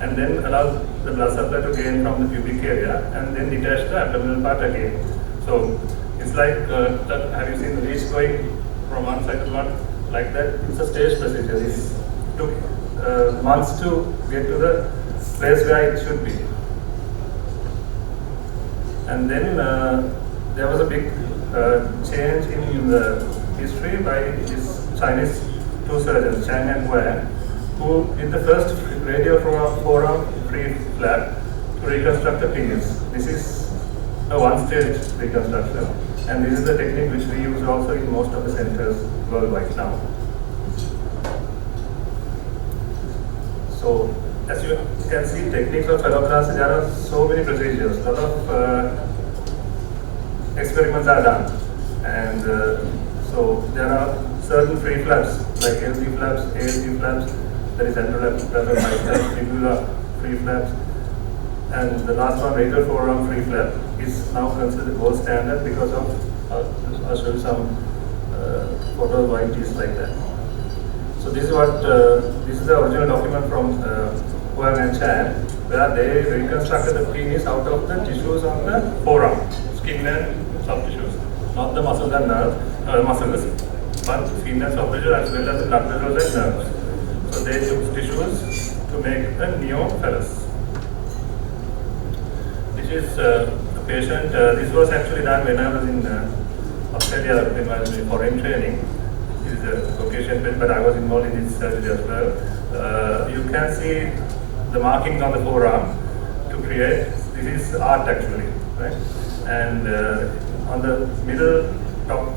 And then allowed the blood supply to gain from the pubic area and then detach the abdominal part again. So it's like, have you seen the leads going from one side to one like that? It's a stage procedure. It took months to get to the place where it should be. And then there was a big change in the history by these Chinese two surgeons, Chang and Wang, who did the first radio forearm free flap to reconstruct the penis. This is a one-stage reconstruction, and this is the technique which we use also in most of the centers worldwide now. So, as you can see, techniques of phalloplasty, there are so many procedures. A lot of experiments are done, and so there are certain free flaps like LC flaps, ALC flaps, there is enterolap flaps, fibula free flaps, and the last one, radial forearm free flap, is now considered gold standard because of I'll show you some photos why it is like that. So this is what this is the original document from Wang and Chan, where they reconstructed the penis out of the tissues on the forearm, skin and soft tissues, not the muscles and nerves, muscles, but skin and soft tissue as well as the blood vessels and nerves. So they took tissues to make a neophallus. This is a patient. This was actually done when I was in Australia in my foreign training. This is a Caucasian patient, but I was involved in this surgery as well. You can see the markings on the forearm to create. This is art actually, right? And on the middle top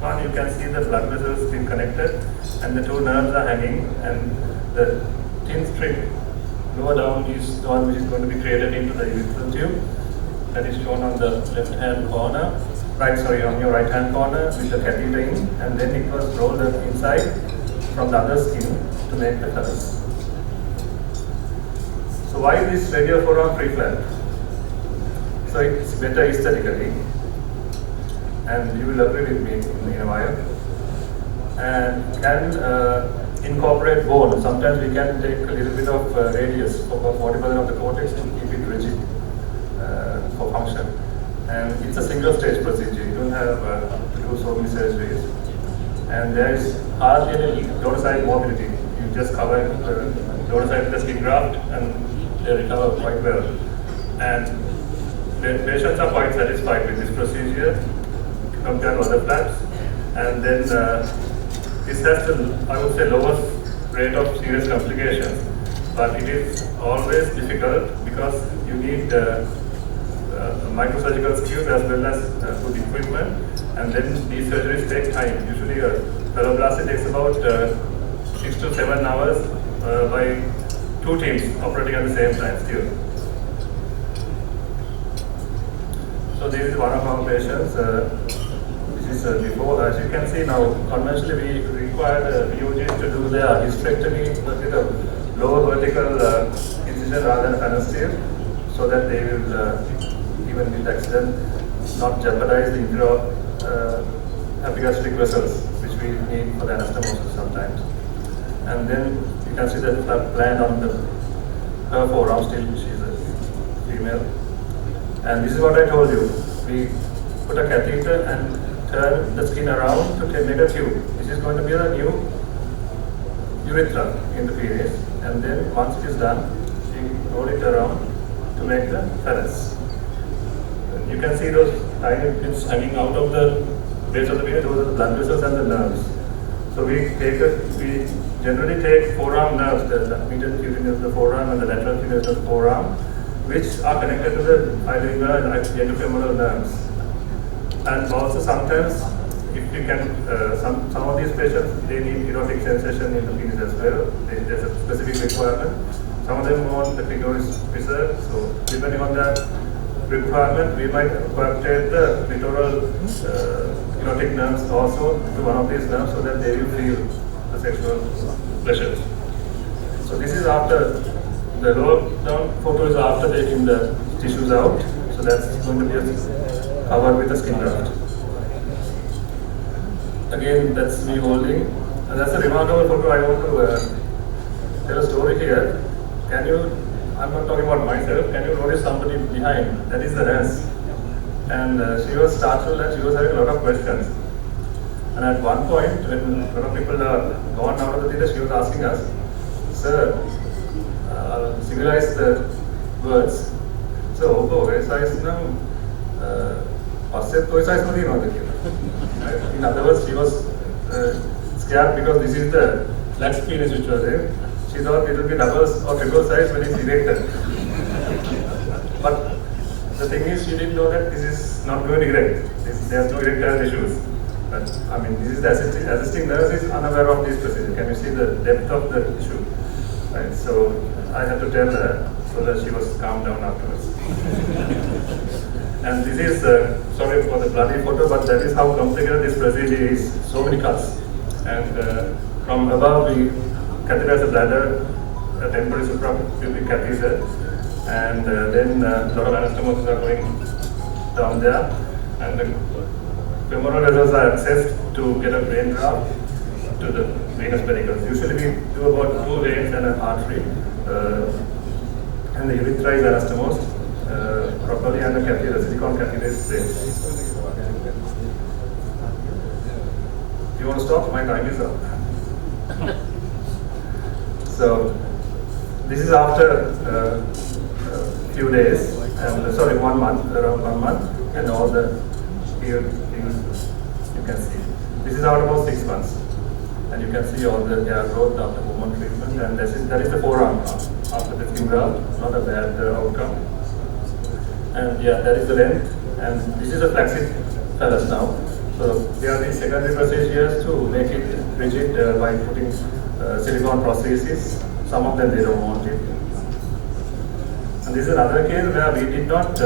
one, you can see the blood vessels still connected, and the two nerves are hanging, and the thin strip lower down is the one which is going to be created into the urethral tube. That is shown on the left hand corner, on your right hand corner with the catheter in, and then it was rolled up inside from the other skin to make the phallus. So why this radial forearm free flap? So it's better aesthetically, and you will agree with me in a while, and can incorporate bone. Sometimes we can take a little bit of radius, about 40% of the cortex, to keep it rigid for function. And it's a single stage procedure. You don't have to do so many surgeries. And there is hardly any donor side morbidity. You just cover the donor side with the skin graft and they recover quite well. And the patients are quite satisfied with this procedure compared to other flaps. And then this has the, I would say, lowest rate of serious complications. But it is always difficult because you need microsurgical skills as well as good equipment, and then these surgeries take time. Usually phalloplasty takes about 6 to 7 hours by 2 teams operating at the same time still. So this is one of our patients. This is before. As you can see now, conventionally we require the VOGs to do their hysterectomy with a lower vertical incision rather than anesthesia, so that they will even with accident, not jeopardize the inferior epigastric vessels, which we need for the anastomosis sometimes. And then you can see the gland on her forearm, still she's a female. And this is what I told you. We put a catheter and turn the skin around to make a tube. This is going to be the new urethra in the penis, and then once it is done, you roll it around to make the phallus. You can see those tiny bits hanging out of the base of the penis. Those are the blood vessels and the nerves. So we generally take forearm nerves, the medial cutis of the forearm and the lateral cutis of the forearm, which are connected to the iliac and genitofemoral nerves. And also sometimes, if we can, some of these patients, they need erotic sensation in the penis as well. There's a specific requirement. Some of them want the clitoris preserved. So depending on that requirement, we might coaptate the clitoral erotic nerves also to one of these nerves so that they will feel the sexual pleasure. So this is after, the lower down photo is after taking the tissues out. So that's going to be covered with a skin graft. Again, that's me holding. And that's a remarkable photo. I want to tell a story here. Can you, I'm not talking about myself, can you notice somebody behind? That is the nurse. And she was startled and she was having a lot of questions. And at one point, when a lot of people are gone out of the theatre, she was asking us, "Sir, civilize the words. So, in other words, she was scared because this is the flat penis which was there. She thought it will be double or triple size when it's erected. But the thing is, she didn't know that this is not going to erect. There's no erectile issues. But I mean, this is the assisting nurse is unaware of this procedure. Can you see the depth of the issue? Right. So I had to tell her so that she was calmed down afterwards. And this is, sorry for the bloody photo, but that is how complicated this procedure is. So many cuts. And from above, we catheterize the bladder, a temporary suprapubic catheter, and then a lot of anastomosis are going down there. And the femoral vessels are accessed to get a brain graft to the venous pedicles. Usually we do about 2 veins and an artery, and the urethra is anastomosed properly, and the catheter, silicone catheter is placed. You want to stop? My time is up. So this is after a few days, and sorry, 1 month, around 1 month, and all the here things you can see. This is out about 6 months, and you can see all the hair growth after hormone treatment, and that is the forearm after the skin graft. Not a bad outcome. And yeah, that is the length, and this is a flaccid phallus now. So there are these secondary procedures to make it rigid by putting silicone prosthesis. Some of them they don't want it. And this is another case where we did not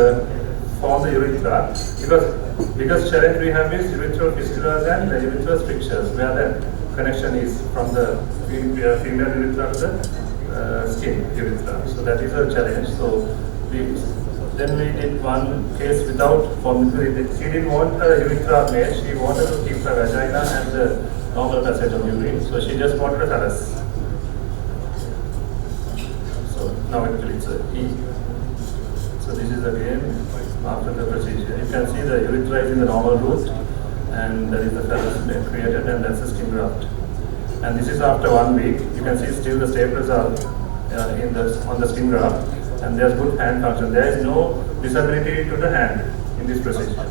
form the urethra because challenge we have is urethral fistulas and the urethral strictures, where the connection is from the female urethra to the skin urethra. So that is a challenge. So then we did one case without forming. She didn't want a urethra made. She wanted to keep her vagina and the normal passage of urine. So she just wanted a phallus. So now actually it's a E. So this is again after the procedure. You can see the urethra is in the normal route, and there is the phallus being created, and that's the skin graft. And this is after 1 week. You can see still the staples are on the skin graft, and there's good hand function. There is no disability to the hand in this procedure.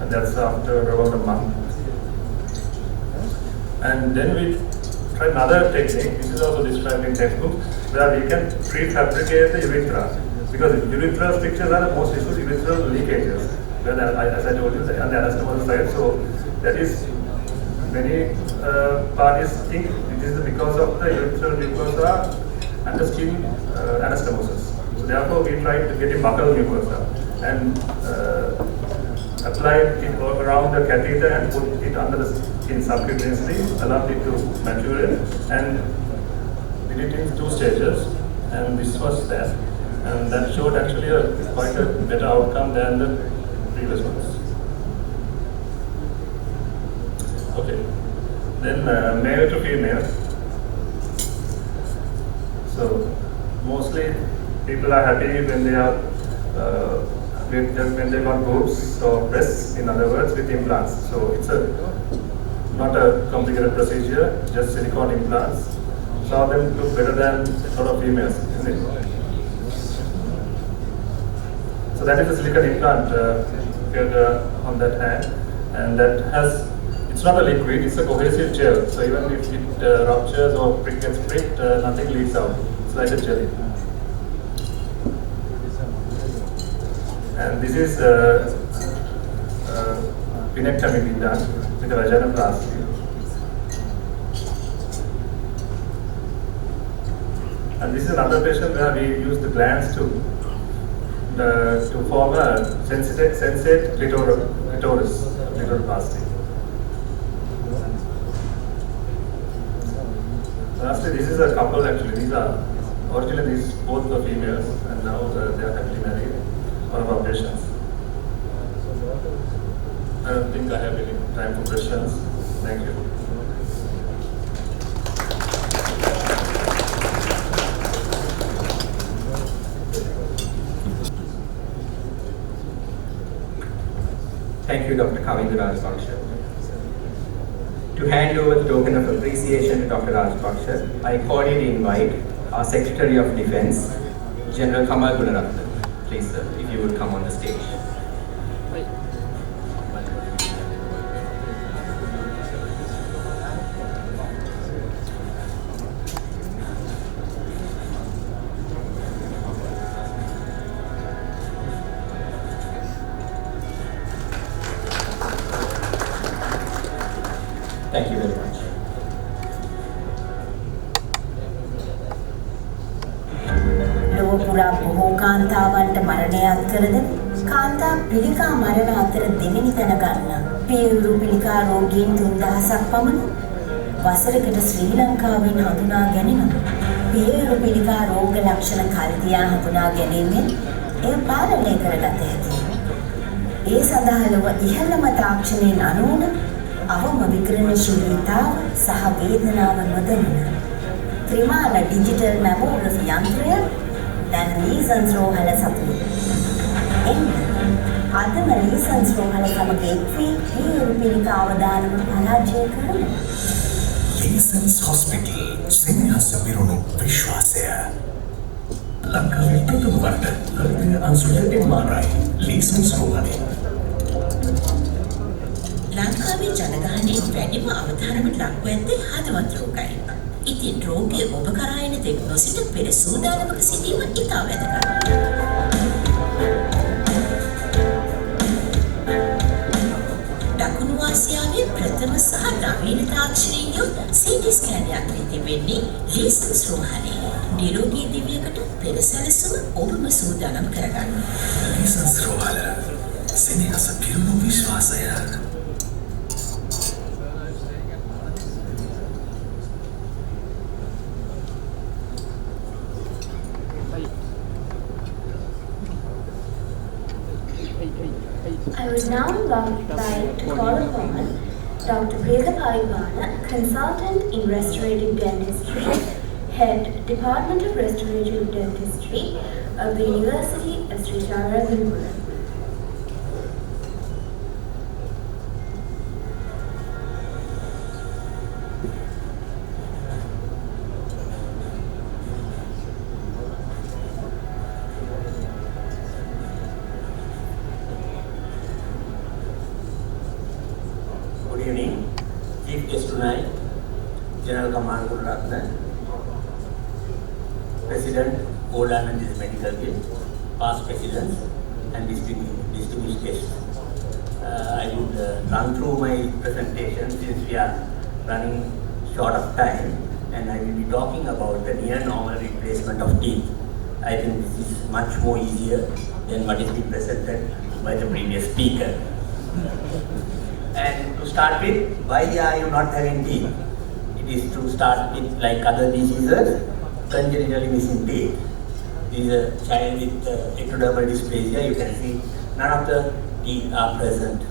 And that's after about a month. And then we tried another technique. This is also described in textbook, where we can prefabricate the urethra. Because urethral strictures are the most issued urethral leakages, where as I told you, on the anastomosis side. So that is, many parties think it is because of the urethral mucosa and the skin anastomosis. So therefore, we tried to get a buccal mucosa and applied it around the catheter and put it under the skin subcutaneously, allowed it to mature, and did it in 2 stages. And this was that. And that showed actually quite a better outcome than the previous ones. Okay, then male to female. So mostly people are happy when they are when they got boobs or breasts, in other words, with implants. So it's not a complicated procedure, just silicone implants. Some of them look better than a lot of females, isn't it? So that is a silicone implant here on that hand, and that has, it's not a liquid, it's a cohesive gel. So even if it ruptures or gets pricked, nothing leaks out. It's like a jelly. And this is pinectomy being done with a vaginoplasty. And this is another patient where we use the glands to form a sensate clitoroplasty. Lastly, this is a couple actually. Originally these both were females, and now they are happily married. One of our patients. I don't think I have any time for questions. Thank you. Thank you, Dr. Kavindra Rajpaksha. To hand over the token of appreciation to Dr. Rajpaksha, I cordially invite our Secretary of Defense, General Kamal Gunaratne. Please, sir, if you would come on the stage. Thank you very much. ලෝපුරා බොහෝ කාන්තාවන්ට මරණයක් කරද කාන්තා පිළිකා මරණ අතර දෙවෙනි තැන ගන්න පියවරු පිළිකා රෝගීන් 3000ක් පමණ වසරකට ශ්‍රී ලංකාවෙන් හඳුනා ගැනීම පියවරු පිළිකා රෝග ලක්ෂණ කල්තියා හඳුනා ගැනීමෙන් එය පාලනය කරගත හැකියි. ඒ සඳහා ලොව ඉහළම තාක්ෂණයෙන් අනුවන අවම විකිරණශීලීතාව සහ වේදනාව නොදැනෙන ත්‍රිමාන ඩිජිටල් මැමෝග්‍රෆි යන්ත්‍රය දැන් ලීසන්ස් රෝහල සතුයි. එන්න අදම ලීසන්ස් රෝහල සමග එක්වී පියවරු පිළිකා අවදානම පරාජය කරමු. ලීසන්ස් හොස්පිටල් සෙනෙහස පිරුණු විශ්වාසය. ලංකාවේ ප්‍රථම වරට හෘදය අංශුල MRI ලීසන්ස් රෝහලේ. ලංකාවේ ජනගහනයෙන් වැඩිම අවධානමට ලක්ව ඇත්තේ හදවත් රෝගයි. ඉතින් රෝගය ඔබ කරා එන තෙක් නොසිට පෙර සූදානමක සිටීම ඉතා වැදගත්. දකුණු ආසියාවේ ප්‍රථම සහ නවීන තාක්ෂණයෙන් යුත් CT ස්කෑන් යන්ත්‍රය තිබෙන්නේ ලීසන්ස් රෝහලේ. නිරෝගී දිවියකට පෙර සැලසුම ඔබම සූදානම් කරගන්න. ලීසන්ස් රෝහල සෙනෙහස පිරුණු විශ්වාසය. I would now like to call upon Dr. Preda Parivana, Consultant in Restorative Dentistry, Head, Department of Restorative Dentistry of the University of Sri Lanka. Good evening, Chief Guest tonight, General Kamal Gunaratne, President, Old Anandians Medical Guild, past presidents, and distinguished guests. I would run through my presentation since we are running short of time, and I will be talking about the near normal replacement of teeth. I think this is much more easier than what is being presented by the previous speaker. And to start with, why are you not having teeth? It is to start with, like other diseases, congenitally missing teeth. This is a child with ectodermal dysplasia. You can see none of the teeth are present.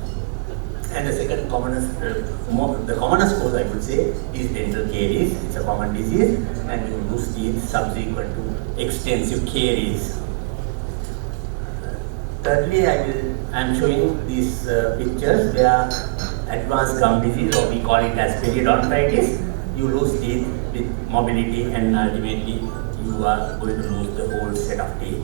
And the second commonest, the commonest cause I would say is dental caries. It's a common disease, and you lose teeth subsequent to extensive caries. Thirdly, I am showing these pictures where advanced gum disease, or we call it as periodontitis, you lose teeth with mobility and ultimately you are going to lose the whole set of teeth.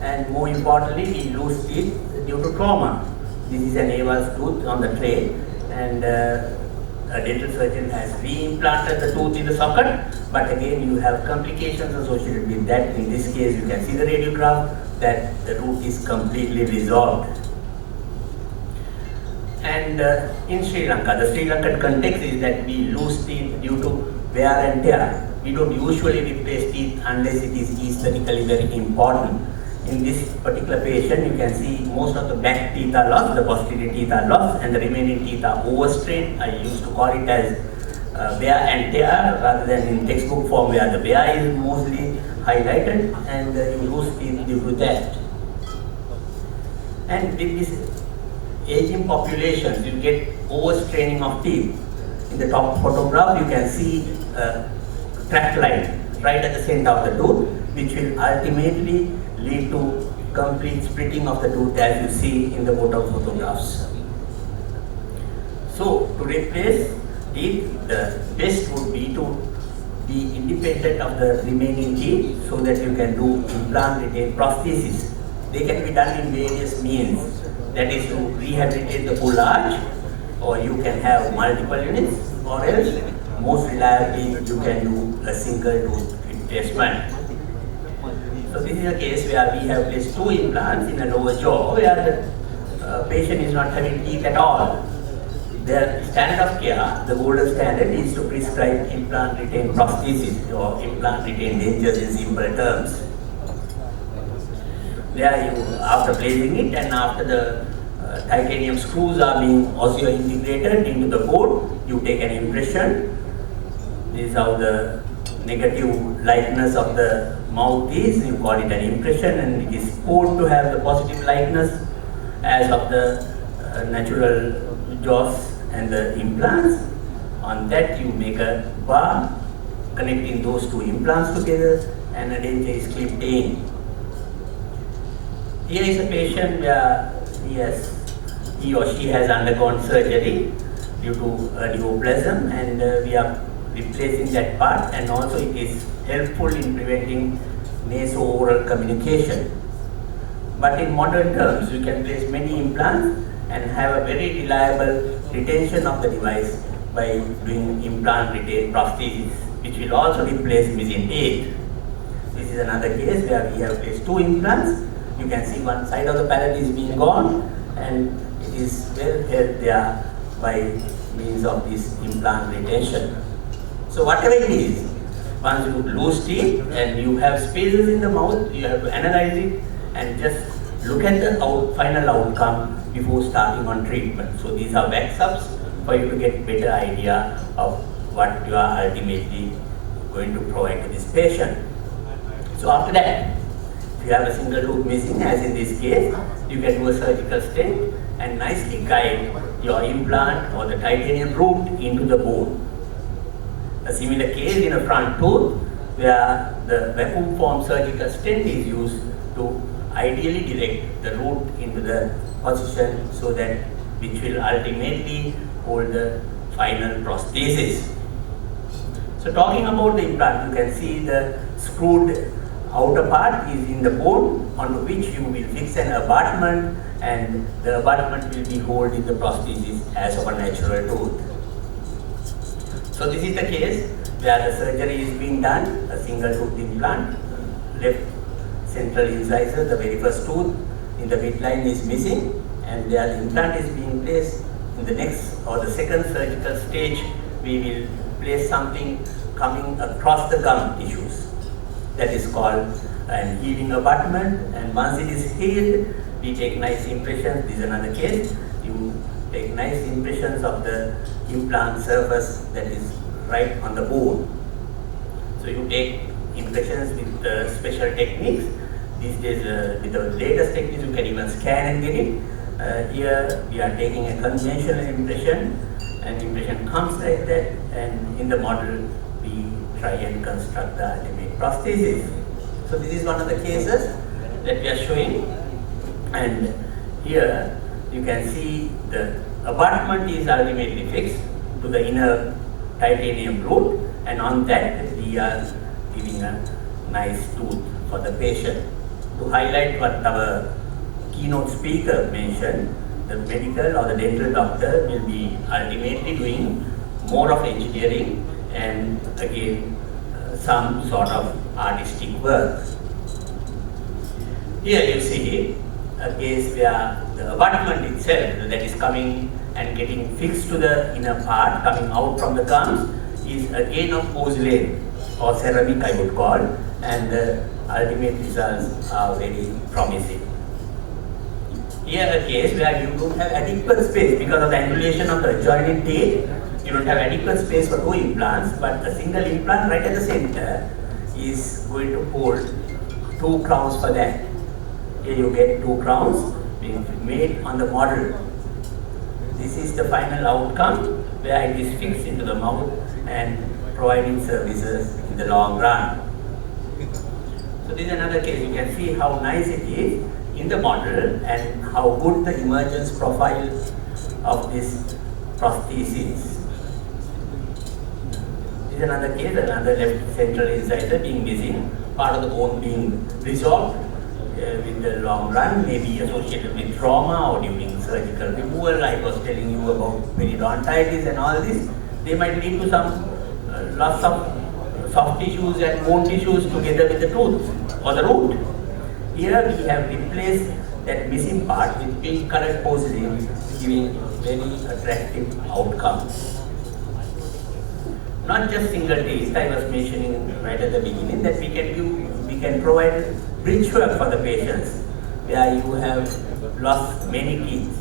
And more importantly, we lose teeth due to trauma. This is an avulse tooth on the tray, and a dental surgeon has re-implanted the tooth in the socket, but again you have complications associated with that. In this case, you can see the radiograph that the root is completely resolved. And in Sri Lanka, the Sri Lankan context is that we lose teeth due to wear and tear. We don't usually replace teeth unless it is aesthetically very important. In this particular patient, you can see most of the back teeth are lost, the posterior teeth are lost, and the remaining teeth are overstrained. I used to call it as wear and tear rather than in textbook form where the wear is mostly highlighted and you lose teeth due to that. And with this aging populations, you get overstraining of teeth. In the top photograph, you can see a crack line right at the center of the tooth, which will ultimately lead to complete splitting of the tooth as you see in the bottom photographs. So to replace teeth, the best would be to be independent of the remaining teeth so that you can do implant retained prosthesis. They can be done in various means. That is to rehabilitate the full arch, or you can have multiple units, or else most reliably you can do a single tooth replacement. So this is a case where we have placed 2 implants in a lower jaw where the patient is not having teeth at all. The standard of care, the golden standard, is to prescribe implant retained prosthesis or implant retained dentures in simple terms. There you, after placing it and after the titanium screws are being osseointegrated into the board, you take an impression. This is how the negative likeness of the mouth is. You call it an impression, and it is supposed to have the positive likeness as of the natural jaws and the implants. On that you make a bar connecting those 2 implants together, and a denture is clipped in. Here is a patient where he or she has undergone surgery due to a neoplasm, and we are replacing that part, and also it is helpful in preventing naso-oral communication. But in modern terms, you can place many implants and have a very reliable retention of the device by doing implant retained prosthesis, which will also replace missing teeth. This is another case where we have placed 2 implants. You can see one side of the palate is being gone, and it is well held there by means of this implant retention. So whatever it is, once you lose teeth and you have spaces in the mouth, you have to analyze it and just look at the final outcome before starting on treatment. So these are wax-ups for you to get better idea of what you are ultimately going to provide to this patient. So after that, if you have a single tooth missing, as in this case, you can do a surgical stent and nicely guide your implant or the titanium root into the bone. A similar case in a front tooth where the vacuum form surgical stent is used to ideally direct the root into the position so that which will ultimately hold the final prosthesis. So talking about the implant, you can see the screwed outer part is in the bone onto which you will fix an abutment, and the abutment will be holding the prosthesis as of a natural tooth. So this is the case where the surgery is being done, a single tooth implant, left central incisor, the very first tooth in the midline is missing, and there the implant is being placed. In the next or the second surgical stage, we will place something coming across the gum tissues. That is called an healing abutment, and once it is healed, we take nice impressions. This is another case. You take nice impressions of the implant surface that is right on the bone. So you take impressions with special techniques. These days, with the latest techniques, you can even scan and get it. Here we are taking a conventional impression, and impression comes like that, and in the model we try and construct the ultimate prosthesis. So this is one of the cases that we are showing. And here you can see the abutment is ultimately fixed to the inner titanium root, and on that we are giving a nice tooth for the patient. To highlight what our keynote speaker mentioned, the medical or the dental doctor will be ultimately doing more of engineering and again some sort of artistic work. Here you see a case where the abutment itself that is coming and getting fixed to the inner part coming out from the gums is again of porcelain or ceramic, I would call, and the ultimate results are very promising. Here a case where you don't have adequate space because of the angulation of the adjoining teeth. You don't have adequate space for 2 implants, but a single implant right at the center is going to hold 2 crowns for that. Here you get 2 crowns being made on the model. This is the final outcome where it is fixed into the mouth and providing services in the long run. So this is another case. You can see how nice it is in the model and how good the emergence profile of this prosthesis. This is another case, another left central incisor being missing, part of the bone being resolved with the long run, maybe associated with trauma or during surgical removal. I was telling you about periodontitis and all this. They might lead to some loss of soft tissues and bone tissues together with the tooth or the root. Here we have replaced that missing part with pink colored porcelain, giving very attractive outcomes. Not just single teeth, I was mentioning right at the beginning that we can provide bridge work for the patients where you have lost many teeth.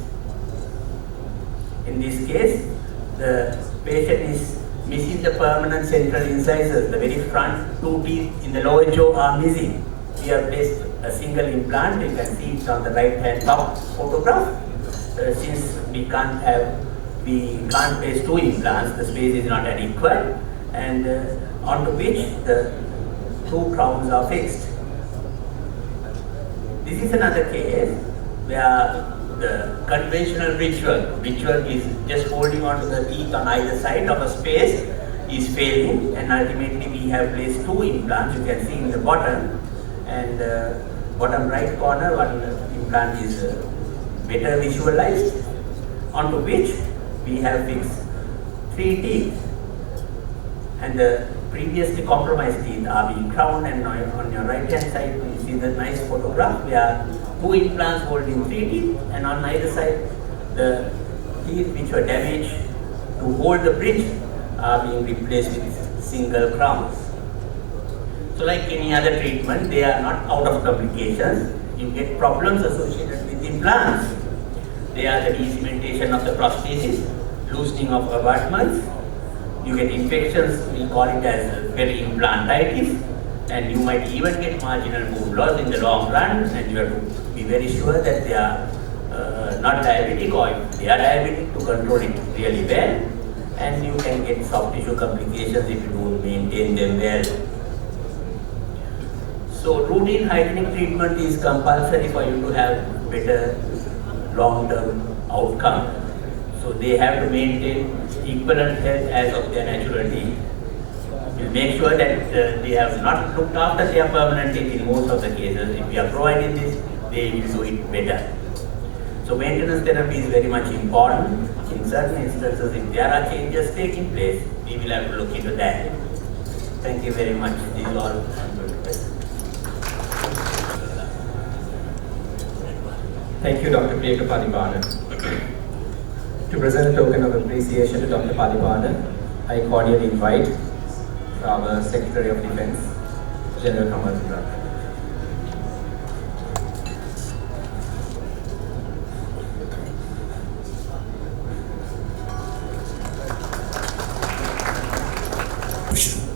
In this case, the patient is missing the permanent central incisors. The very front 2 teeth in the lower jaw are missing. We have placed a single implant. You can see it on the right hand top photograph. Since we can't place 2 implants, the space is not adequate, and onto which the 2 crowns are fixed. This is another case where the conventional bridge work is just holding on to the teeth on either side of a space is failing, and ultimately we have placed 2 implants. You can see in the bottom and bottom right corner one implant is better visualized, onto which we have fixed 3 teeth, and the previously compromised teeth are being crowned, and on your right hand side you see the nice photograph where 2 implants holding 3 teeth, and on either side the teeth which were damaged to hold the bridge are being replaced with single crowns. So like any other treatment, they are not out of complications. You get problems associated with implants. They are the decementation of the prosthesis, loosening of abutments. You get infections, we call it as peri-implantitis, and you might even get marginal bone loss in the long run, and you have to be very sure that they are not diabetic, or if they are diabetic, to control it really well, and you can get soft tissue complications if you don't maintain them well. So routine hygienic treatment is compulsory for you to have better long-term outcome. So they have to maintain equivalent health as of their natural teeth. We'll make sure that they have not looked after their permanent teeth in most of the cases. If we are providing this, they will do it better. So maintenance therapy is very much important. In certain instances, if there are changes taking place, we will have to look into that. Thank you very much. This is all. Thank you, Dr. Priya Palibana. To present a token of appreciation to Dr. Palibana, I cordially invite our Secretary of Defense, General Kamal.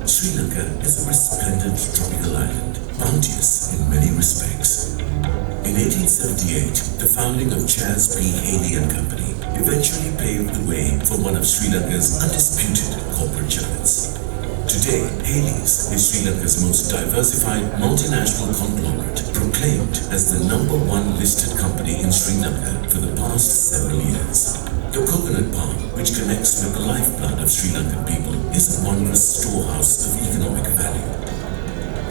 Sri Lanka is a resplendent tropical island, bounteous in many respects. In 1878, the founding of Chas P. Haley and Company eventually paved the way for one of Sri Lanka's undisputed corporate giants. Today, Haley's is Sri Lanka's most diversified multinational conglomerate, proclaimed as the #1 listed company in Sri Lanka for the past several years. The coconut palm, which connects with the lifeblood of Sri Lankan people, is a wondrous storehouse of economic value.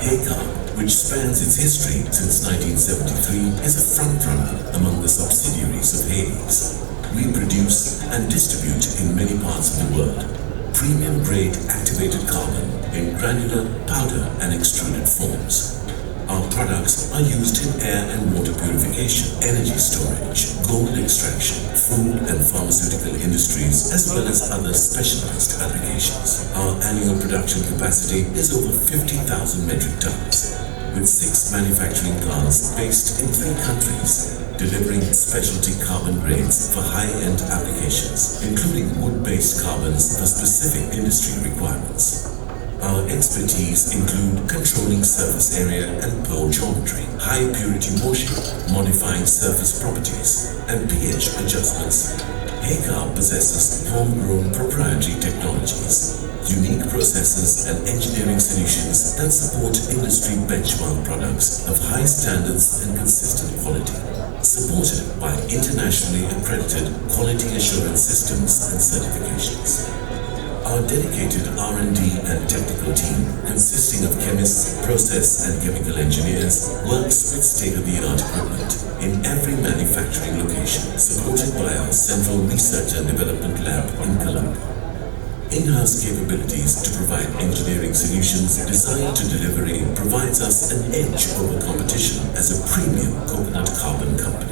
Heka, which spans its history since 1973, is a frontrunner among the subsidiaries of Hades. We produce and distribute in many parts of the world premium-grade activated carbon in granular, powder and extruded forms. Our products are used in air and water purification, energy storage, gold extraction, food and pharmaceutical industries, as well as other specialized applications. Our annual production capacity is over 50,000 metric tons, with 6 manufacturing plants based in 3 countries, delivering specialty carbon grades for high-end applications, including wood-based carbons for specific industry requirements. Our expertise include controlling surface area and pore geometry, high purity washing, modifying surface properties, and pH adjustments. Heka possesses homegrown proprietary technologies, unique processes and engineering solutions that support industry benchmark products of high standards and consistent quality, supported by internationally accredited quality assurance systems and certifications. Our dedicated R&D and technical team, consisting of chemists, process and chemical engineers, works with state-of-the-art equipment in every manufacturing location, supported by our Central Research and Development Lab in Colombo. In-house capabilities to provide engineering solutions designed to delivery provides us an edge over competition as a premium coconut carbon company.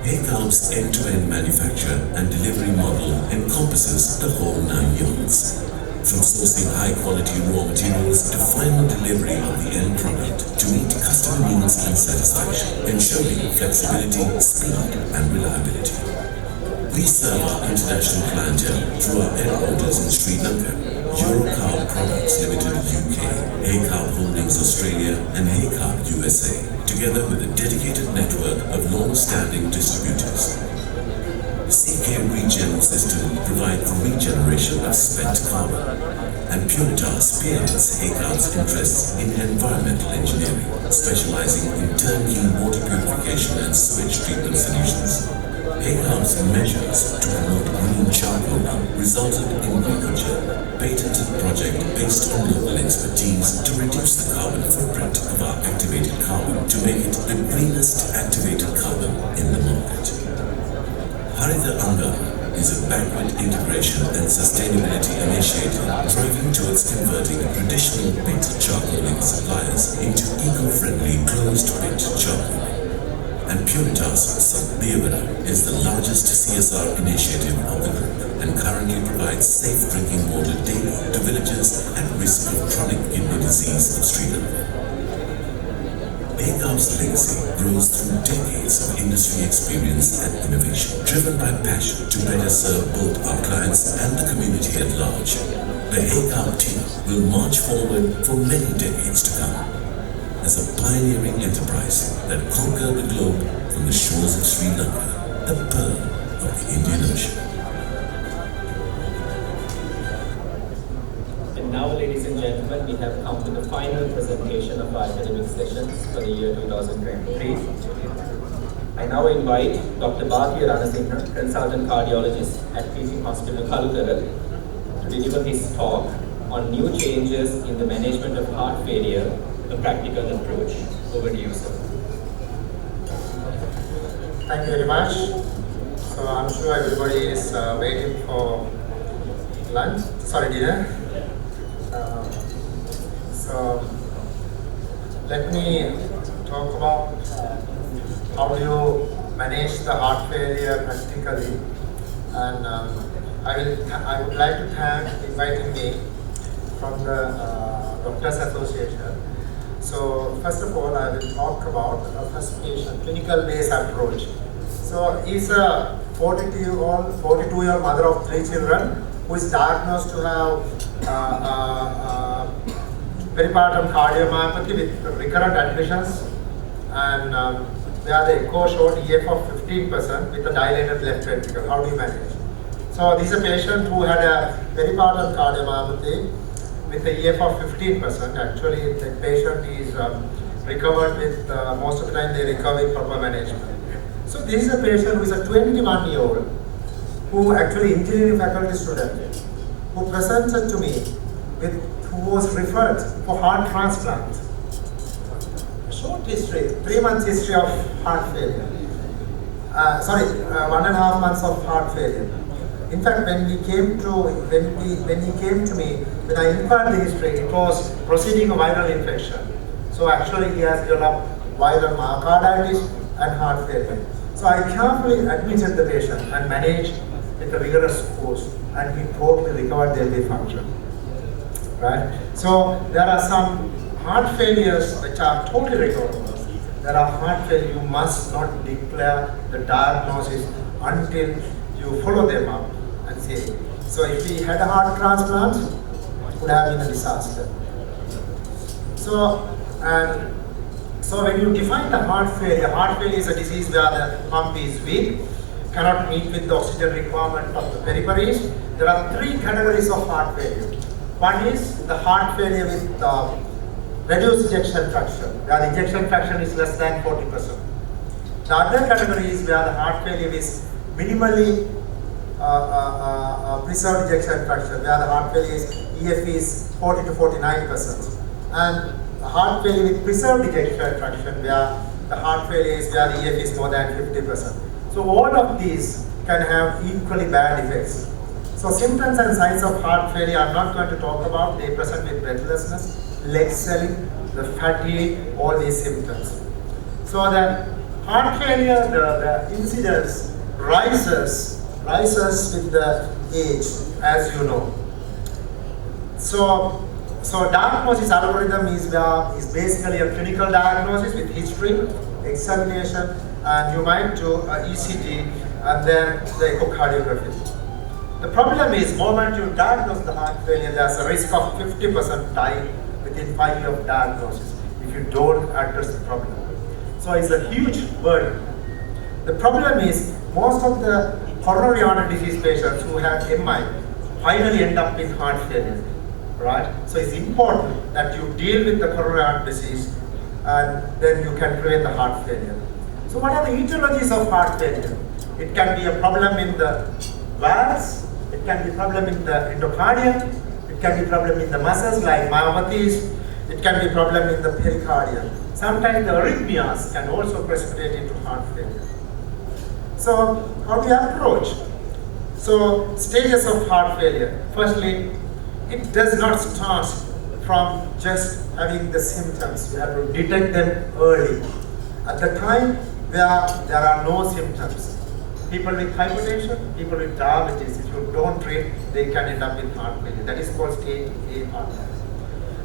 Heka's end-to-end manufacture and delivery model encompasses the whole 9 yards. From sourcing high-quality raw materials to final delivery of the end product to meet customer needs and satisfaction, ensuring flexibility, speed and reliability. We serve our international clientele through our headquarters in Sri Lanka, Eurocarb Products Limited UK, Haycarb Holdings Australia and Haycarb USA, together with a dedicated network of long-standing distributors. CK Regen System provides the regeneration of spent carbon, and Puritas spearheads Haycarb's interests in environmental engineering, specializing in turnkey water purification and sewage treatment solutions. Haycarb's measures to promote green charcoal resulted in Ecogen, patented project based on local expertise to reduce the carbon footprint of our activated carbon to make it the greenest activated carbon in the market. Haritha Angara is a backward integration and sustainability initiative driving towards converting traditional pit charcoaling suppliers into eco-friendly closed-pit charcoal. And Puritas Satbevara is the largest CSR initiative of the group and currently provides safe drinking water daily to villagers at risk of chronic kidney disease of Sri Lanka. Haycarb's legacy grows through decades of industry experience and innovation, driven by passion to better serve both our clients and the community at large. The Haycarb team will march forward for many decades to come as a pioneering enterprise that conquered the globe from the shores of Sri Lanka, the pearl of the Indian Ocean. And now, ladies and gentlemen, we have come to the final presentation of our academic sessions for the year 2023. I now invite Dr. Bhatia Ranasinghe, Consultant Cardiologist at Teaching Hospital Kalutara, to deliver his talk on new changes in the management of heart failure, a practical approach. Over to you, sir. Thank you very much. So I'm sure everybody is waiting for dinner. So let me talk about how do you manage the heart failure practically, and I would like to thank inviting me from the Doctors Association. So first of all, I will talk about a first patient clinical-based approach. So he's a 42-year-old mother of 3 children who is diagnosed to have peripartum cardiomyopathy with recurrent admissions, and where the echo showed EF of 15% with a dilated left ventricle. How do you manage? So this is a patient who had a peripartum cardiomyopathy with the EF of 15%. Actually, the patient is recovered with, most of the time they recover with proper management. So this is a patient who is a 21-year-old who actually engineering faculty student who presented to me who was referred for heart transplant. Short history, 3 months history of heart failure. 1.5 months of heart failure. In fact, when he came to me, when I inquired the history, it was proceeding a viral infection. So actually he has developed viral myocarditis and heart failure. So I carefully admitted the patient and managed with a rigorous course, and he totally recovered the LV function. Right? So there are some heart failures which are totally recoverable. There are heart failures you must not declare the diagnosis until you follow them up and say. So if he had a heart transplant, it would have been a disaster. So when you define the heart failure is a disease where the pump is weak, cannot meet with the oxygen requirement of the peripheries. There are 3 categories of heart failure. One is the heart failure with reduced ejection fraction, where the ejection fraction is less than 40%. The other category is where the heart failure is minimally preserved ejection fraction, where the heart failure EF is 40 to 49%. And the heart failure with preserved ejection fraction, where the heart failure is where the EF is more than 50%. So all of these can have equally bad effects. So symptoms and signs of heart failure I'm not going to talk about. They present with breathlessness, leg swelling, the fatigue, all these symptoms. So the heart failure, the incidence rises with the age, as you know. So diagnosis algorithm is basically a clinical diagnosis with history, examination, and you might do ECG and then the echocardiography. The problem is, moment you diagnose the heart failure, there's a risk of 50% dying within 5 years of diagnosis if you don't address the problem. So it's a huge burden. The problem is, most of the coronary artery disease patients who have MI finally end up with heart failure, right? So it's important that you deal with the coronary artery disease and then you can prevent the heart failure. So what are the etiologies of heart failure? It can be a problem in the valves, it can be a problem in the endocardium, it can be a problem in the muscles like myopathies, it can be a problem in the pericardium. Sometimes the arrhythmias can also precipitate into heart failure. So how do you approach? So stages of heart failure. Firstly, it does not start from just having the symptoms. You have to detect them early. At the time where there are no symptoms. People with hypertension, people with diabetes, if you don't treat, they can end up with heart failure. That is called stage A heart failure.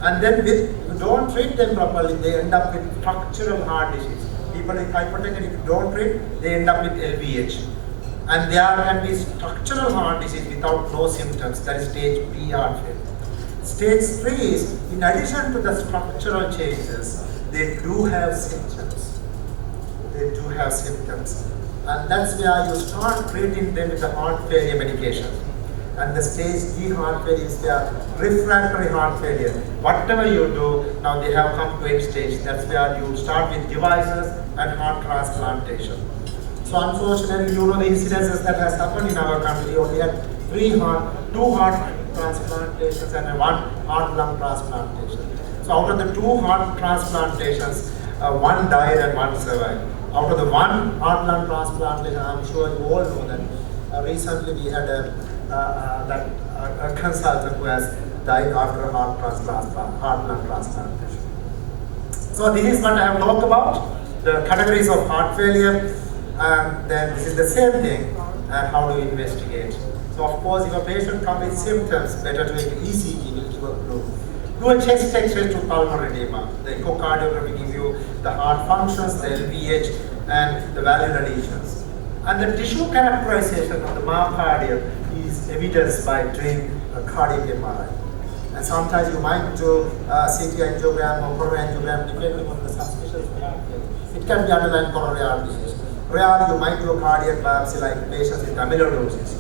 And then if you don't treat them properly, they end up with structural heart disease. People with hypertension, if you don't treat, they end up with LVH. And there can be structural heart disease without no symptoms. That is stage B heart failure. Stage 3 is, in addition to the structural changes, they do have symptoms. They do have symptoms. And that's where you start treating them with the heart failure medication. And the stage D heart failure is their refractory heart failure. Whatever you do, now they have come to end stage. That's where you start with devices and heart transplantation. So unfortunately, you know the incidences that has happened in our country. We only had 2 heart transplantations and 1 heart-lung transplantation. So out of the 2 heart transplantations, 1 died and 1 survived. Out of the 1 heart-lung transplantation, I'm sure you all know that recently we had a consultant who has died after a heart-lung transplantation. So this is what I have talked about, the categories of heart failure, and then this is the same thing, and how to investigate. So of course, if a patient comes with symptoms, better to make an ECG, will give a clue. Do a chest X-ray to pulmonary edema. The echocardiography gives you the heart functions, the LVH, and the valvular lesions. And the tissue characterization of the myocardium is evidenced by doing a cardiac MRI. And sometimes you might do CT angiogram or coronary angiogram depending on the suspicious heart failure. It can be underlying coronary heart disease. Rarely you might do a cardiac biopsy like patients with amyloidosis,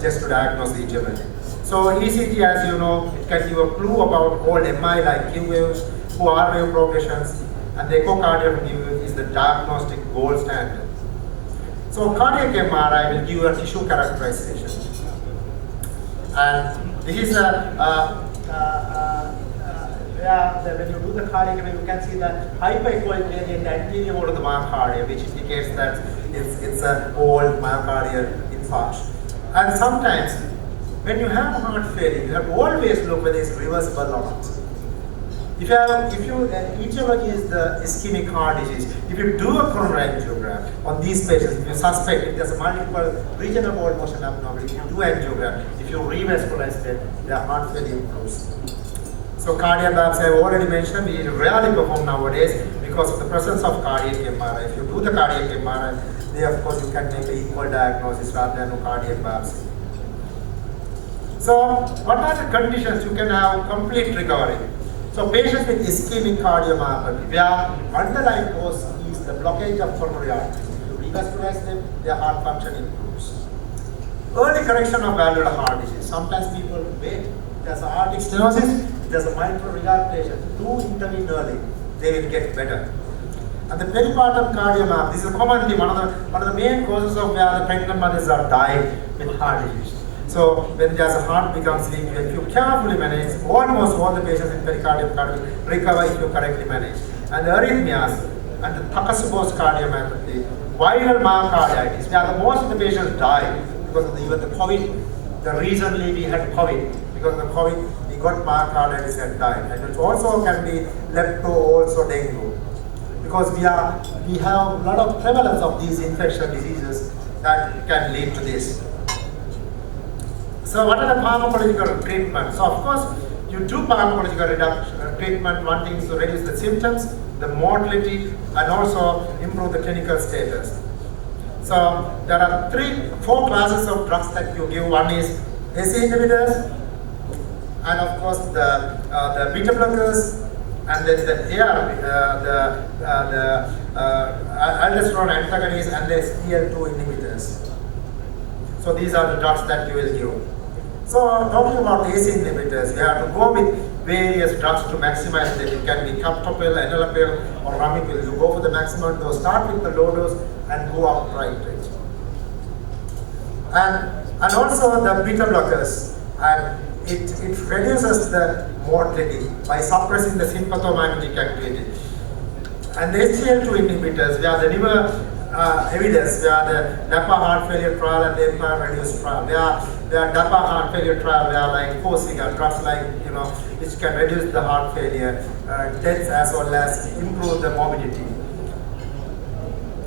just to diagnose the etiology. So ECG, as you know, it can give a clue about old MI like Q waves, QR wave progressions, and the echocardiogram is the diagnostic gold standard. So cardiac MRI will give you a tissue characterization. And this is when you do the cardiac MRI, you can see the hyperechoic area in the anterior wall of the myocardium, which indicates that it's an old myocardial infarction. And sometimes, when you have heart failure, you have to always look whether it's reversible or not. Etiology is the ischemic heart disease. If you do a coronary angiogram on these patients, if you suspect if there's a multiple regional wall motion abnormality, if you do angiogram, if you revascularize them, their heart failure improves. So cardiac biopsy, I've already mentioned, we rarely perform nowadays because of the presence of cardiac MRI. If you do the cardiac MRI, then of course you can make an equal diagnosis rather than a cardiac biopsy. So what are the conditions you can have complete recovery? So patients with ischemic cardiomyopathy, their underlying cause is the blockage of coronary arteries. If you revascularize them, their heart function improves. Early correction of valvular heart disease. Sometimes people wait. There's a aortic stenosis, there's a mitral regurgitation. Do intervene early, they will get better. And the peripartum cardiomyopathy, this is a common thing. One of the main causes of where the pregnant mothers are dying with heart disease. So when there's a heart becomes weak, if you carefully manage, almost all the patients in pericardial cardiomyopathy recover if you correctly manage. And the arrhythmias and the Takashimo's cardiomyopathy, viral myocarditis, where the most of the patients die because of even the COVID. Recently we had COVID. Because of the COVID, we got myocarditis and died. And it also can be lepto, also dengue. Because we have a lot of prevalence of these infectious diseases that can lead to this. So what are the pharmacological treatments? So of course, you do pharmacological treatment. One thing is to reduce the symptoms, the mortality, and also improve the clinical status. So there are 4 classes of drugs that you give. One is ACE inhibitors, and of course the beta blockers, and then the ARB, the aldosterone antagonists, and the SGL2 inhibitors. So these are the drugs that you will give. So talking about ACE inhibitors, you have to go with various drugs to maximize them. It can be captopril, enalapril, or ramipil. You go for the maximum dose. Start with the low dose and go up titrate. And also the beta blockers, and it reduces the mortality by suppressing the sympathomimetic activity. And the SGL2 inhibitors, we are the newer evidence, we are the DAPA heart failure trial and the Empire reduced trial. They are DAPA heart failure trial, they are like forcing drugs like, which can reduce the heart failure, deaths as well as improve the morbidity.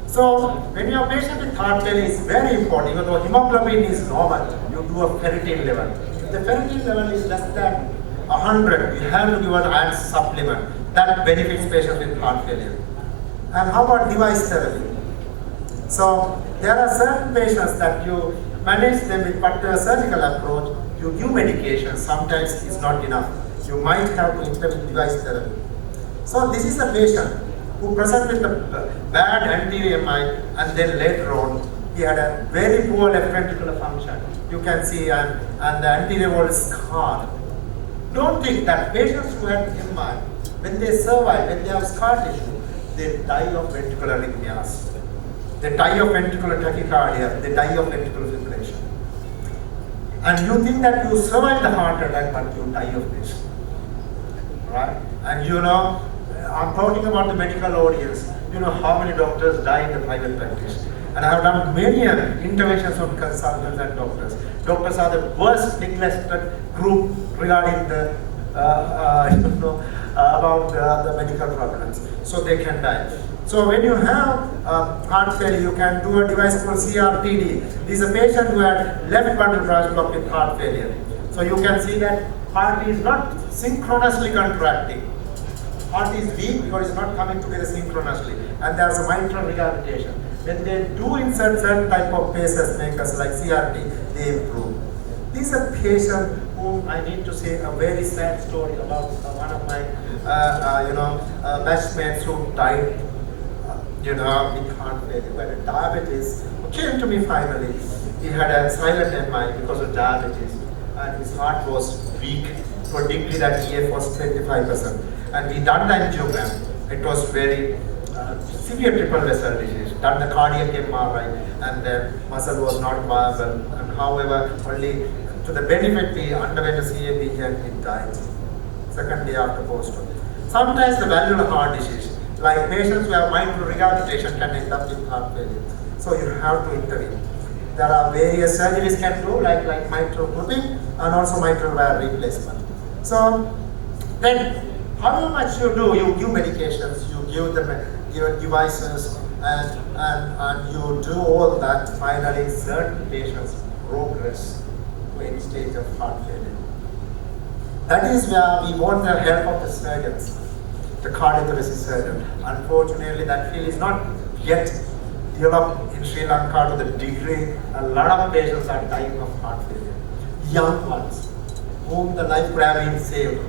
So when your patient with heart failure is very important, even though hemoglobin is normal, you do a ferritin level. If the ferritin level is less than 100, you have to give an iron supplement. That benefits patients with heart failure. And how about device therapy? So there are certain patients that you manage them with particular surgical approach, you give medication, sometimes it's not enough. You might have to intervene with device therapy. So this is a patient who presents with a bad anterior MI, and then later on he had a very poor left ventricular function. You can see, and the anterior wall is scarred. Don't think that patients who have MI, when they survive, when they have scar tissue, they die of ventricular arrhythmias. They die of ventricular tachycardia, they die of ventricular fibrillation. And you think that you survive the heart attack, but you die of this. Right? And I'm talking about the medical audience. You know how many doctors die in the private practice. And I have done many interventions on consultants and doctors. Doctors are the worst neglected group regarding the about the medical problems. So they can die. So when you have heart failure, you can do a device called CRTD. This is a patient who had left bundle branch block with heart failure. So you can see that heart is not synchronously contracting. Heart is weak because it's not coming together synchronously. And there's a mitral regurgitation. When they do insert certain type of pacers makers like CRT, they improve. This is a patient whom I need to say a very sad story about one of my batchmates who died with heart failure, who had diabetes, who came to me finally. He had a silent MI because of diabetes, and his heart was weak to a degree that EF was 25%. And we done the angiogram. it was very severe triple vessel disease. Done the cardiac MRI, and the muscle was not viable. And however, only to the benefit we underwent a CABG and he died. Second day after post-op. Sometimes the valvular heart disease, like patients who have mitral regurgitation, can end up with heart failure. So you have to intervene. There are various surgeries can do, like mitral clipping and also mitral valve replacement. So then, however much you do, you give medications, you give devices, and you do all that. Finally, certain patients progress to end stage of heart failure. That is where we want the help of the surgeons, the cardiothoracic surgeon. Unfortunately, that field is not yet developed in Sri Lanka to the degree a lot of patients are dying of heart failure. Young ones, whom the life could have been saved.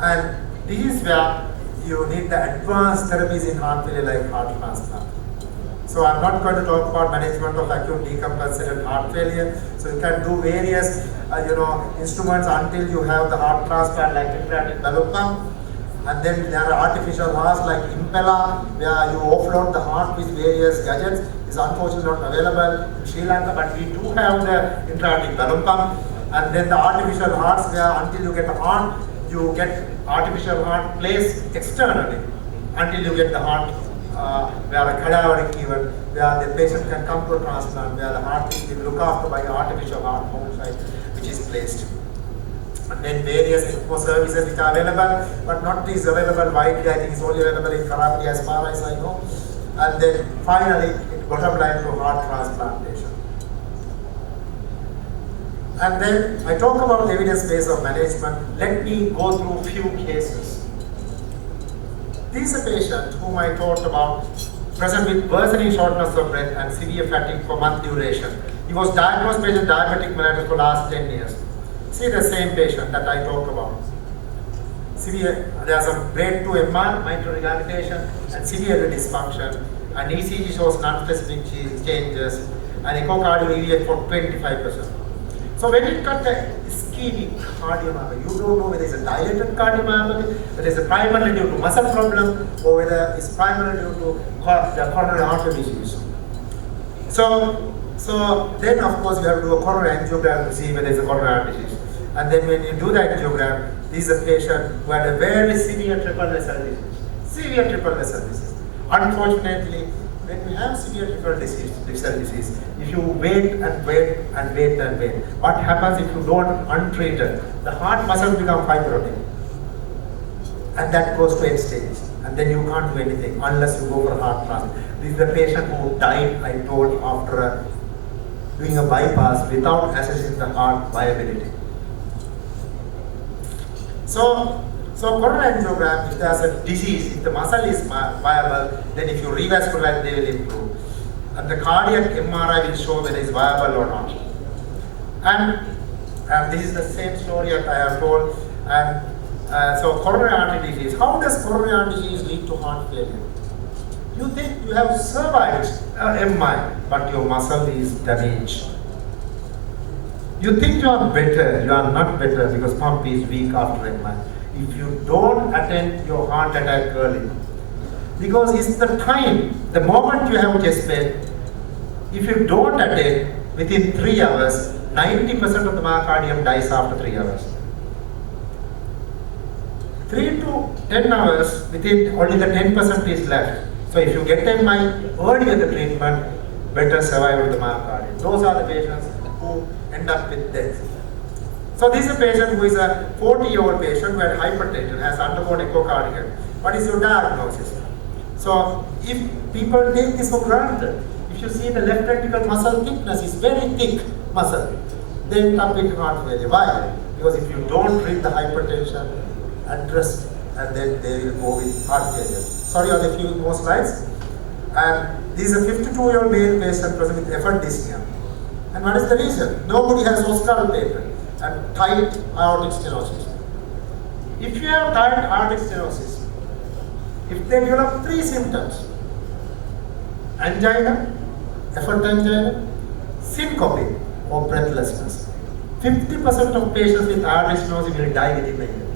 And this is where you need the advanced therapies in heart failure like heart transplant. So I'm not going to talk about management of acute decompensated heart failure. So you can do various instruments until you have the heart transplant like intratic balloon pump. And then there are artificial hearts like impeller, where you offload the heart with various gadgets. It's unfortunately not available in Sri Lanka, but we do have the intratic balloon pump. And then the artificial hearts, where until you get the heart, you get artificial heart placed externally until you get the heart where a cadaveric even, where the patient can come to a transplant, where the heart is being looked after by an artificial heart outside, which is placed. And then various ECMO services which are available, but not is available widely. I think it's only available in Karachi as far as I know. And then finally, it bottom line to heart transplantation. And then I talk about evidence base of management. Let me go through a few cases. This is a patient whom I talked about, present with worsening shortness of breath and severe fatigue for month duration. He was diagnosed with diabetic mellitus for last 10 years. See the same patient that I talked about. Severe, there are some grade 2 MR, mitral regurgitation, and severe dysfunction. And ECG shows non-specific changes, and echocardiogram for 25%. So when you cut the ischemic cardiomyopathy, you don't know whether it's a dilated cardiomyopathy, whether it's primarily due to muscle problem, or whether it's primarily due to the coronary artery disease. So then of course you have to do a coronary angiogram to see whether it's a coronary artery disease. And then when you do the angiogram, this is a patient who had a very severe triple vessel disease. Severe triple vessel disease. Unfortunately, when we have severe triple vessel disease, if you wait and wait and wait and wait, what happens if you don't untreat it? The heart muscles become fibrotic. And that goes to end stage. And then you can't do anything unless you go for a heart transplant. This is the patient who died, I told, after doing a bypass without assessing the heart viability. So coronary angiogram, if there's a disease, if the muscle is viable, then if you revascularize, they will improve. And the cardiac MRI will show whether it's viable or not. And this is the same story that I have told. And so coronary artery disease. How does coronary artery disease lead to heart failure? You think you have survived MI, but your muscle is damaged. You think you are better, you are not better because pump is weak after MI. If you don't attend your heart attack early, because it's the time, the moment you have chest pain, if you don't attend within 3 hours, 90% of the myocardium dies after 3 hours. 3 to 10 hours, within only the 10% is left. So if you get MI earlier the treatment, better survival of the myocardium. Those are the patients who end up with death. So this is a patient who is a 40-year-old patient who had hypertension, has undergone echocardiogram. What is your diagnosis? So if people take this for granted, if you see the left ventricle muscle thickness is very thick muscle, they end up with heart failure. Why? Because if you don't treat the hypertension, address, and then they will go with heart failure. Sorry, on a few more slides. And this is a 52-year-old male patient present with effort dyspnea. And what is the reason? Nobody has auscultated and tight aortic stenosis. If you have tight aortic stenosis, if they develop 3 symptoms, angina, effort angina, syncope, or breathlessness, 50% of patients with aortic stenosis will die within a year.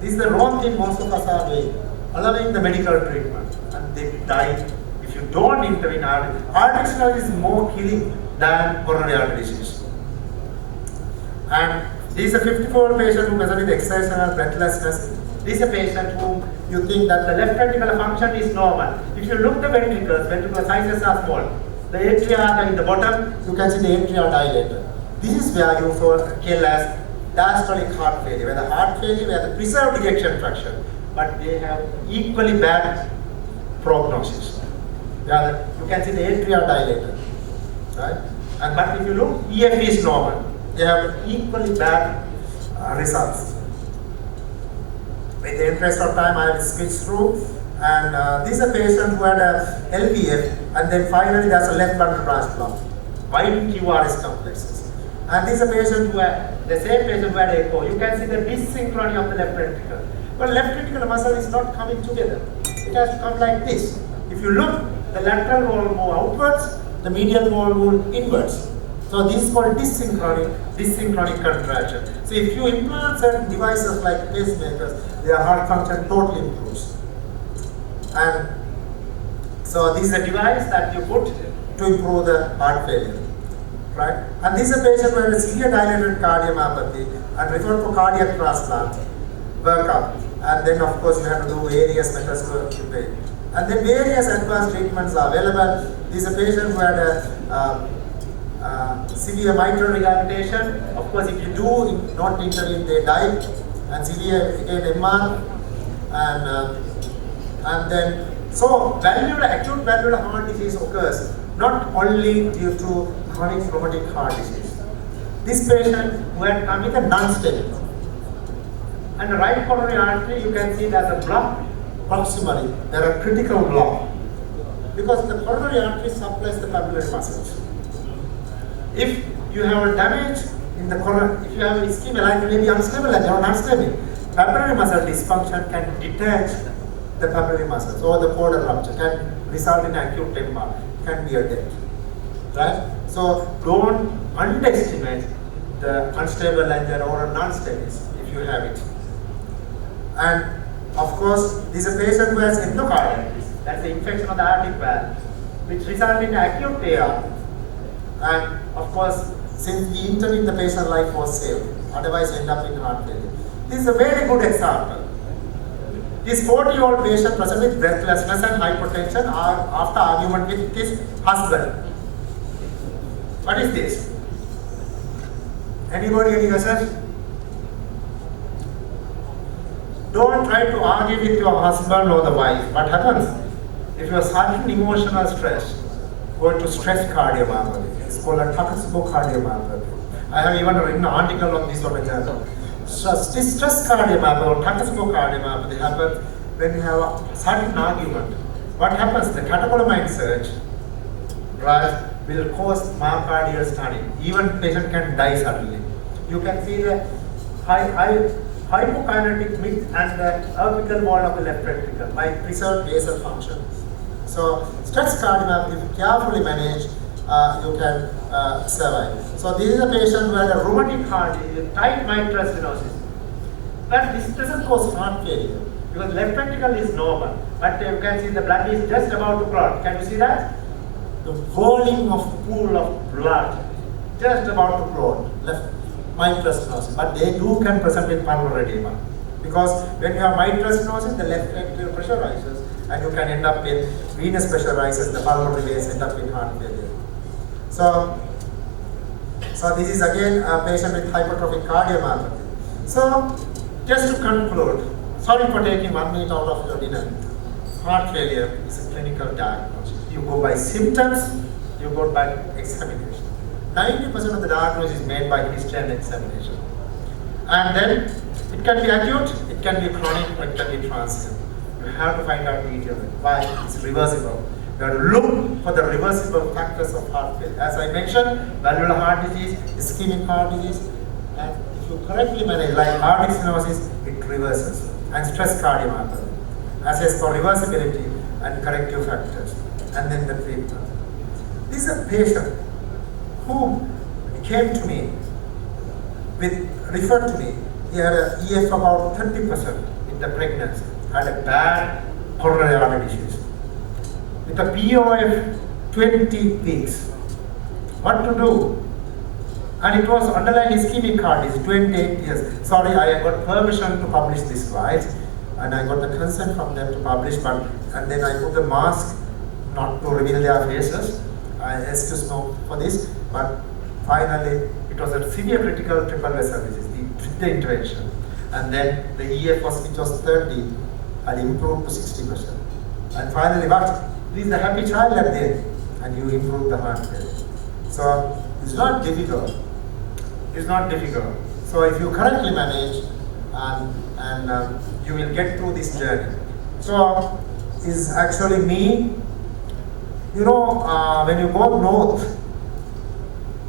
This is the wrong thing most of us are doing, allowing the medical treatment, and they die if you don't intervene. Heart disease is more killing than coronary artery disease. And this is a 54-year-old patient who presented with exertional breathlessness. This is a patient whom you think that the left ventricular function is normal. If you look the ventricular sizes are small. The atria are in the bottom, you can see the atria are dilated. This is where you kill as diastolic heart failure, where the heart failure, where the preserved ejection fraction, but they have equally bad prognosis. Where you can see the atria are dilated, right? And but if you look, EF is normal. They have equally bad results. In the interest of time, I will switch through. And this is a patient who had a LVF, and then finally there's a left bundle branch block, wide QRS complexes. And this is a patient who had, the same patient who had echo. You can see the dysynchrony of the left ventricle. But left ventricular muscle is not coming together. It has to come like this. If you look, the lateral wall will move outwards, the medial wall will inwards. So this is called dysynchronic contraction. So if you implant certain devices like pacemakers, their heart function totally improves. And so this is a device that you put to improve the heart failure, right? And this is a patient who had a severe dilated cardiomyopathy and referred for cardiac transplant, workup, and then of course you have to do various methods to pay. And then various advanced treatments are available. This is a patient who had a severe mitral regurgitation. Of course, if you do not intervene, they die. And severe again MR, and then so acute valvular heart disease occurs not only due to chronic rheumatic heart disease. This patient who had come with a non-stent, and the right coronary artery, you can see there's a block proximally. There are critical block because the coronary artery supplies the papillary muscles. If you have a damage in the coronary, if you have ischemia, like maybe unstable and or unstable, papillary muscle dysfunction can detach the papillary muscles, or the caudal rupture can result in acute MR, can be a death, right? So don't underestimate the unstable angina or non-stable if you have it. And of course, this is a patient who has endocarditis, that's the infection of the aortic valve, which results in acute AR. And of course, since we intervened, the patient's life was saved, otherwise end up in heart failure. This is a very good example. This 40-year-old patient presented with breathlessness and hypertension after argument with his husband. What is this? Anybody, any guesses? Don't try to argue with your husband or the wife. What happens? If you are sudden emotional stress, go to stress cardiomyopathy. It's called a Takotsubo cardiomyopathy. I have even written an article on this one example. So this stress cardiomyopathy or Takotsubo cardiomyopathy happens when you have a sudden argument. What happens? The catecholamine surge, right, will cause myocardial stenosis. Even patient can die suddenly. You can see the hypokinetic mid and the apical wall of the left ventricle by preserved basal function. So stress cardiomyopathy, if carefully managed, you can survive. So this is a patient who had a rheumatic heart disease, tight mitral stenosis. But this doesn't cause heart failure because left ventricle is normal. But you can see the blood is just about to clot. Can you see that? The whirling of pool of blood just about to clot. Left mitral stenosis. But they can present with pulmonary edema because when you have mitral stenosis, the left ventricle pressure rises, and you can end up in venous pressure rises, the pulmonary veins end up in heart failure. So this is again a patient with hypertrophic cardiomyopathy. So just to conclude, sorry for taking 1 minute out of your dinner. Heart failure is a clinical diagnosis. You go by symptoms, you go by examination. 90% of the diagnosis is made by history and examination. And then it can be acute, it can be chronic, or it can be transient. You have to find out detail why it's reversible. You have to look for the reversible factors of heart failure. As I mentioned, valvular heart disease, ischemic heart disease, and if you correctly manage, like aortic stenosis, it reverses. And stress cardiomyopathy. Assess for reversibility and corrective factors, and then the treatment. This is a patient who came to me referred to me. He had an EF about 30%. with the pregnancy, had a bad coronary artery disease. With a POF 20 weeks. What to do? And it was underlying ischemic heart disease, 28 years. Sorry, I got permission to publish this slide, and I got the consent from them to publish, and then I put the mask not to reveal their faces. Excuse me for this, but finally it was a severe critical triple vessel disease. We did the intervention, and then the EF which was 30 had improved to 60%. And finally, what? This is the happy child at the end, and you improve the heart rate. So it's not difficult. It's not difficult. So if you correctly manage, and you will get through this journey. So is actually me. You know, when you go north,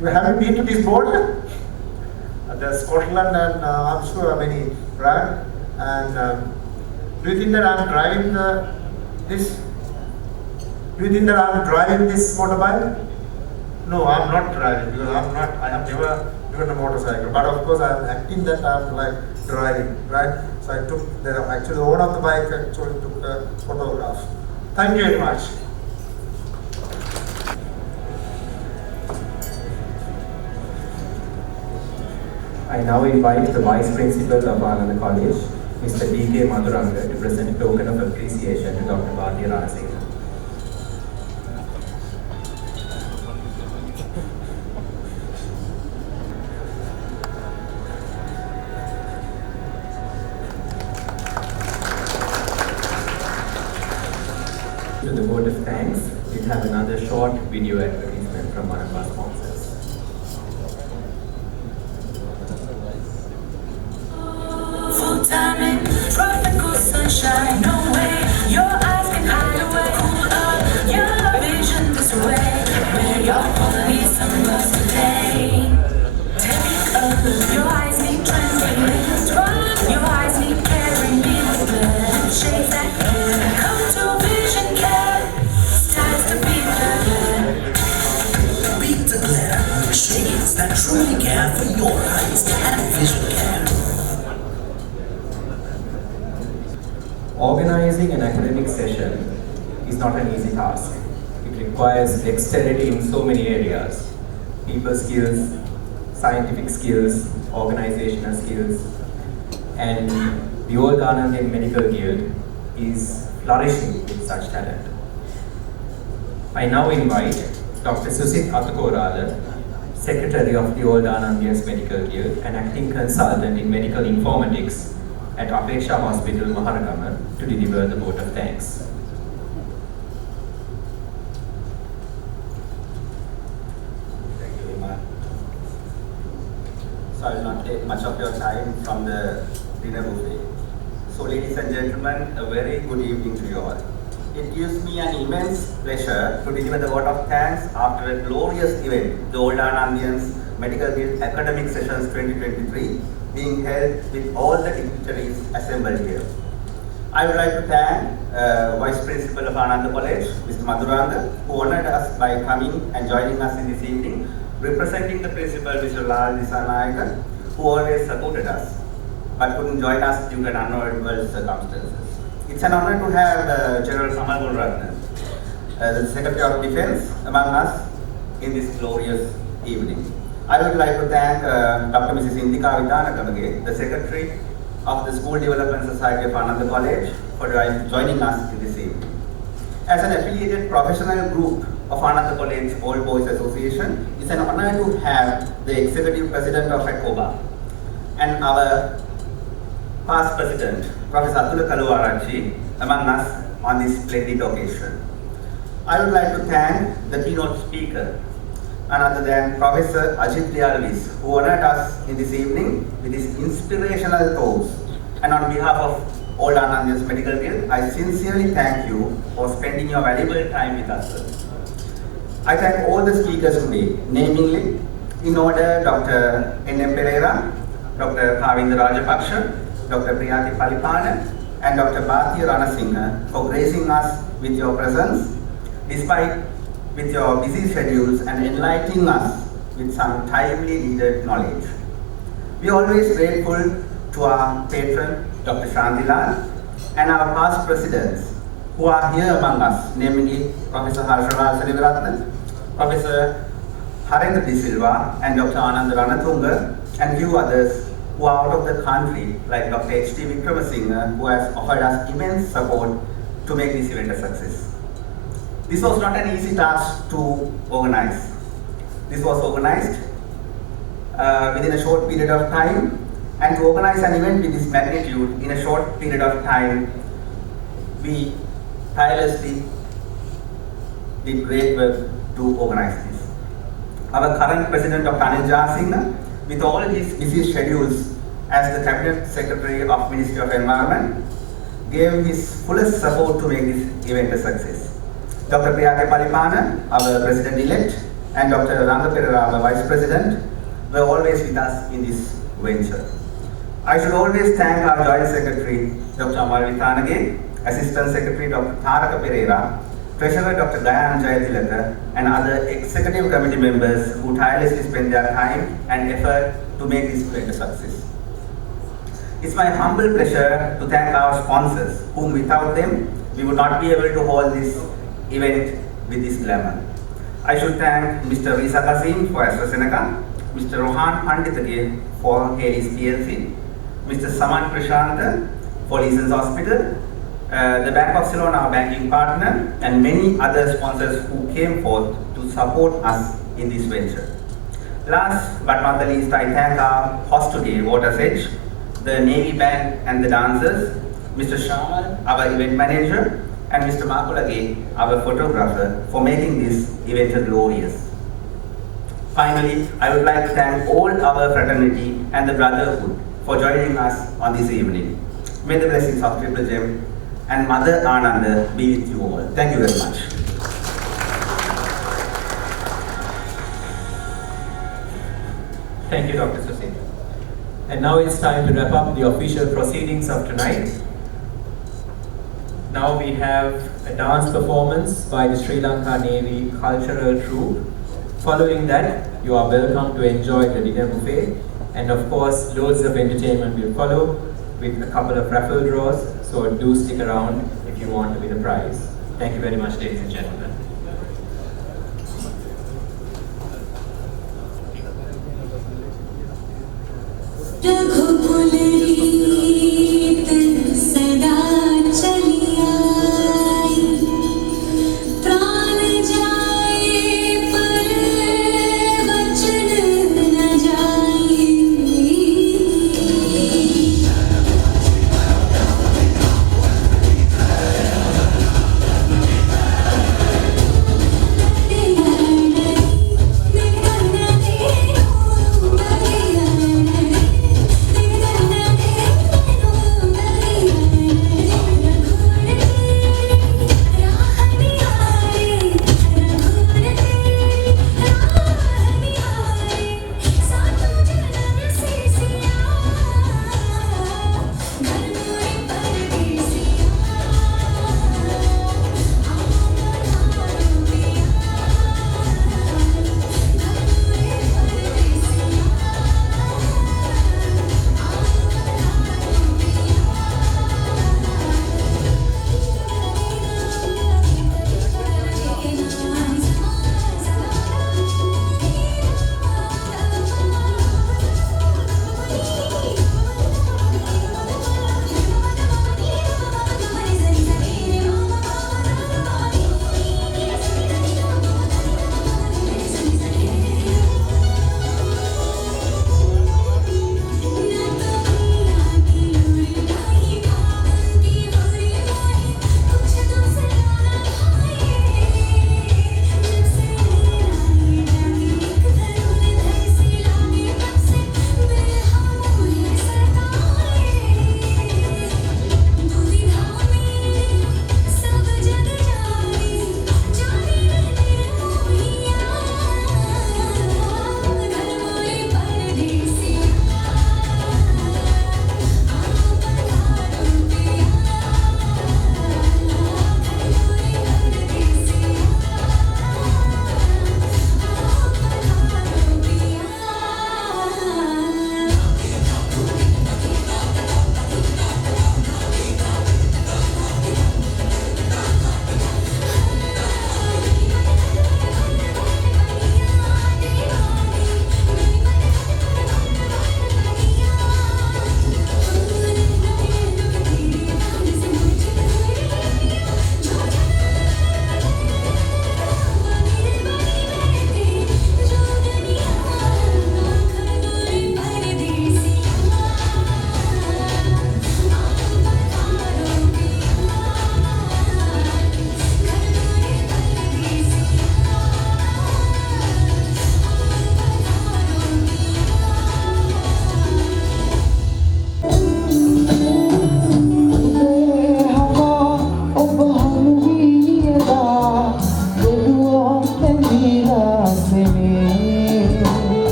you haven't been to this border. There's Scotland and I'm sure many, right? And do you think that I'm driving this? Do you think that I'm driving this motorbike? No, I'm not driving because I have never driven a motorcycle. But of course, I'm acting that I'm like driving, right? So I took actually the owner of the bike actually took a photograph. Thank you very much. I now invite the Vice Principal of Ananda College, Mr. D.K. Madhuranga, to present a token of appreciation to Dr. Bhatia Ranasinghe. To the vote of thanks, we have another short video advertisement from one of our sponsors. Full time in tropical sunshine, no way. Your eyes can hide away. Cool up your vision this way. Wear your quality sunglasses today. Take a look. Your eyes need trending. Drop. Your eyes need caring. Need the blood. Shades that care. Come to Vision Care. Styles to beat the glare. Beat the glare. Shades that truly care for your eyes and vision care. Organizing an academic session is not an easy task. It requires dexterity in so many areas: people skills, scientific skills, organizational skills, and the Old Anandian Medical Guild is flourishing with such talent. I now invite Dr. Susit Athukorala, Secretary of the Old Anandians Medical Guild and acting consultant in medical informatics at Apeksha Hospital, Maharagama, to deliver the vote of thanks. Thank you very much. So I will not take much of your time from the dinner buffet. So ladies and gentlemen, a very good evening to you all. It gives me an immense pleasure to deliver the vote of thanks after a glorious event, the Old Anandians Medical Guild Academic Sessions 2023, being held with all the dignitaries assembled here. I would like to thank Vice Principal of Ananda College, Mr. Madhuranga, who honored us by coming and joining us in this evening, representing the Principal, Mr. Lal Disanayaka, who always supported us, but couldn't join us due to unavoidable circumstances. It's an honor to have General Kamal Gulratne, the Secretary of Defense, among us in this glorious evening. I would like to thank Dr. Mrs. Indika Vidanakamage, the Secretary of the School Development Society of Ananda College, for joining us in this evening. As an affiliated professional group of Ananda College Old Boys Association, it's an honor to have the Executive President of ACOBA and our past President, Professor Atula Kaluarachi, among us on this splendid occasion. I would like to thank the keynote speaker, none other than Professor Ajit Lialvis, who honored us in this evening with his inspirational thoughts. And on behalf of Old Anandians Medical Guild, I sincerely thank you for spending your valuable time with us, sir. I thank all the speakers today, namely, in order, Dr. N.M. Pereira, Dr. Kavinda Rajapaksha, Dr. Priyati Palipana, and Dr. Bhatia Ranasinghe for gracing us with your presence, despite with your busy schedules and enlightening us with some timely needed knowledge. We are always grateful to our patron, Dr. Shantilal, and our past presidents who are here among us, namely Professor Harsharaj Srivaratna, Professor Harendra De Silva, and Dr. Ananda Ranatunga, and few others who are out of the country, like Dr. H.T. Vikramasinghe, who has offered us immense support to make this event a success. This was not an easy task to organize. This was organized within a short period of time, and to organize an event with this magnitude in a short period of time, we tirelessly did great work to organize this. Our current president, Dr. Anil Singh, with all his busy schedules as the Cabinet Secretary of Ministry of Environment, gave his fullest support to make this event a success. Dr. Priyake Paripana, our President-elect, and Dr. Ranga Perera, our Vice President, were always with us in this venture. I should always thank our Joint Secretary, Dr. Amal Vithanage, Assistant Secretary, Dr. Tharaka Pereira, Treasurer, Dr. Gayan Jayatilaka, and other Executive Committee members who tirelessly spend their time and effort to make this event a success. It's my humble pleasure to thank our sponsors, whom without them, we would not be able to hold this event with this glamour. I should thank Mr. Risa Kasim for AstraZeneca, Mr. Rohan Panditake for Hades PLC, Mr. Saman Prashant for Leeson's Hospital, the Bank of Ceylon, our banking partner, and many other sponsors who came forth to support us in this venture. Last but not the least, I thank our host today, Water's Edge, the Navy Band and the dancers, Mr. Shaman, our event manager, and Mr. Makulage, our photographer, for making this event glorious. Finally, I would like to thank all our fraternity and the brotherhood for joining us on this evening. May the blessings of Triple Gem and Mother Ananda be with you all. Thank you very much. Thank you, Dr. Susin. And now it's time to wrap up the official proceedings of tonight. Now we have a dance performance by the Sri Lanka Navy Cultural Troupe. Following that, you are welcome to enjoy the dinner buffet, and of course, loads of entertainment will follow with a couple of raffle draws, so do stick around if you want to win a prize. Thank you very much, ladies and gentlemen.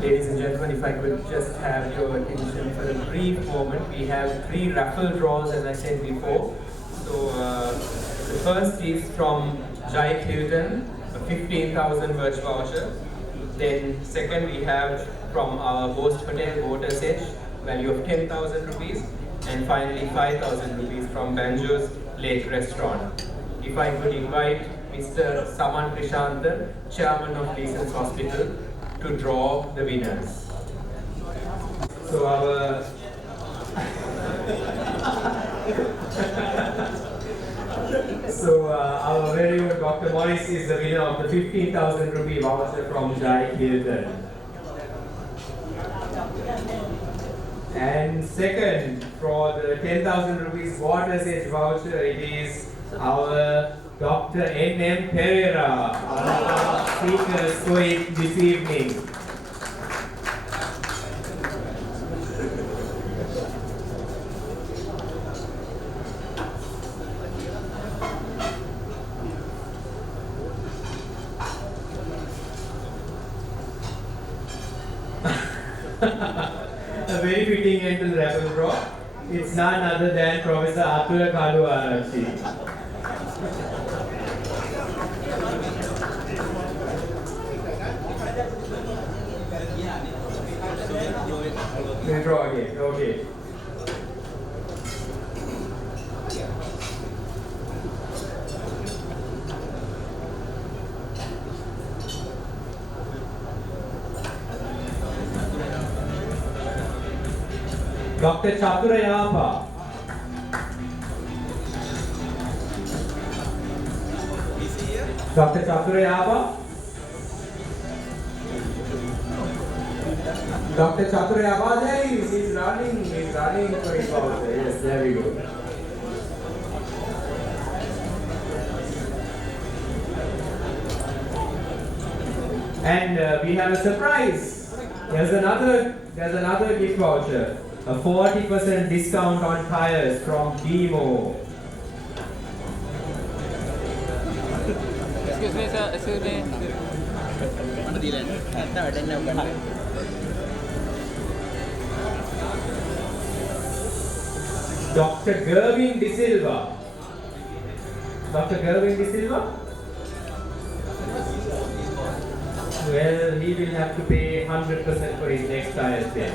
Ladies and gentlemen, if I could just have your attention for a brief moment. We have 3 raffle draws, as I said before. So the first is from Jai Hilton, a 15,000 Birch voucher. Then second we have from our host hotel, Water's Edge, value of 10,000 rupees. And finally 5,000 rupees from Banjo's Lake Restaurant. If I could invite Mr. Saman Krishantan, Chairman of Leeson's Hospital, to draw the winners. So our very own Dr. Morris is the winner of the 15,000 rupee voucher from Jai Hilton. And second, for the 10,000 rupees Water's Edge voucher, it is our Dr. N.M. Pereira, our speaker for it this evening. A very fitting end to the raffle draw. It's none other than Professor Atura Kaluarachi. We'll draw again, okay. Dr. Chaturayapa. Dr. Chaturayapa. Dr. Chaturayapa, there he is. He's running for his voucher. Yes, there we go. And we have a surprise. There's another gift voucher. A 40% discount on tires from Demo. Excuse me, sir. Excuse me. Dr. Gervin De Silva. Dr. Gervin De Silva? Well, he will have to pay 100% for his next tires then.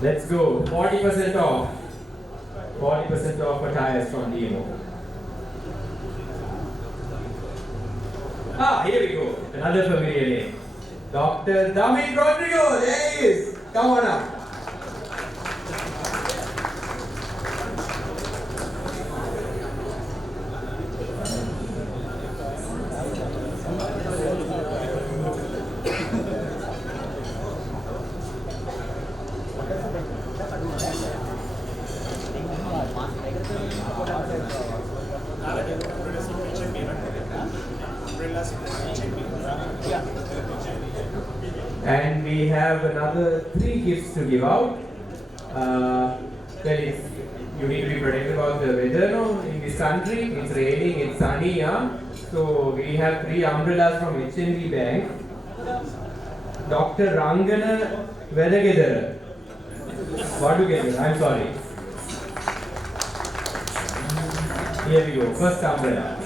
Let's go. 40% off. 40% off for tires from Demo. Here we go. Another familiar name. Dr. David Rodrigo. There he is. Come on up. And we have another 3 gifts to give out. You need to be protected about the weather, no? In this country. It's raining, it's sunny, So we have 3 umbrellas from HNB Bank. Dr. Rangana Vedagedara. What do you get? I'm sorry. Here we go. First umbrella.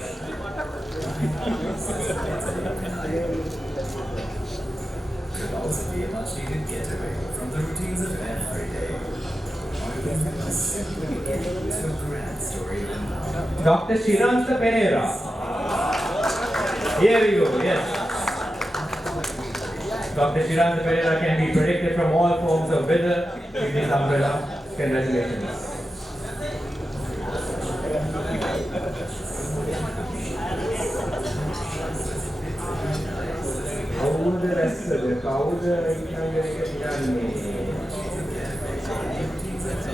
Also be a much-needed getaway from the routines of every day. A simple to a grand story of Ananda. Dr. Shiranta Pereira. Here we go, yes. Dr. Shiranta Pereira can be protected from all forms of weather with this umbrella. Congratulations. කවුද රැස්සද කවුද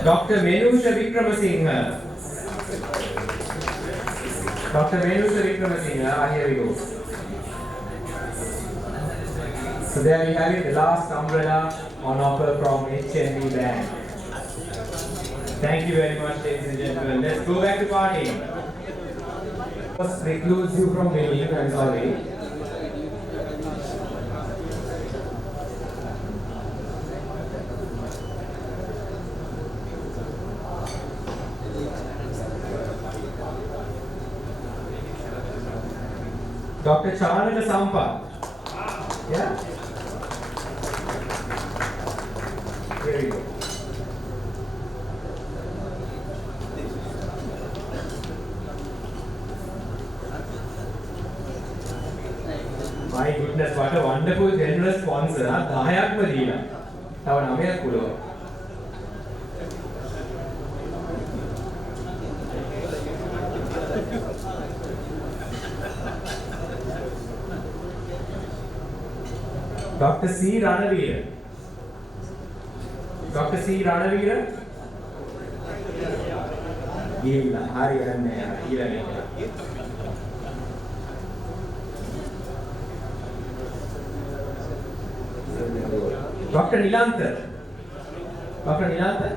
Dr. Menusha Vikramasinghe. Dr. Menusha Vikramasinghe, here we go. So there we have it, the last umbrella on offer from HNB Bank. Thank you very much, ladies and gentlemen. Let's go back to partying. First precludes you from winning, I'm sorry. Dr. Chanaka Sampath. Yeah? Here we go. My goodness, what a wonderful, generous sponsor. 10ක්ම දීලා. තව 9ක් පුළුවන්. Dr. C. Ranavira. Dr. C. Ranavira. Gila, hari aneh ya, gila nih. Dr. Nilantha. Dr. Nilantha.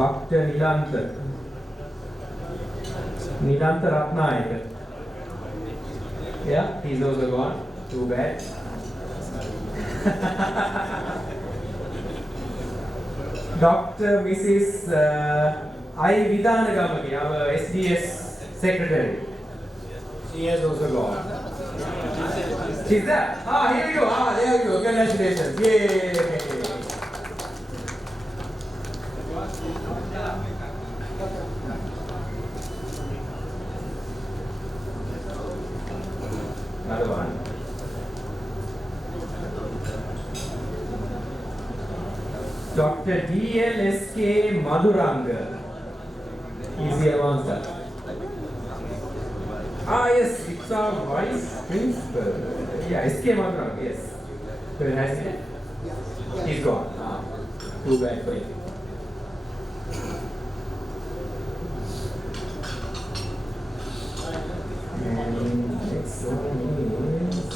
Dr. Nilantha. Nilantha Ratnayaka. Yeah, he's also gone. Too bad. Dr. Mrs. I. Vidanagamaki, our SDS secretary. She has also gone. She's there. Here we go. There we go. Congratulations. Yay. Another one. Dr. D.L.S.K. Madhuranga is here amongst us. Yes, it's our vice principal. Yeah, S.K. Madhuranga, yes. Very nice. He's gone. Too bad for him. And next one is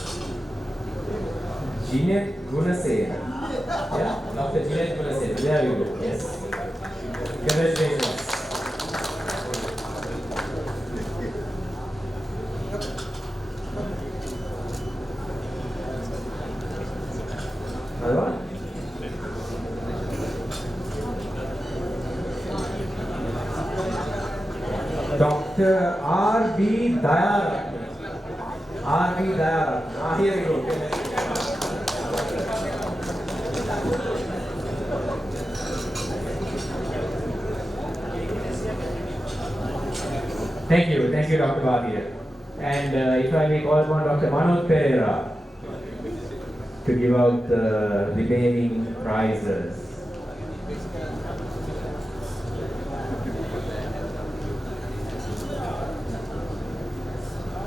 Jeanette Gunasena. Yeah, Dr. Jeanette Gunasena. There you go. Yes. Congratulations. Another one? Dr. R.B. Dayaratna. R.B. Dayaratna. Here we go. Thank you, Dr. Bhatia. And if I may call upon Dr. Manoj Pereira to give out the remaining prizes.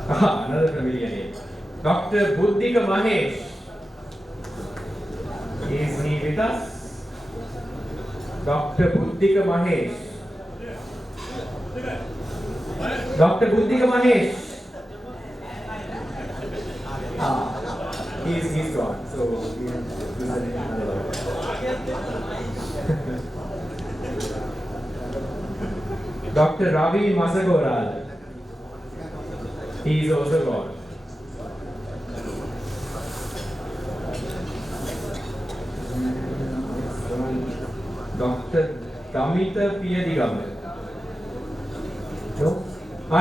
Another familiar name. Dr. Buddhika Mahesh. Is he with us? Dr. Buddhika Mahesh. Dr. Buddhika Mahesh. He's gone. So he's another one. Dr. Ravi Masagoral. He is also gone. Dr. Damita Piyadigam. No?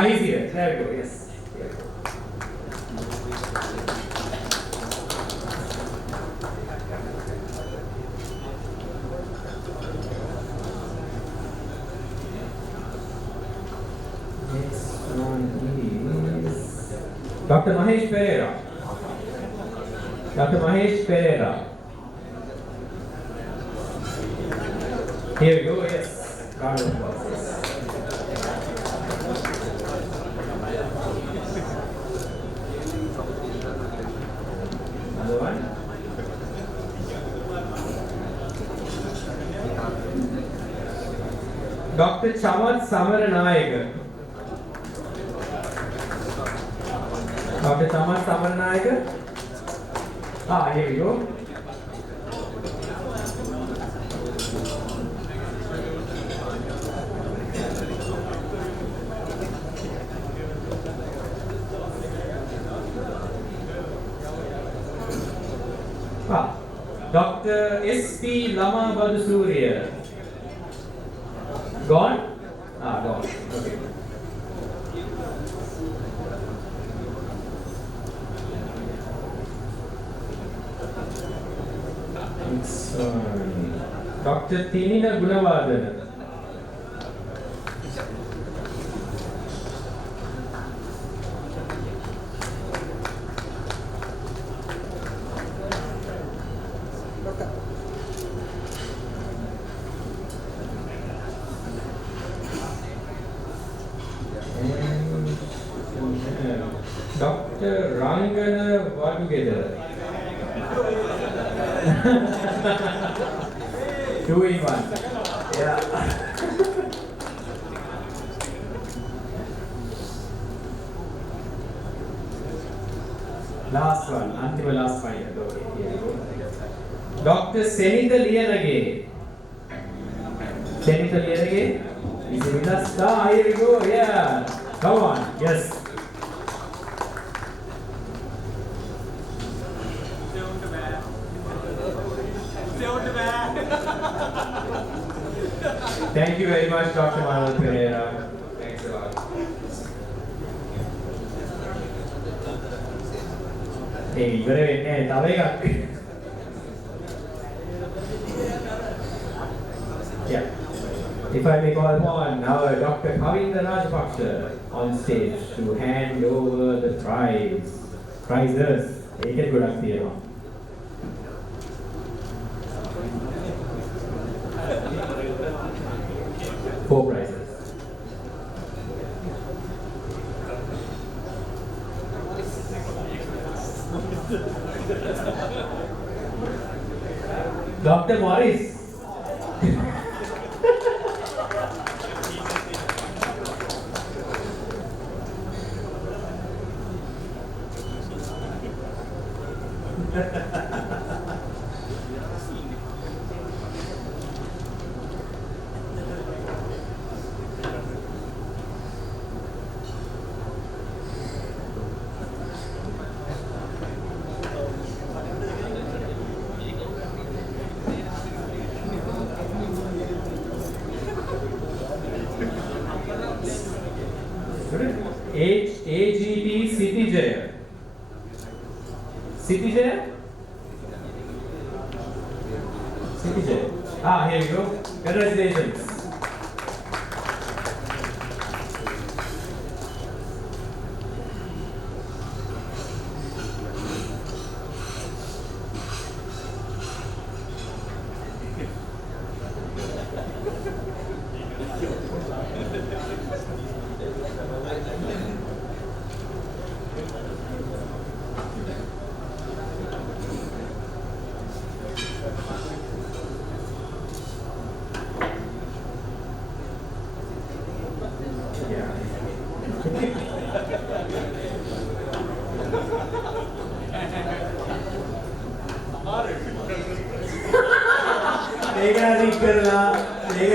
He's here. There we go. Yes. Dr. Mahesh Pereira. Dr. Mahesh Pereira. Here we go, yes. Round of applause. Another one. Dr. Chamat Samaranayaka. Dr. Chamat Samaranayaka. Here we go. Dr. S.P. Lama Badusuriya. Gone? Gone. Okay. Dr. Tinina Gunavardhana. Dr. Rangana Vadugeda. 2 in 1. Yeah. Last one. Antima last one. Okay, here we go. Dr. Senitha Liyanage. Senitha Liyanage. Is he with us? Here we go. Yeah. Come on. Yes. Thank you very much, Dr. Manoj Pereira. Thanks a lot. Hey, very Yeah. If I may call upon now Dr. Kavinda Rajapaksa on stage to hand over the prizes. Take it good up here. Four prizes. Dr. Morris. AGT City Jaya. City Jaya? City Jaya. Here we go. Congratulations.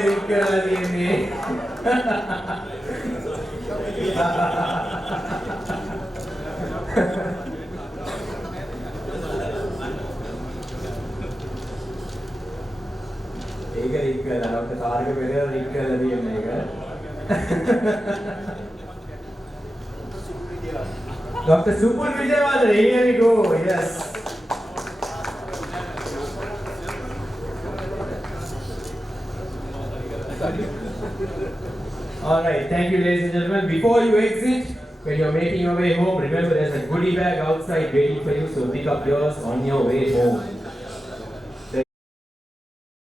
රික් කරලා තියෙන්නේ. ඒක රික් කරලා doctor කාර්ක Perera රික් කරලා තියෙන්නේ ඒක. Dr. Supul Vijayawardene, here we go, yes. Alright, thank you ladies and gentlemen. Before you exit, when you're making your way home, remember there's a goodie bag outside waiting for you, so pick up yours on your way home.